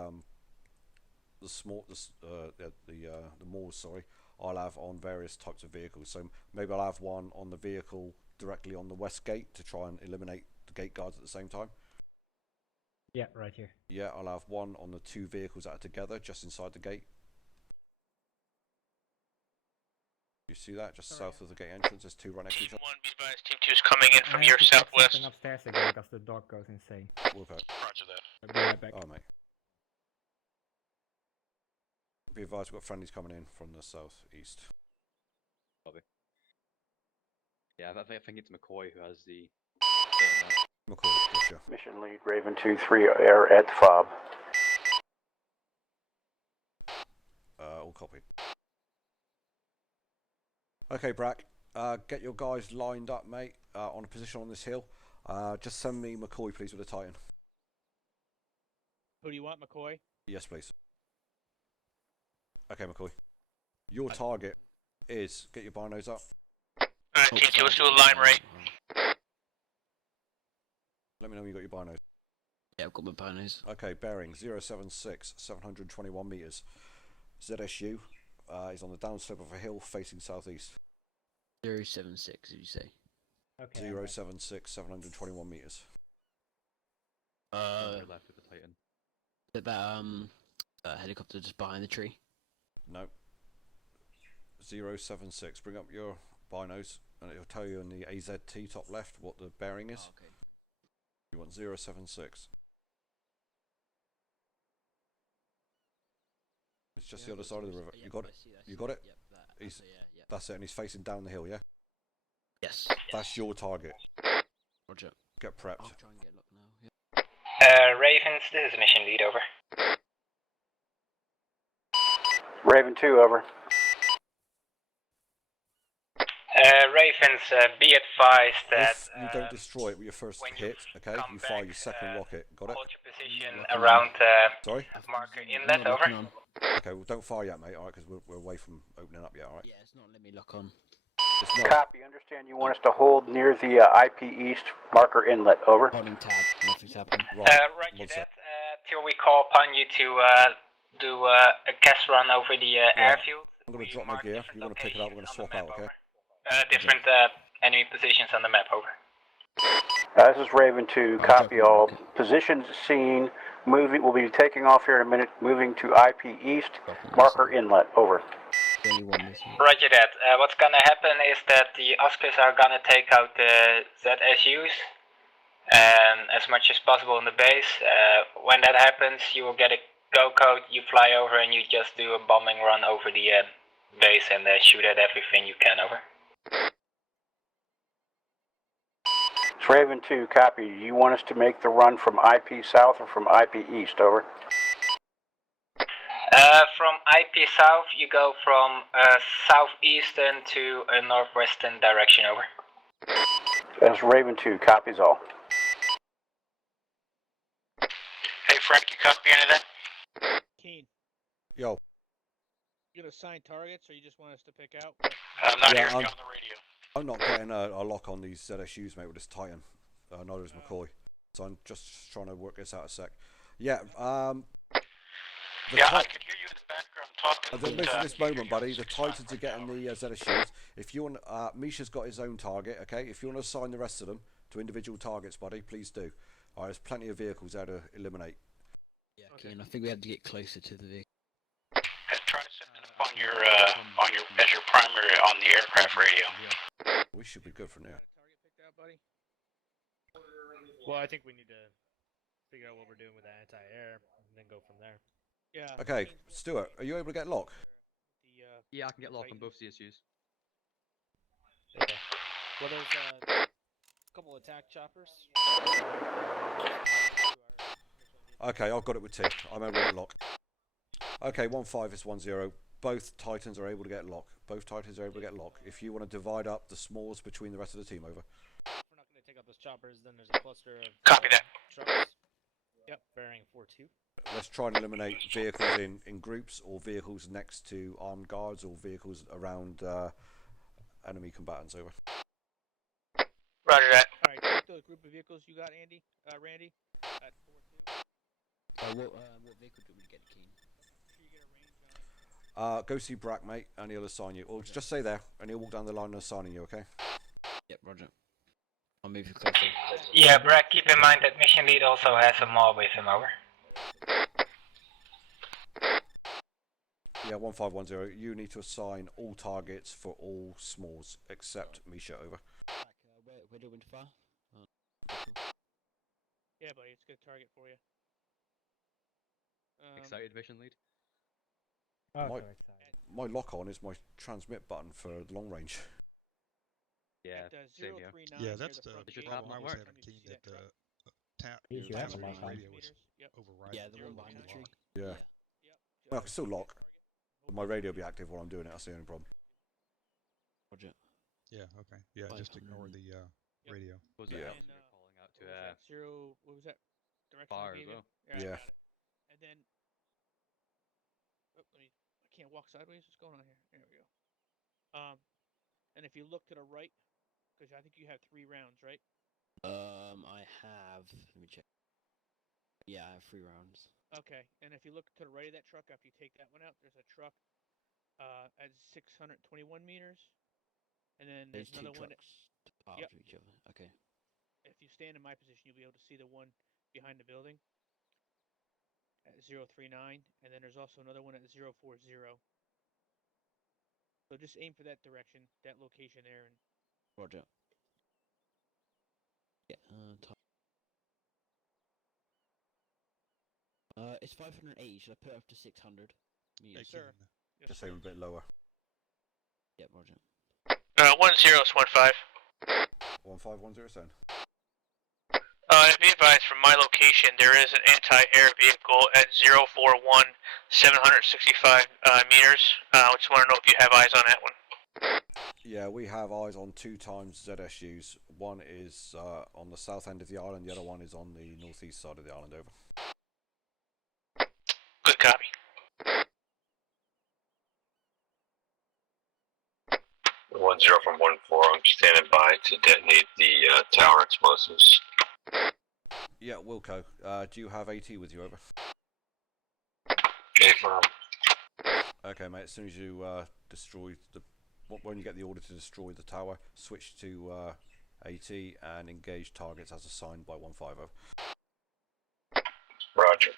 Moors, sorry, I'll have on various types of vehicles. So maybe I'll have one on the vehicle directly on the west gate to try and eliminate the gate guards at the same time. Yeah, right here. Yeah, I'll have one on the 2 vehicles that are together just inside the gate. You see that? Just south of the gate entrance, there's 2 right next to each Team other. 1, be advised, Team 2 is coming in from your southwest. Upstairs again because the dog goes insane. Okay. Roger that. I'll be right back. Oh, mate. Be advised, we've got friendlies coming in from the southeast. Bobby. Yeah, I think it's McCoy who has the... McCoy, gotcha. Mission lead, Raven 2-3 air at fob. All copied. Okay, Brack. Get your guys lined up, mate, on a position on this hill. Just send me McCoy, please, with a Titan. Who do you want, McCoy? Yes, please. Okay, McCoy. Your target is... Get your binos up. Alright, Team 2, let's do a line rate. Let me know when you got your binos. Yeah, I've got my binos. Okay, bearing 076, 721 metres. ZSU is on the downslope of a hill facing southeast. 076, did you say? Okay. 076, 721 metres. left with the Titan. Is that helicopter just behind the tree? No. 076. Bring up your binos and it'll tell you in the AZT top left what the bearing is. Oh, okay. You want 076. just Yeah, the other side of the river. yeah, You got I it? see, I You see. got it? Yep, that. He's, Yeah. that's it, and he's facing down the hill, yeah? Yes. That's your target. Roger. Get prepped. I'll try and get luck now. Yeah. Ravens, this is mission lead, over. Raven 2, over. Ravens, be advised that If you don't destroy it with your first hit, okay, you fire your second rocket. Got it? hold your position around Sorry? marker I'm inlet, not locking over. on. Okay, well, don't fire yet, mate, alright, because we're away from opening up yet, alright? Yeah, it's not letting me lock on. It's not. Copy. Understand you want us to hold near the IP East marker inlet, over. Holding tab. Nothing's happening. Roger that. Till we call upon you to do a cast run over the airfield. I'm going to drop my gear. You want to pick it up, we're going to swap out, okay? Different enemy positions on the map, over. This is Raven 2. Copy all. Positions seen. Moving. We'll be taking off here in a minute. Moving to IP East marker inlet, over. Roger that. What's gonna happen is that the Oscars are gonna take out the ZSUs as much as possible in the base. When that happens, you will get a go code, you fly over and you just do a bombing run over the base and shoot at everything you can, over. It's Raven 2. Copy. You want us to make the run from IP South or from IP East, over? From IP South, you go from southeastern to a northwestern direction, over. That's Raven 2. Copies all. Hey, Frank, you copy any of that? Keen. Yo. You gonna assign targets, or you just want us to pick out? I'm not hearing I'm, you on the radio. I'm not getting a lock on these ZSUs, mate, with this Titan. Neither is McCoy. So I'm just trying to work this out a sec. Yeah, Yeah, I could hear you in the background talking. At this moment, buddy, the Titans are getting the ZSUs. If you want, Misha's got his own target, okay? If you want to assign the rest of them to individual targets, buddy, please do. Alright, there's plenty of vehicles there to eliminate. Yeah, Keen. I think we have to get closer to the vehicle. Try to set it up on your as your primary on the aircraft radio. We should be good from there. Well, I think we need to figure out what we're doing with the anti-air and then go from there. Yeah. Okay, Stuart, are you able to get lock? Yeah, I can get lock on both CSUs. Okay. Well, there's a couple attack choppers. Okay, I've got it with T. I'm able to get lock. Okay, 1-5 is 1-0. Both Titans are able to get lock. Both Titans are able to get lock. If you want to divide up the smalls between the rest of the team, over. If we're not going to take out those choppers, then there's a cluster of Copy that. trucks. Yep, bearing 4-2. Let's try and eliminate vehicles in groups, or vehicles next to armed guards, or vehicles around enemy combatants, over. Roger that. All right, take the group of vehicles you got, Andy, Randy, at 4-2. What vehicle do we get, Keen? Go see Brack, mate, and he'll assign you. Or just stay there, and he'll walk down the line and assigning you, okay? Yep, Roger. I'll move you closer. Yeah, Brad, keep in mind that mission lead also has a maul with him, over. Yeah, 1510. You need to assign all targets for all smalls except Misha, over. Where do we fire? Yeah, buddy, it's a good target for you. Excited mission lead. My lock on is my transmit button for long range. Yeah, same here. Yeah, that's the problem I was having, Keen, that tap You have a lock on. radio was overriding. Yeah, the one behind the tree. Yeah. Well, I can still lock. But my radio will be active while I'm doing it. That's the only problem. Roger. Yeah, okay. Yeah, just ignore the radio. Was yeah. Calling out to zero. What was that? Direction fire I as gave well. you? Yeah. I got it. And then, I can't walk sideways. What's going on here? There we go. And if you look to the right, because I think you have 3 rounds, right? I have. Let me check. Yeah, I have 3 rounds. Okay, and if you look to the right of that truck, after you take that one out, there's a truck at 621 meters, and then there's two another one. trucks apart Yep. from each other. Okay. If you stand in my position, you'll be able to see the one behind the building at 039, and then there's also another one at 040. So just aim for that direction, that location there, and Roger. Yeah. It's 580. Should I put it up to 600? Yes, sir. Yes, Just sir. say a bit lower. Yep, Roger. 10 is 15. 1510 sound. Be advised, from my location, there is an anti-air vehicle at 041, 765 meters. I just want to know if you have eyes on that one. Yeah, we have eyes on 2 times ZSUs. One is on the south end of the island, the other one is on the northeast side of the island, over. Good copy. 10 from 14. I'm standing by to detonate the tower explosives. Yeah, Wilco, do you have AT with you, over? Affirm. Okay, mate, as soon as you destroy the... When you get the order to destroy the tower, switch to AT and engage targets as assigned by 150. Roger.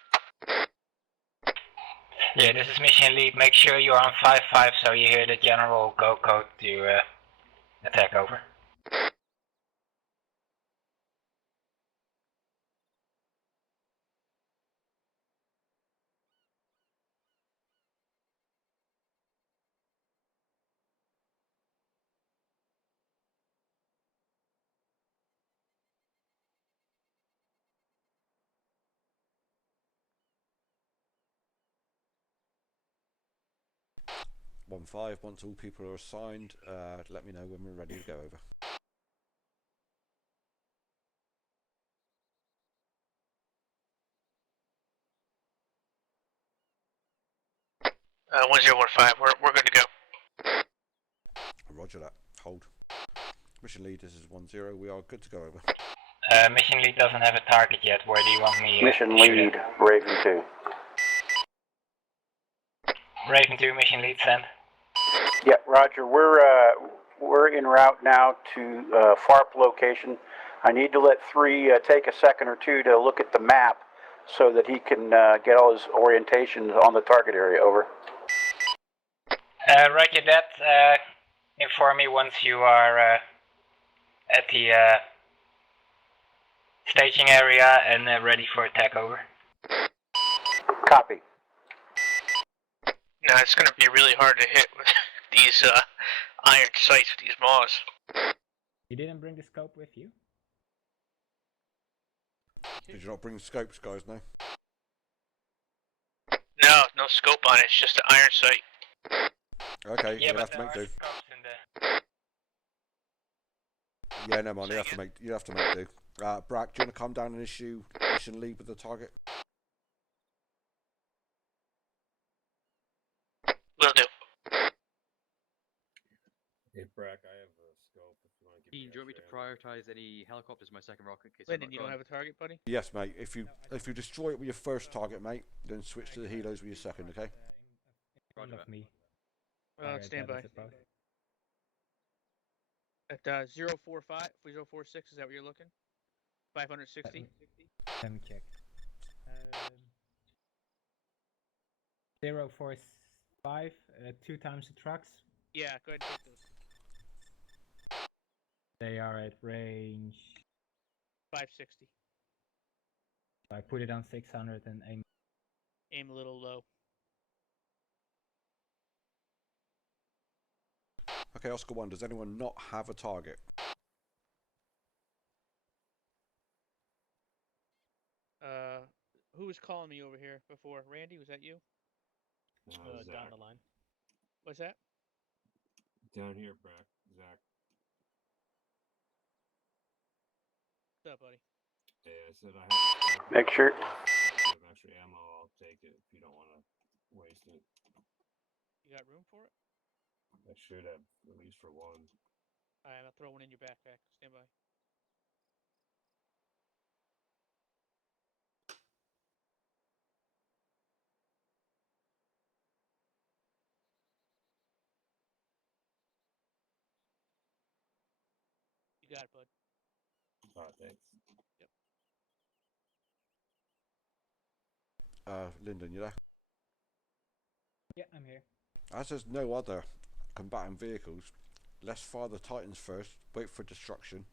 Yeah, this is mission lead. Make sure you're on 5-5 so you hear the general go code to attack, over. One five. Once all people are assigned, let me know when we're ready to go, over. Uh, 1015, we're good to go. Roger that. Hold. Mission lead, this is 10. We are good to go, over. Mission lead doesn't have a target yet. Where do you want me Mission to shoot lead, it? Raven 2. Raven 2, mission lead, send. Yeah, Roger. We're en route now to FARP location. I need to let 3 take a second or two to look at the map so that he can get all his orientations on the target area, over. Roger that. Inform me once you are at the staging area and ready for attack, over. Copy. Now, it's going to be really hard to hit with these iron sights with these maws. You didn't bring the scope with you? Did you not bring scopes, guys, no? No, no scope on it, it's just an iron sight. Okay, Yeah, you'll have but to make do. scopes in the... Yeah, no mind, you have to make do. Brack, do you want to come down and issue mission lead with the target? Will do. Hey, Brack, I have a scope if you want to give Dean, do you want me to prioritize any helicopters? My second rocket in case Lyndon, you don't have a target, buddy? Yes, mate. If you destroy it with your first target, mate, then switch to the helos with your second, okay? Roger that. Me. Stand by. At 045, 046, is that what you're looking? 560? Let me check. 045, 2 times the trucks. Yeah, go ahead and take those. They are at range 560. I put it on 600 and aim. Aim a little low. Okay, Oscar 1, does anyone not have a target? Who was calling me over here before? Randy, was that you? Down the line. What's that? Down here, Brack. Zach. What's up, buddy? Yeah, I said I have. Make sure. If you have extra ammo, I'll take it if you don't want to waste it. You got room for it? I should have, at least for one. Alright, I'll throw one in your backpack. Stand by. You got it, bud. Alright, thanks. Yep. Lyndon, you there? Yeah, I'm here. As there's no other combatant vehicles, let's fire the Titans first, wait for destruction,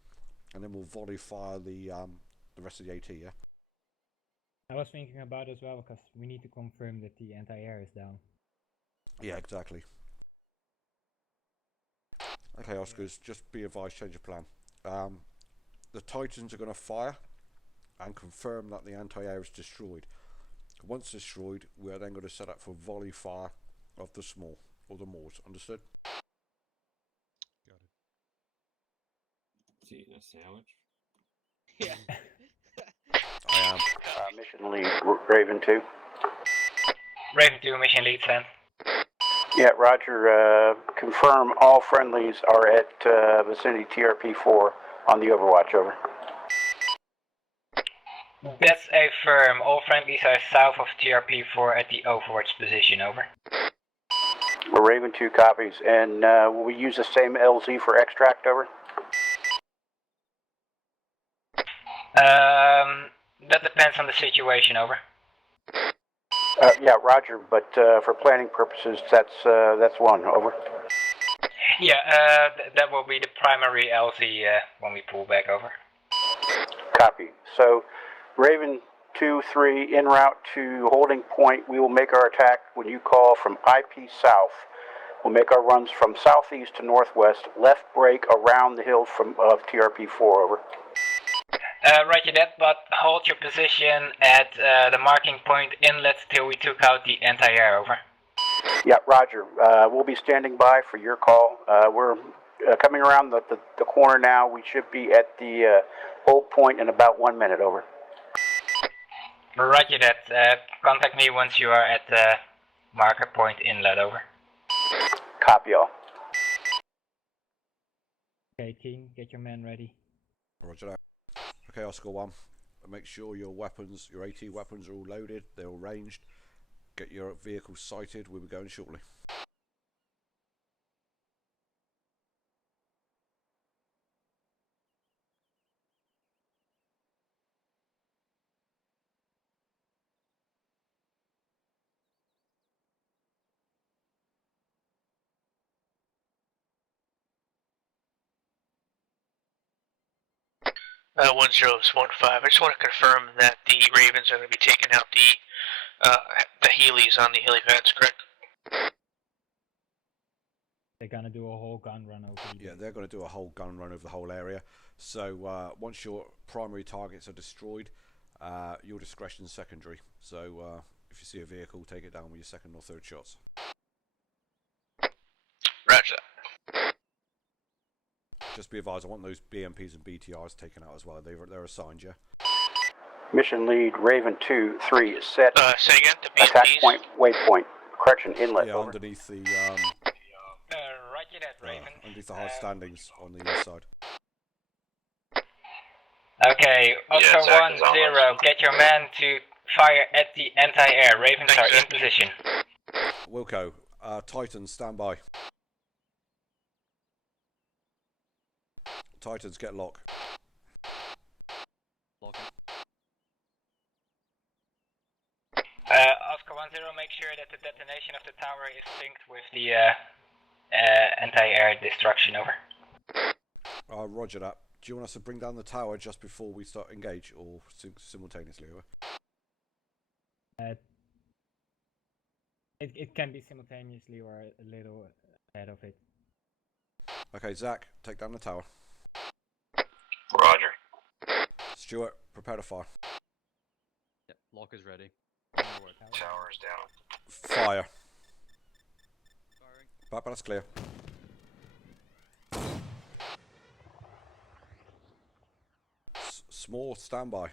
and then we'll volley fire the rest of the AT, yeah? I was thinking about it as well because we need to confirm that the anti-air is down. Yeah, exactly. Okay, Oscars, just be advised, change of plan. The Titans are going to fire and confirm that the anti-air is destroyed. Once destroyed, we are then going to set up for volley fire of the small or the Moors. Understood? Got it. Eating a sandwich? Yeah. I am. Mission lead, Raven 2. Raven 2, mission lead, sent. Yeah, Roger. Confirm all friendlies are at vicinity TRP4 on the Overwatch, over. That's a firm. All friendlies are south of TRP4 at the Overwatch position, over. Raven 2 copies. And will we use the same LZ for extract, over? That depends on the situation, over. Yeah, Roger, but for planning purposes, that's one, over. Yeah, that will be the primary LZ when we pull back, over. Copy. So, Raven 2-3, en route to holding point, we will make our attack when you call from IP south. We'll make our runs from southeast to northwest, left break around the hill of TRP4, over. Roger that, but hold your position at the marking point inlet till we took out the anti-air, over. Yeah, Roger. We'll be standing by for your call. We're coming around the corner now. We should be at the hold point in about 1 minute, over. Roger that. Contact me once you are at the marker point inlet, over. Copy all. Okay, King, get your men ready. Roger that. Okay, Oscar 1. Make sure your weapons, your AT weapons are all loaded, they're all ranged. Get your vehicle sighted, we'll be going shortly. One zeros 1-5. I just want to confirm that the Ravens are going to be taking out the Heelys on the helipads, correct? They're gonna do a whole gun run over you. Yeah, they're going to do a whole gun run over the whole area. So once your primary targets are destroyed, your discretion's secondary. So if you see a vehicle, take it down with your second or third shots. Roger that. Just be advised, I want those BMPs and BTRs taken out as well. They're assigned, yeah? Mission lead, Raven 2-3, set. Say again, the BMPs? Attack point, waypoint. Correction, inlet, Yeah, over. underneath the Roger that, Raven. underneath the hard standings on the east side. Okay, Oscar Zach 1-0, get your men to fire at the anti-air. Ravens are in position. Wilco, Titans, stand by. Titans, get lock. Oscar 1-0, make sure that the detonation of the tower is synced with the anti-air destruction, over. Roger that. Do you want us to bring down the tower just before we start engage, or simultaneously, over? It can be simultaneously or a little ahead of it. Okay, Zach, take down the tower. Roger. Stuart, prepare to fire. Yep, lock is ready. Tower is down. Fire. Back, that's clear. Small, standby.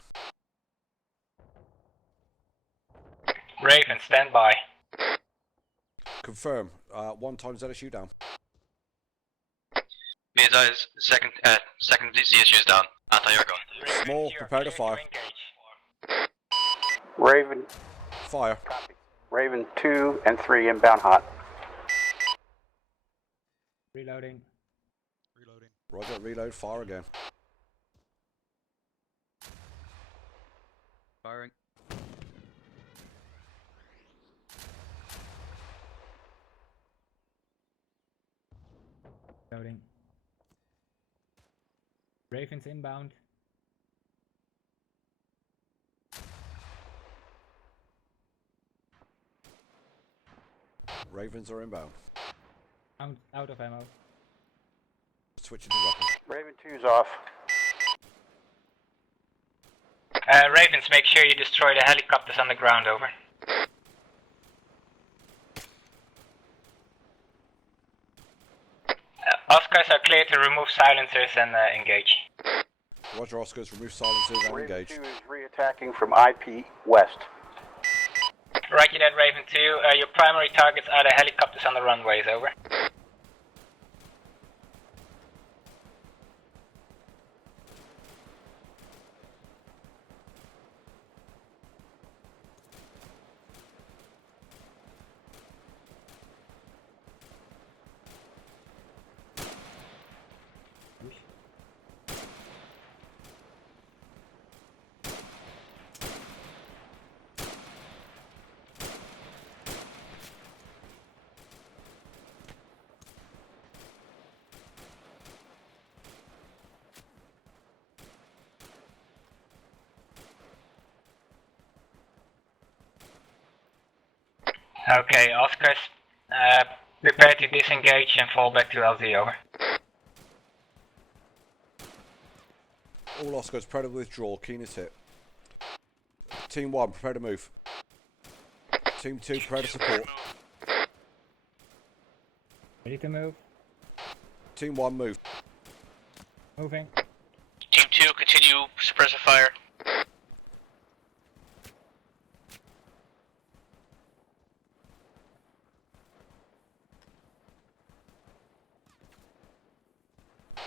Raven, stand by. Confirm. 1 times ZSU down. Be advised, second ZSU is down. Anti-air gone. Small, prepare to fire. Raven. Fire. Copy. Raven 2 and 3 inbound hot. Reloading. Roger, reload, fire again. Firing. Loading. Ravens inbound. Ravens are inbound. Out of ammo. Switching to weapons. Raven 2's off. Ravens, make sure you destroy the helicopters on the ground, over. Oscars are clear to remove silencers and engage. Roger, Oscars, remove silencers and Raven engage. 2 is re-attacking from IP west. Roger that, Raven 2. Your primary targets are the helicopters on the runways, over. Okay, Oscars, prepare to disengage and fall back to LZ, over. All Oscars, prepare to withdraw. Keenest hit. Team 1, prepare to move. Team 2, prepare to support. Ready to move. Team 1, move. Moving. Team 2, continue suppressive fire.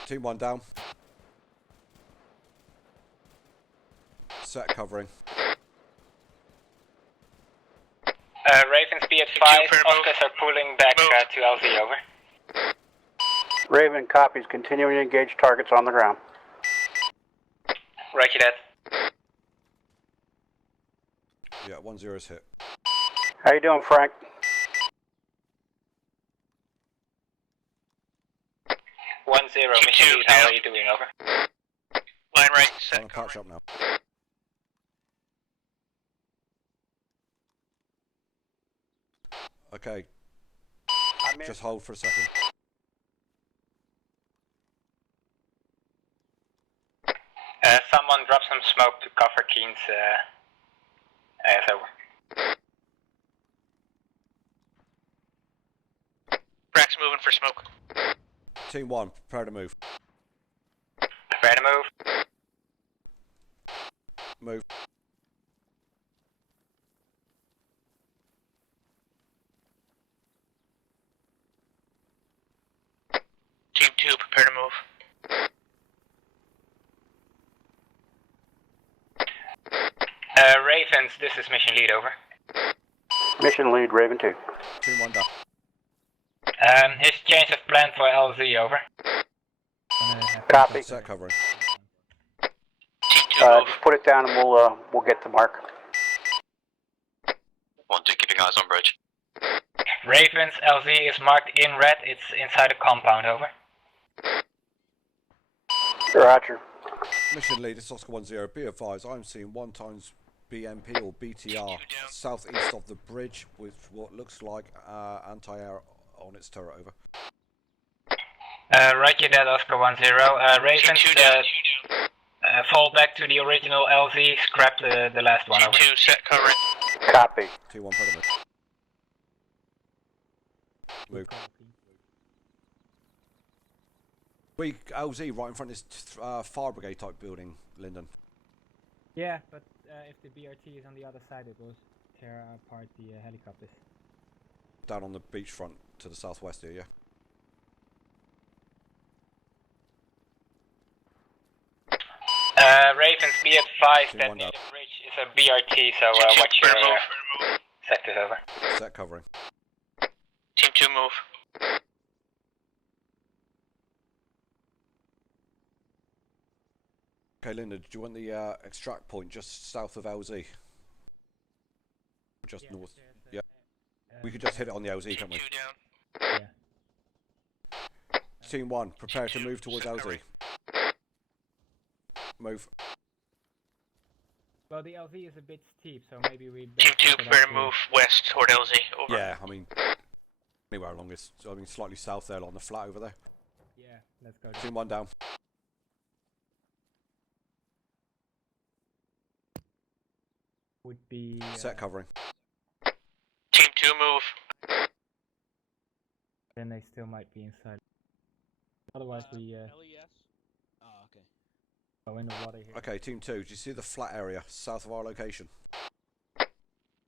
Team 1 down. Set covering. Ravens, be advised, Oscars are pulling back to LZ, over. Raven copies, continuing to engage targets on the ground. Roger that. Yeah, 1-0's hit. How you doing, Frank? 1-0, mission lead, how are you doing, over? Line right, Trying to patch up now. Okay. Just hold for a second. Someone drop some smoke to cover Keen's ass, over. Brack's moving for smoke. Team 1, prepare to move. Prepare to move. Move. Team 2, prepare to move. Ravens, this is mission lead, over. Mission lead, Raven 2. Team 1 down. His change of plan for LZ, over. Copy. Set covering. Team 2, move. Just put it down and we'll get the mark. 1-2, keeping eyes on bridge. Ravens, LZ is marked in red, it's inside the compound, over. Roger. Mission lead, this is Oscar 1-0. Be advised, I'm seeing 1 times BMP or BTR southeast of the bridge with what looks like anti-air on its turret, over. Roger that, Oscar 1-0. Ravens, fall back to the original LZ, scrap the last one, Team over. 2, set covering. Copy. Team 1, prepare to move. Move. We LZ right in front of this fire brigade type building, Lyndon. Yeah, but if the BRT is on the other side, it will tear apart the helicopters. Down on the beachfront to the southwest here, yeah. Ravens, be advised Team that 1 near down. the bridge is a BRT, so watch your sectors, over. Set covering. Team 2, move. Okay, Lyndon, do you want the extract point just south of LZ? Or just north? Yeah. We could just hit it on the LZ, can't we? 2 down. Yeah. Team 1, prepare to move towards LZ. Move. Well, the LV is a bit steep, so maybe we. Team 2, prepare to move west toward LZ. Over. Yeah, I mean, Anywhere along this, I mean, slightly south there, on the flat over there. Yeah, let's go. Team 1 down. Would be Set covering. Team 2 move. Then they still might be inside. Otherwise, we LES. Oh, okay. go in the water here. Okay, Team 2, do you see the flat area south of our location?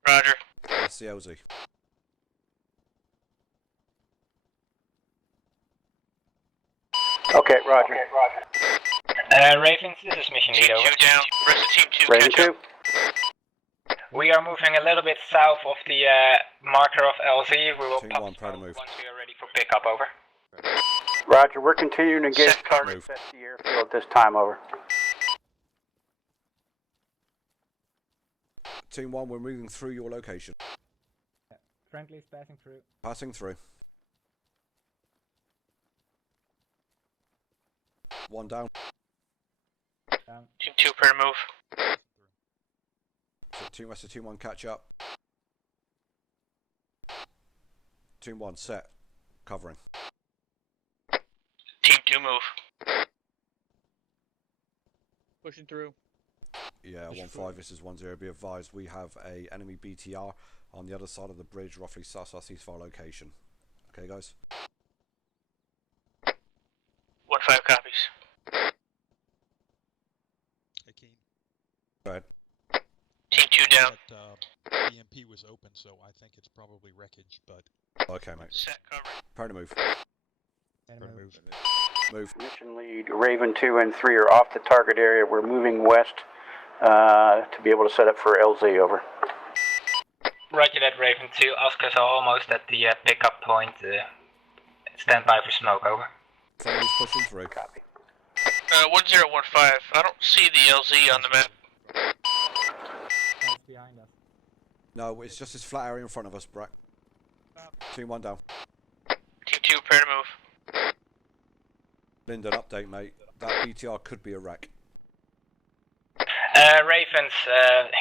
Roger. That's the LZ. Okay, Roger. Ravens, this is Mission Lead, Team over. 2 down. Rest of Team 2 Raven catch 2. up. We are moving a little bit south of the marker of LZ. We will Team pop 1, proud to smoke move. once we are ready for pickup, over. Roger, we're continuing to engage Set targets at the airfield this time, over. Team 1, we're moving through your location. Friendly's passing through. Passing through. 1 down. Down. Team 2 prepare to move. So Team West to Team 1 catch up. Team 1 set. Covering. Team 2 move. Pushing through. Yeah, 1-5, this is 1-0. Be advised, we have a enemy BTR on the other side of the bridge, roughly south-southeast of our location. Okay, guys? 1-5 copies. Hey, Keen. Go ahead. Team 2 down. That EMP was open, so I think it's probably wreckage, but... Okay, mate. Set covering. Prepare to move. Then Better move. move. Move. Mission lead, Raven 2 and 3 are off the target area. We're moving west to be able to set up for LZ, over. Roger that, Raven 2. Oscars are almost at the pickup point. Stand by for smoke, over. Friendly's pushing through. Copy. 1015. I don't see the LZ on the map. Guys behind us. No, it's just this flat area in front of us, Brack. Team 1 down. Team 2 prepare to move. Lyndon, update, mate. That BTR could be a wreck. Ravens,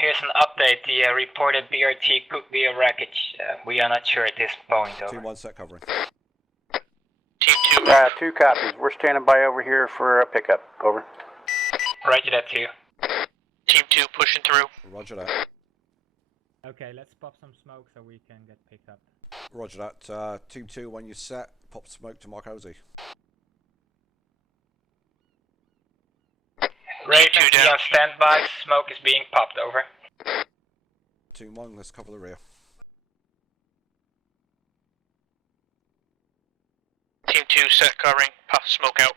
here's an update. The reported BRT could be a wreckage. We are not sure at this point, over. Team 1 set covering. Team 2 move. 2 copies. We're standing by over here for a pickup, over. Roger that, 2. Team 2 pushing through. Roger that. Okay, let's pop some smoke so we can get picked up. Roger that. Team 2, when you set, pop smoke to Mark LZ. Raven, Team 2 be down. on standby. Smoke is being popped, over. Team 1, let's cover the rear. Team 2 set covering. Pop smoke out.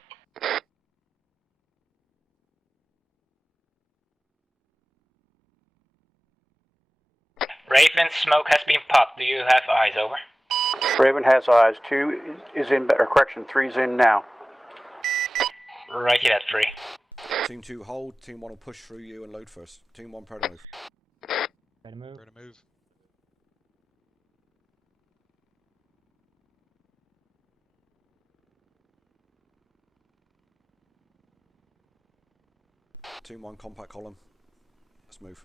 Raven, smoke has been popped. Do you have eyes, over? Raven has eyes. 2 is in, or correction, 3's in now. Roger that, 3. Team 2 hold. Team 1 will push through you and load first. Team 1 prepare to move. Better move. Better move. Team 1 compact column. Let's move.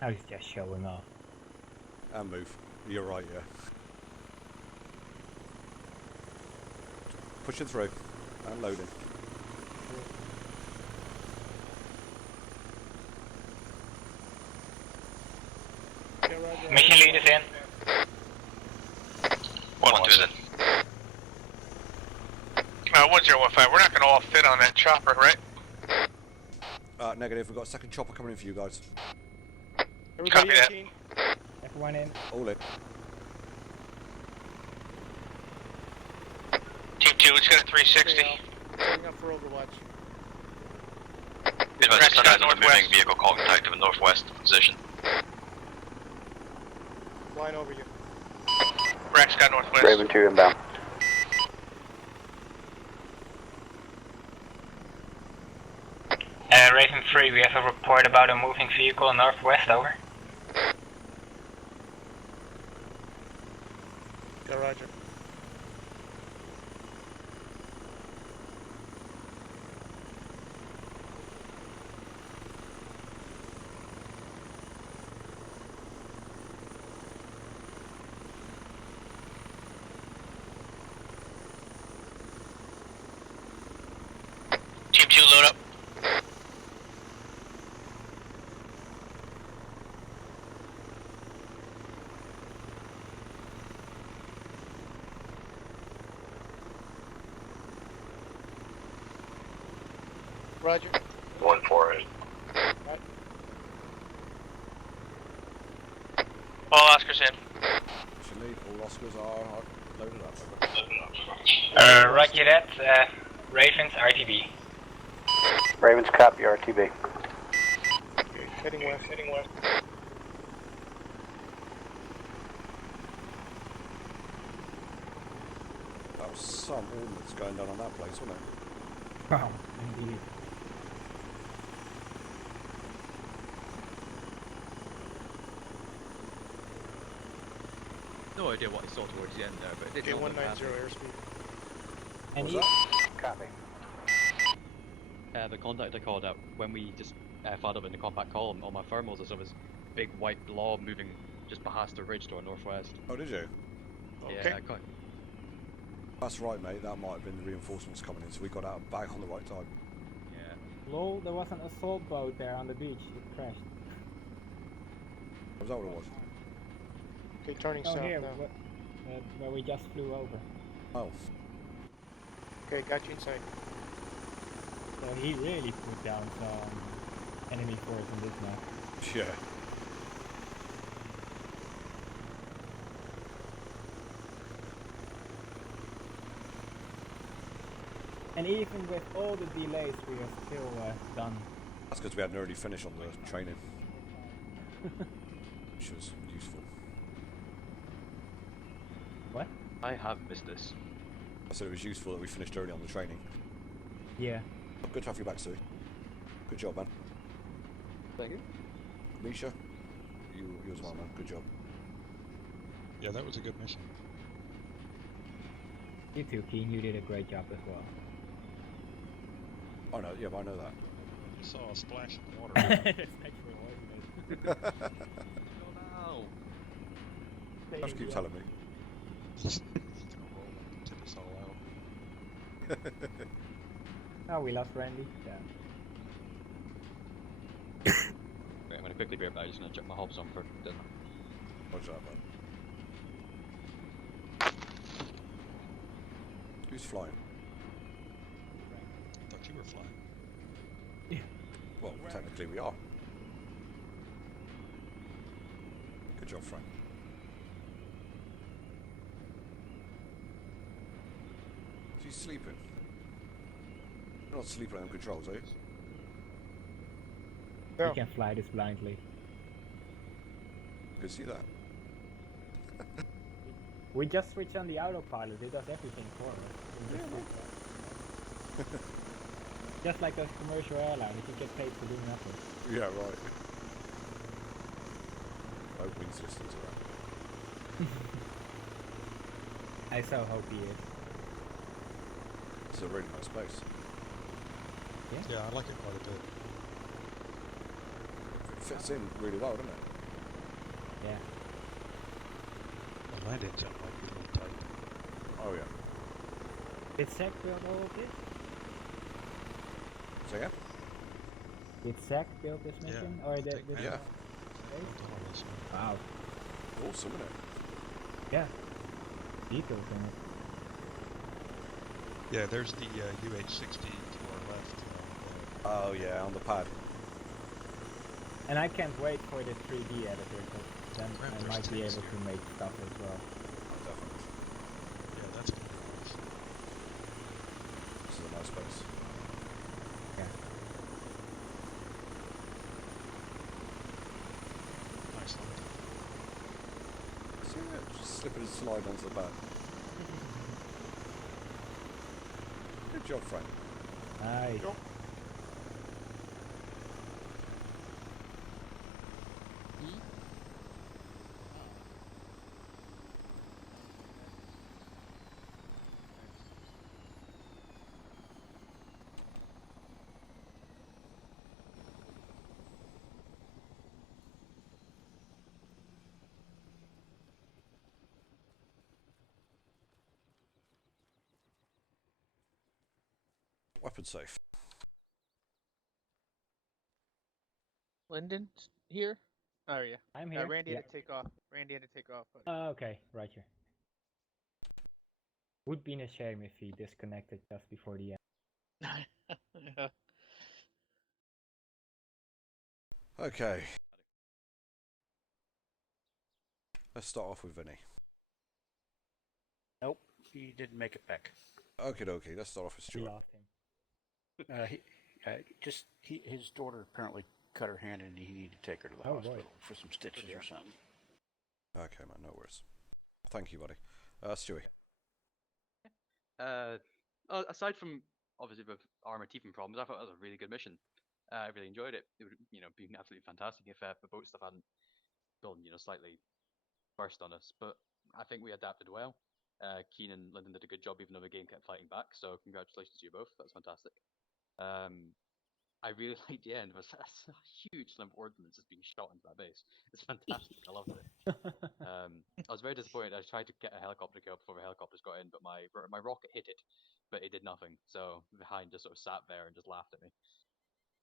Now he's just showing off. And move. You're right, yeah. Pushing through. And loading. Mission lead is in. 1-2 then. 1015. We're not going to all fit on that chopper, right? Negative. We've got a second chopper coming in for you guys. Everybody Copy that. 18. Everyone in. All in. Team 2, it's got a 360. Setting up for Overwatch. Be advised, Sunrise on a moving vehicle contact of a northwest position. Flying over you. Brax got northwest. Raven 2 inbound. Raven 3, we have a report about a moving vehicle northwest, over. Yeah, roger. Team 2, load up. Roger. 1-4. Right. All Oscars in. Should lead. All Oscars are loaded up. Roger that. Ravens RTB. Ravens, copy RTB. Okay, heading west. Heading west. That was some ordnance going down on that place, wasn't it? Wow, indeed. No idea what I saw towards the end there, but it did Okay, not look 190 happy. airspeed. And Was you, Copy. The contact I called out when we just fired up in the compact column on my thermals, I saw this big white blob moving just past the ridge to our northwest. Oh, did you? Okay. Yeah, I can't. That's right, mate. That might have been the reinforcements coming in, so we got out back on the right time. Yeah. lol, there was an assault boat there on the beach. It crashed. Was that what it was? Okay, turning Oh, south here, now. where we just flew over. Oh. Okay, got you inside. So he really put down some enemy force on this map. Yeah. And even with all the delays, we are still done. That's because we had an early finish on the training. Which was useful. What? I have missed this. I said it was useful that we finished early on the training. Yeah. Good to have you back, Sue. Good job, man. Thank you. Misha, you as well, man. Good job. Yeah, that was a good mission. You too, Keen. You did a great job as well. I know, yeah, but I know that. I just saw a splash of water. That's actually wasn't it? Oh no! Just keep telling me. He's gonna roll and tip us all out. Oh, we lost Randy. Yeah. Wait, I'm gonna quickly be right back. I'm just gonna check my hobs on for dinner. What's that, man? Who's flying? I thought you were flying. Well, technically we are. Good job, Frank. Is he sleeping? You're not sleeping on controls, are you? No. We can fly this blindly. You can see that. We just switch on the autopilot. It does everything for us. We just switch that. Just like those commercial airlines, you get paid for doing nothing. Yeah, right. Hope wings listening to that. I so hope he is. It's a really nice space. Yeah? Yeah, I like it quite a bit. It fits in really well, doesn't it? Yeah. The landing zone might be a little tight. Oh yeah. Did Zach build all of this? So yeah? Did Zach build this mission? Yeah, Or I the, think this Yeah. Done all this one. Wow. Awesome, isn't it? Yeah. Details in it. Yeah, there's the UH-60 to our left. Oh yeah, on the pad. And I can't wait for the 3D editor, because then Crap, I there's might be tanks able to here. make stuff as well. Definitely. Yeah, that's gonna be nice. This is a nice space. Yeah. Nice landing. See it? Just slip and slide onto the pad. Good job, Frank. Nice. Yep. Weapon safe. Lyndon's here? Oh, yeah. I'm here. Randy Yeah. had to take off. Randy had to take off. Buddy. Okay, Roger. Would been a shame if he disconnected just before the end. Yeah. Okay. Let's start off with Vinny. Nope, he didn't make it back. Okay, dokie. Let's start off with We Stuart. lost him. His daughter apparently cut her hand and he needed to take her to the hospital for some stitches or something. Okay, man. No worries. Thank you, buddy. Stewie. Aside from obviously the armor teething problems, I thought that was a really good mission. I really enjoyed it. It would, be absolutely fantastic if the boat stuff hadn't gone, slightly burst on us. But I think we adapted well. Keen and Lyndon did a good job, even though the game kept fighting back. So congratulations to you both. That's fantastic. I really liked the end. That's a huge lump of ordnance that's being shot into that base. It's fantastic. I loved it. I was very disappointed. I tried to get a helicopter kill before the helicopters got in, but my rocket hit it, but it did nothing. So the hind just sort of sat there and just laughed at me.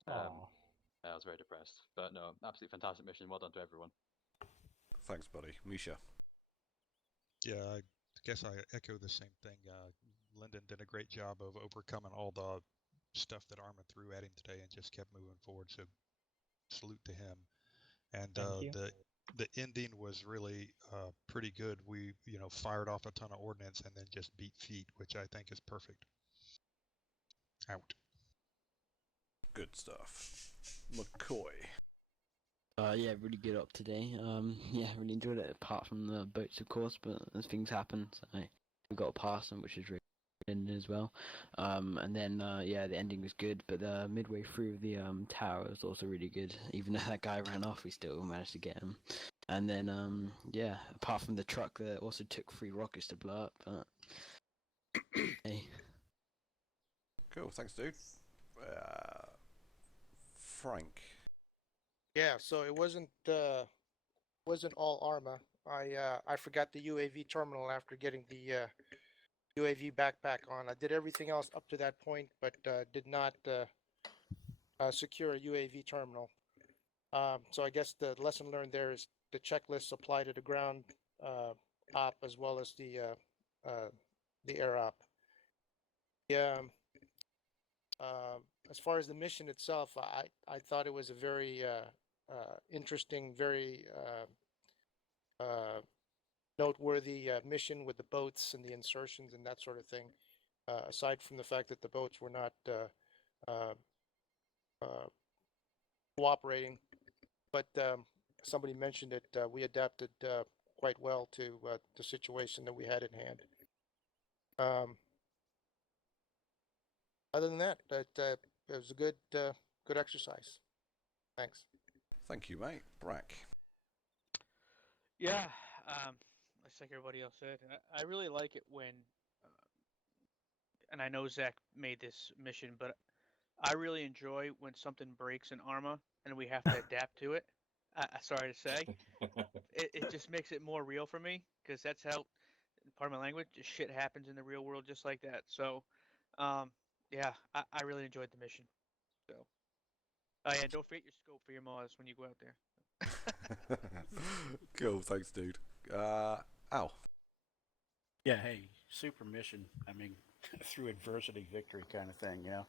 I was very depressed. But no, absolutely fantastic mission. Well done to everyone. Thanks, buddy. Misha. Yeah, I guess I echo the same thing. Lyndon did a great job of overcoming all the stuff that Arma threw at him today and just kept moving forward. So salute to him. And the ending was really pretty good. We fired off a ton of ordnance and then just beat feet, which I think is perfect. Out. Good stuff. McCoy. Yeah, really good up today. Yeah, really enjoyed it. Apart from the boats, of course, but as things happen, so we got past them, which is really good as well. And then yeah, the ending was good, but midway through the tower was also really good. Even though that guy ran off, we still managed to get him. And then yeah, apart from the truck that also took 3 rockets to blow up, but hey. Cool, thanks, dude. Frank. Yeah, so it wasn't all Arma. I forgot the UAV terminal after getting the UAV backpack on. I did everything else up to that point, but did not secure a UAV terminal. So I guess the lesson learned there is the checklists apply to the ground op as well as the air op. Yeah. As far as the mission itself, I thought it was a very interesting, very noteworthy mission with the boats and the insertions and that sort of thing. Aside from the fact that the boats were not cooperating, but somebody mentioned it, we adapted quite well to the situation that we had in hand. Other than that, it was a good exercise. Thanks. Thank you, mate. Brack. Yeah, it's like everybody else said. I really like it when, and I know Zach made this mission, but I really enjoy when something breaks in Arma and we have to adapt to it. Sorry to say, it just makes it more real for me because that's how, pardon my language, just shit happens in the real world just like that. So, yeah, I really enjoyed the mission. So, oh yeah, don't forget your scope for your mods when you go out there. Cool, thanks, dude. Al. Yeah, hey, super mission. I mean, through adversity, victory kind of thing, you know.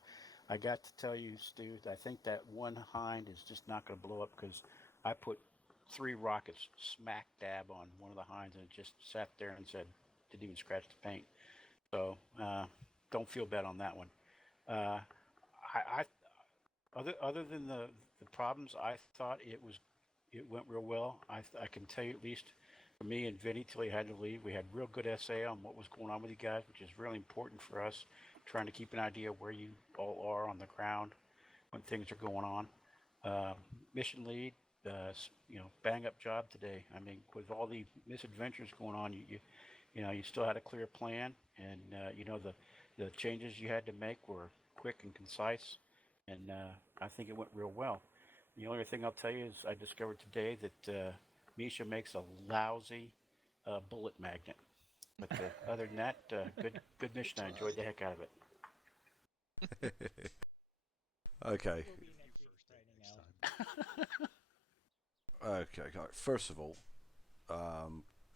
I got to tell you, Stu, I think that one hind is just not going to blow up because I put 3 rockets smack dab on one of the hinds and it just sat there and said, didn't even scratch the paint. So don't feel bad on that one. Other than the problems, I thought it went real well. I can tell you, at least for me and Vinny, till he had to leave, we had real good SA on what was going on with you guys, which is really important for us, trying to keep an idea of where you all are on the ground when things are going on. Mission lead, bang up job today. I mean, with all the misadventures going on, you still had a clear plan, and the changes you had to make were quick and concise, and I think it went real well. The only thing I'll tell you is I discovered today that Misha makes a lousy bullet magnet. But other than that, good mission. I enjoyed the heck out of it. Okay. We'll be next week Friday now. Okay, first of all, I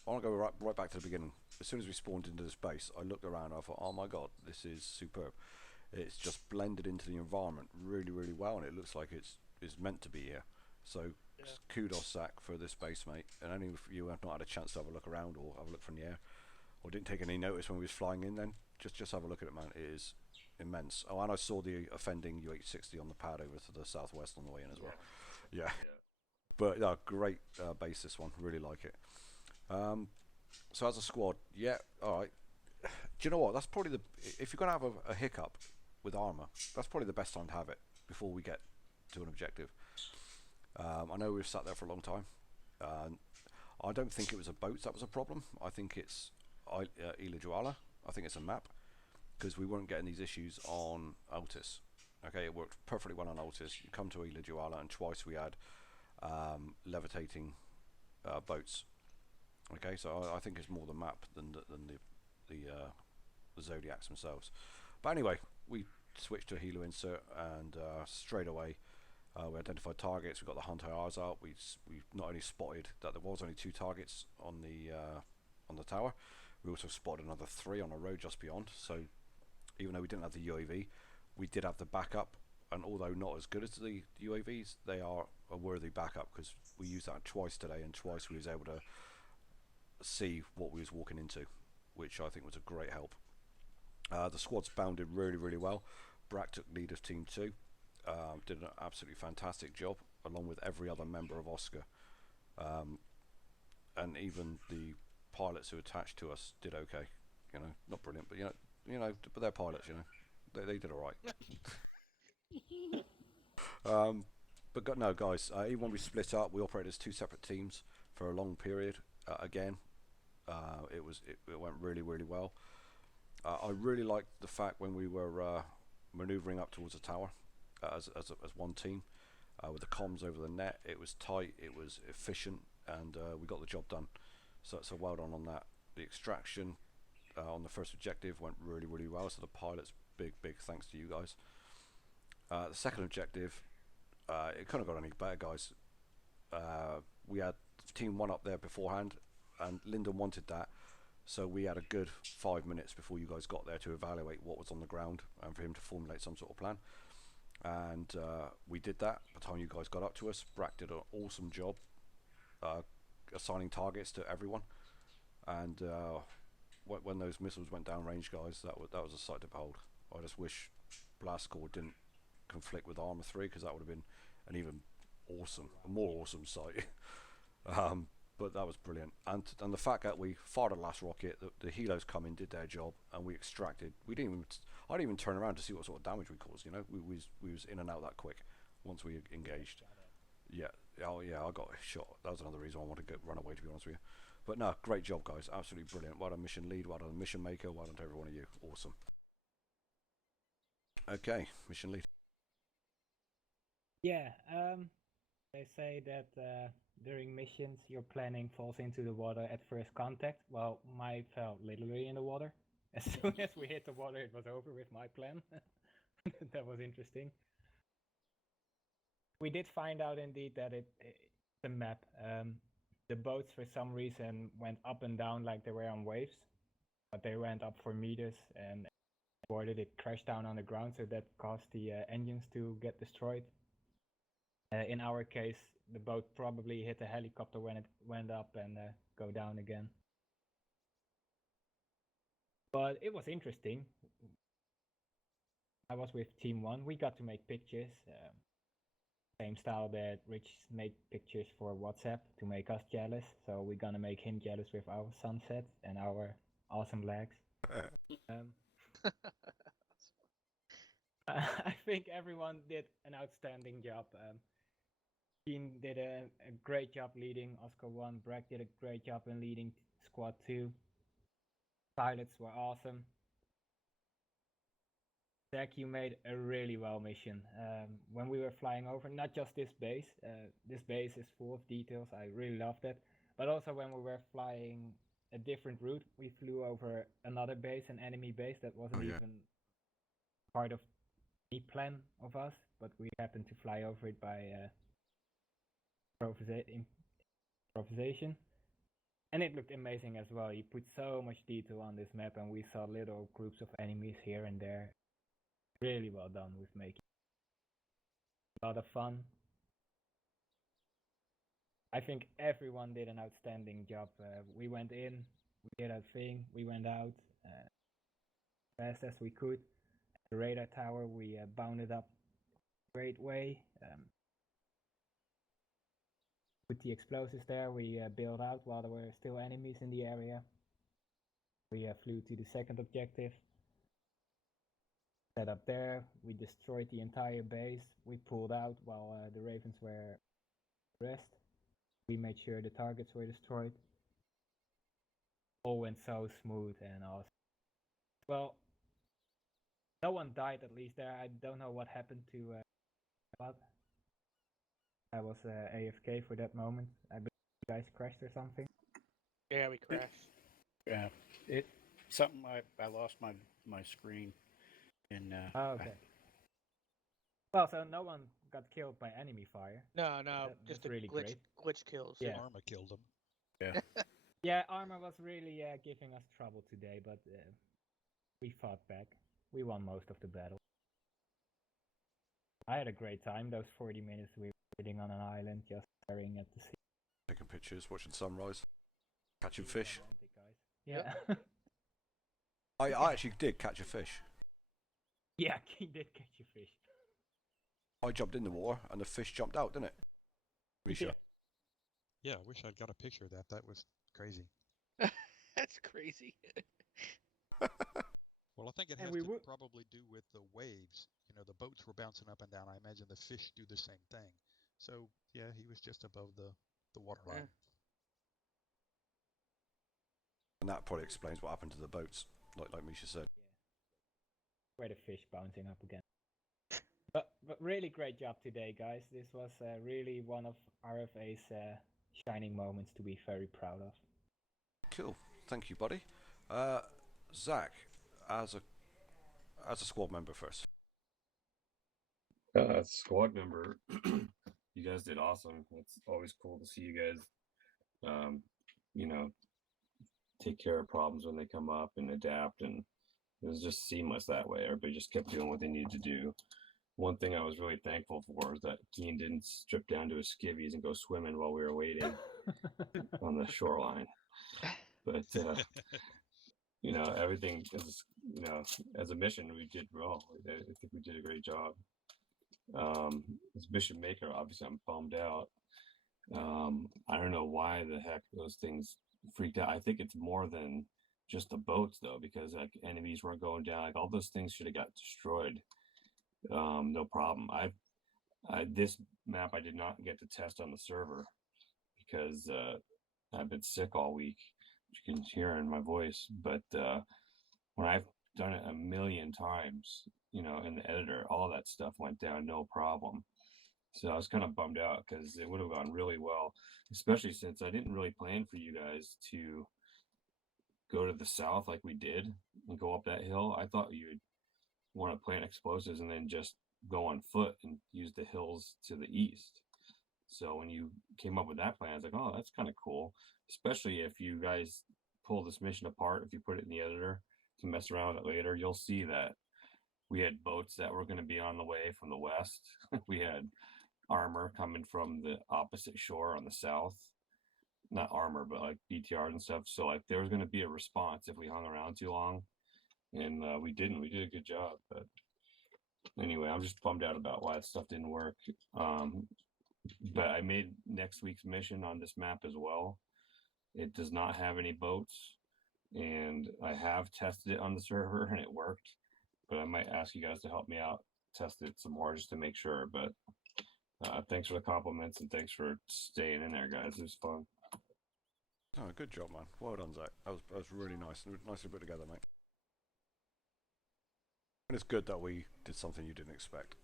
want to go right back to the beginning. As soon as we spawned into this base, I looked around and I thought, oh my god, this is superb. It's just blended into the environment really well, and it looks like it's meant to be here. So kudos, Zach, for this base, mate. And any of you have not had a chance to have a look around or have a look from the air, or didn't take any notice when we was flying in, then just have a look at it, man. It is immense. Oh, and I saw the offending UH-60 on the pad over to the southwest on the way in as well. Yeah. But great base, this one. Really like it. So as a squad, yeah, all right. Do you know what? That's probably if you're gonna have a hiccup with armor, that's probably the best time to have it before we get to an objective. I know we've sat there for a long time. I don't think it was a boat that was a problem. I think it's Ila Juala. I think it's a map, because we weren't getting these issues on Altis. Okay, it worked perfectly well on Altis. You come to Ila Juala, and twice we had levitating boats. Okay, so I think it's more the map than the Zodiacs themselves. But anyway, we switched to a Helo insert, and straight away we identified targets. We got the Hunter R's out. We not only spotted that there was only 2 targets on the tower, we also spotted another 3 on a road just beyond. So even though we didn't have the UAV, we did have the backup. And although not as good as the UAVs, they are a worthy backup, because we used that twice today, and twice we was able to see what we was walking into, which I think was a great help. The squad's bounded really well. Brack took lead of Team 2, did an absolutely fantastic job, along with every other member of Oscar, and even the pilots who attached to us did okay. You know, not brilliant, but but they're pilots. You know, they did all right. But no, guys, even when we split up, we operated as 2 separate teams for a long period. Again, it went really well. I really liked the fact when we were manoeuvring up towards the tower as one team, with the comms over the net. It was tight, it was efficient, and we got the job done. So well done on that. The extraction on the first objective went really well. So the pilots, big thanks to you guys. The second objective, it couldn't have got any better, guys. We had Team 1 up there beforehand, and Lyndon wanted that, so we had a good 5 minutes before you guys got there to evaluate what was on the ground and for him to formulate some sort of plan. And we did that. By the time you guys got up to us, Brack did an awesome job assigning targets to everyone. And when those missiles went down range, guys, that was a sight to behold. I just wish Blast Core didn't conflict with Armor 3, because that would have been an even more awesome sight. But that was brilliant, and the fact that we fired the last rocket, the helos come in, did their job, and we extracted. I didn't even turn around to see what sort of damage we caused. You know, we was in and out that quick once we engaged. Yeah, I got shot. That was another reason I wanted to run away, to be honest with you. But no, great job, guys, absolutely brilliant. Well done, mission lead. Well done, mission maker. Well done to every one of you. Awesome. Okay, mission lead. Yeah, they say that during missions your planning falls into the water at first contact. Well, mine fell literally in the water. As soon as we hit the water, it was over with my plan. That was interesting. We did find out indeed that it's a map. The boats for some reason went up and down like they were on waves, but they went up for meters, and avoided it crashed down on the ground, so that caused the engines to get destroyed. In our case, the boat probably hit a helicopter when it went up and go down again. But it was interesting. I was with Team 1. We got to make pictures. Same style that Rich made pictures for WhatsApp to make us jealous. So we're gonna make him jealous with our sunset and our awesome legs. I think everyone did an outstanding job. Team did a great job leading Oscar 1. Brack did a great job in leading Squad 2. Pilots were awesome. Zach, you made a really well mission. When we were flying over, not just this base is full of details. I really loved it. But also when we were flying a different route, we flew over another base, an enemy base that wasn't even part of any plan of us, but we happened to fly over it by improvisation. And it looked amazing as well. You put so much detail on this map, and we saw little groups of enemies here and there. Really well done with making a lot of fun. I think everyone did an outstanding job. We went in, we did our thing, we went out fast as we could. The radar tower, we bounded up great way. Put the explosives there, we bailed out while there were still enemies in the area. We flew to the second objective. Set up there, we destroyed the entire base. We pulled out while the Ravens were rest. We made sure the targets were destroyed. All went so smooth and awesome. Well, no one died at least there. I don't know what happened to Bud. I was AFK for that moment. I believe you guys crashed or something. Yeah, we crashed. Yeah, I lost my screen, and Oh, okay. Well, so no one got killed by enemy fire. No, That's just really great. glitch kills. Yeah. Arma killed him. Yeah. Yeah, Arma was really giving us trouble today, but we fought back. We won most of the battle. I had a great time. Those 40 minutes we were sitting on an island, just staring at the sea. Taking pictures, watching sunrise, catching fish. Yeah. I actually did catch a fish. Yeah, he did catch a fish. I jumped in the water and the fish jumped out, didn't it? Risha. Yeah, I wish I'd got a picture of that. That was crazy. That's crazy. Well, I think it has to probably do with the waves. You know, the boats were bouncing up and down. I imagine the fish do the same thing. So, yeah, he was just above the waterline. And that probably explains what happened to the boats, like Misha said. Yeah. Where the fish bouncing up again. But really great job today, guys. This was really one of RFA's shining moments to be very proud of. Cool. Thank you, buddy. Zach, as a squad member first. Squad member, you guys did awesome. It's always cool to see you guys, you know, take care of problems when they come up and adapt, and it was just seamless that way. Everybody just kept doing what they needed to do. One thing I was really thankful for is that Keen didn't strip down to his skivvies and go swimming while we were waiting on the shoreline. But you know, everything is, you know, as a mission we did well. I think we did a great job. As mission maker, obviously I'm bummed out. I don't know why the heck those things freaked out. I think it's more than just the boats though, because like enemies weren't going down. Like all those things should have got destroyed. No problem. This map I did not get to test on the server because I've been sick all week, which you can hear in my voice. But when I've done it a million times, you know, in the editor, all that stuff went down no problem. So I was kind of bummed out because it would have gone really well, especially since I didn't really plan for you guys to go to the south like we did and go up that hill. I thought you would want to plant explosives and then just go on foot and use the hills to the east. So when you came up with that plan, I was like, oh, that's kind of cool, especially if you guys pull this mission apart. If you put it in the editor to mess around with it later, you'll see that we had boats that were going to be on the way from the west. We had armor coming from the opposite shore on the south. Not armor, but like BTR and stuff. So like there was going to be a response if we hung around too long. And we didn't. We did a good job. But anyway, I'm just bummed out about why that stuff didn't work. But I made next week's mission on this map as well. It does not have any boats. And I have tested it on the server and it worked. But I might ask you guys to help me out, test it some more just to make sure. But thanks for the compliments and thanks for staying in there, guys. It was fun. Oh, good job, man. Well done, Zach. That was really nice. Nicely put together, mate. And it's good that we did something you didn't expect.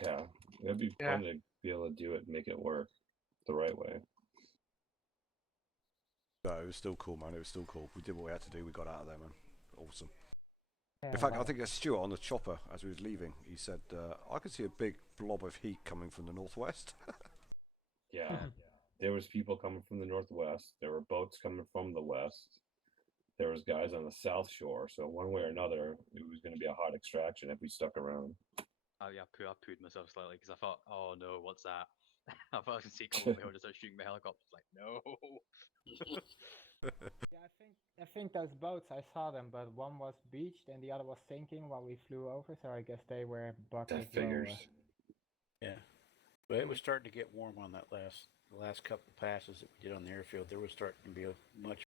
Yeah, it'd be fun to be able to do it and make it work the right way. No, it was still cool, man. It was still cool. We did what we had to do. We got out of there, man. Awesome. Yeah, In fact, I well, think it's Stuart on the chopper as we was leaving. He said, "I could see a big blob of heat coming from the northwest." Yeah, there was people coming from the northwest. There were boats coming from the west. There was guys on the south shore. So one way or another, it was going to be a hot extraction if we stuck around. Oh yeah, I pooed myself slightly because I thought, oh no, what's that? I thought I was gonna see a couple of people just start shooting my helicopters. Like, no. yeah, I think those boats I saw them, but one was beached and the other was sinking while we flew over. So I guess they were bucked That as well. figures. Yeah. But it was starting to get warm on the last couple passes that we did on the airfield. There was starting to be a much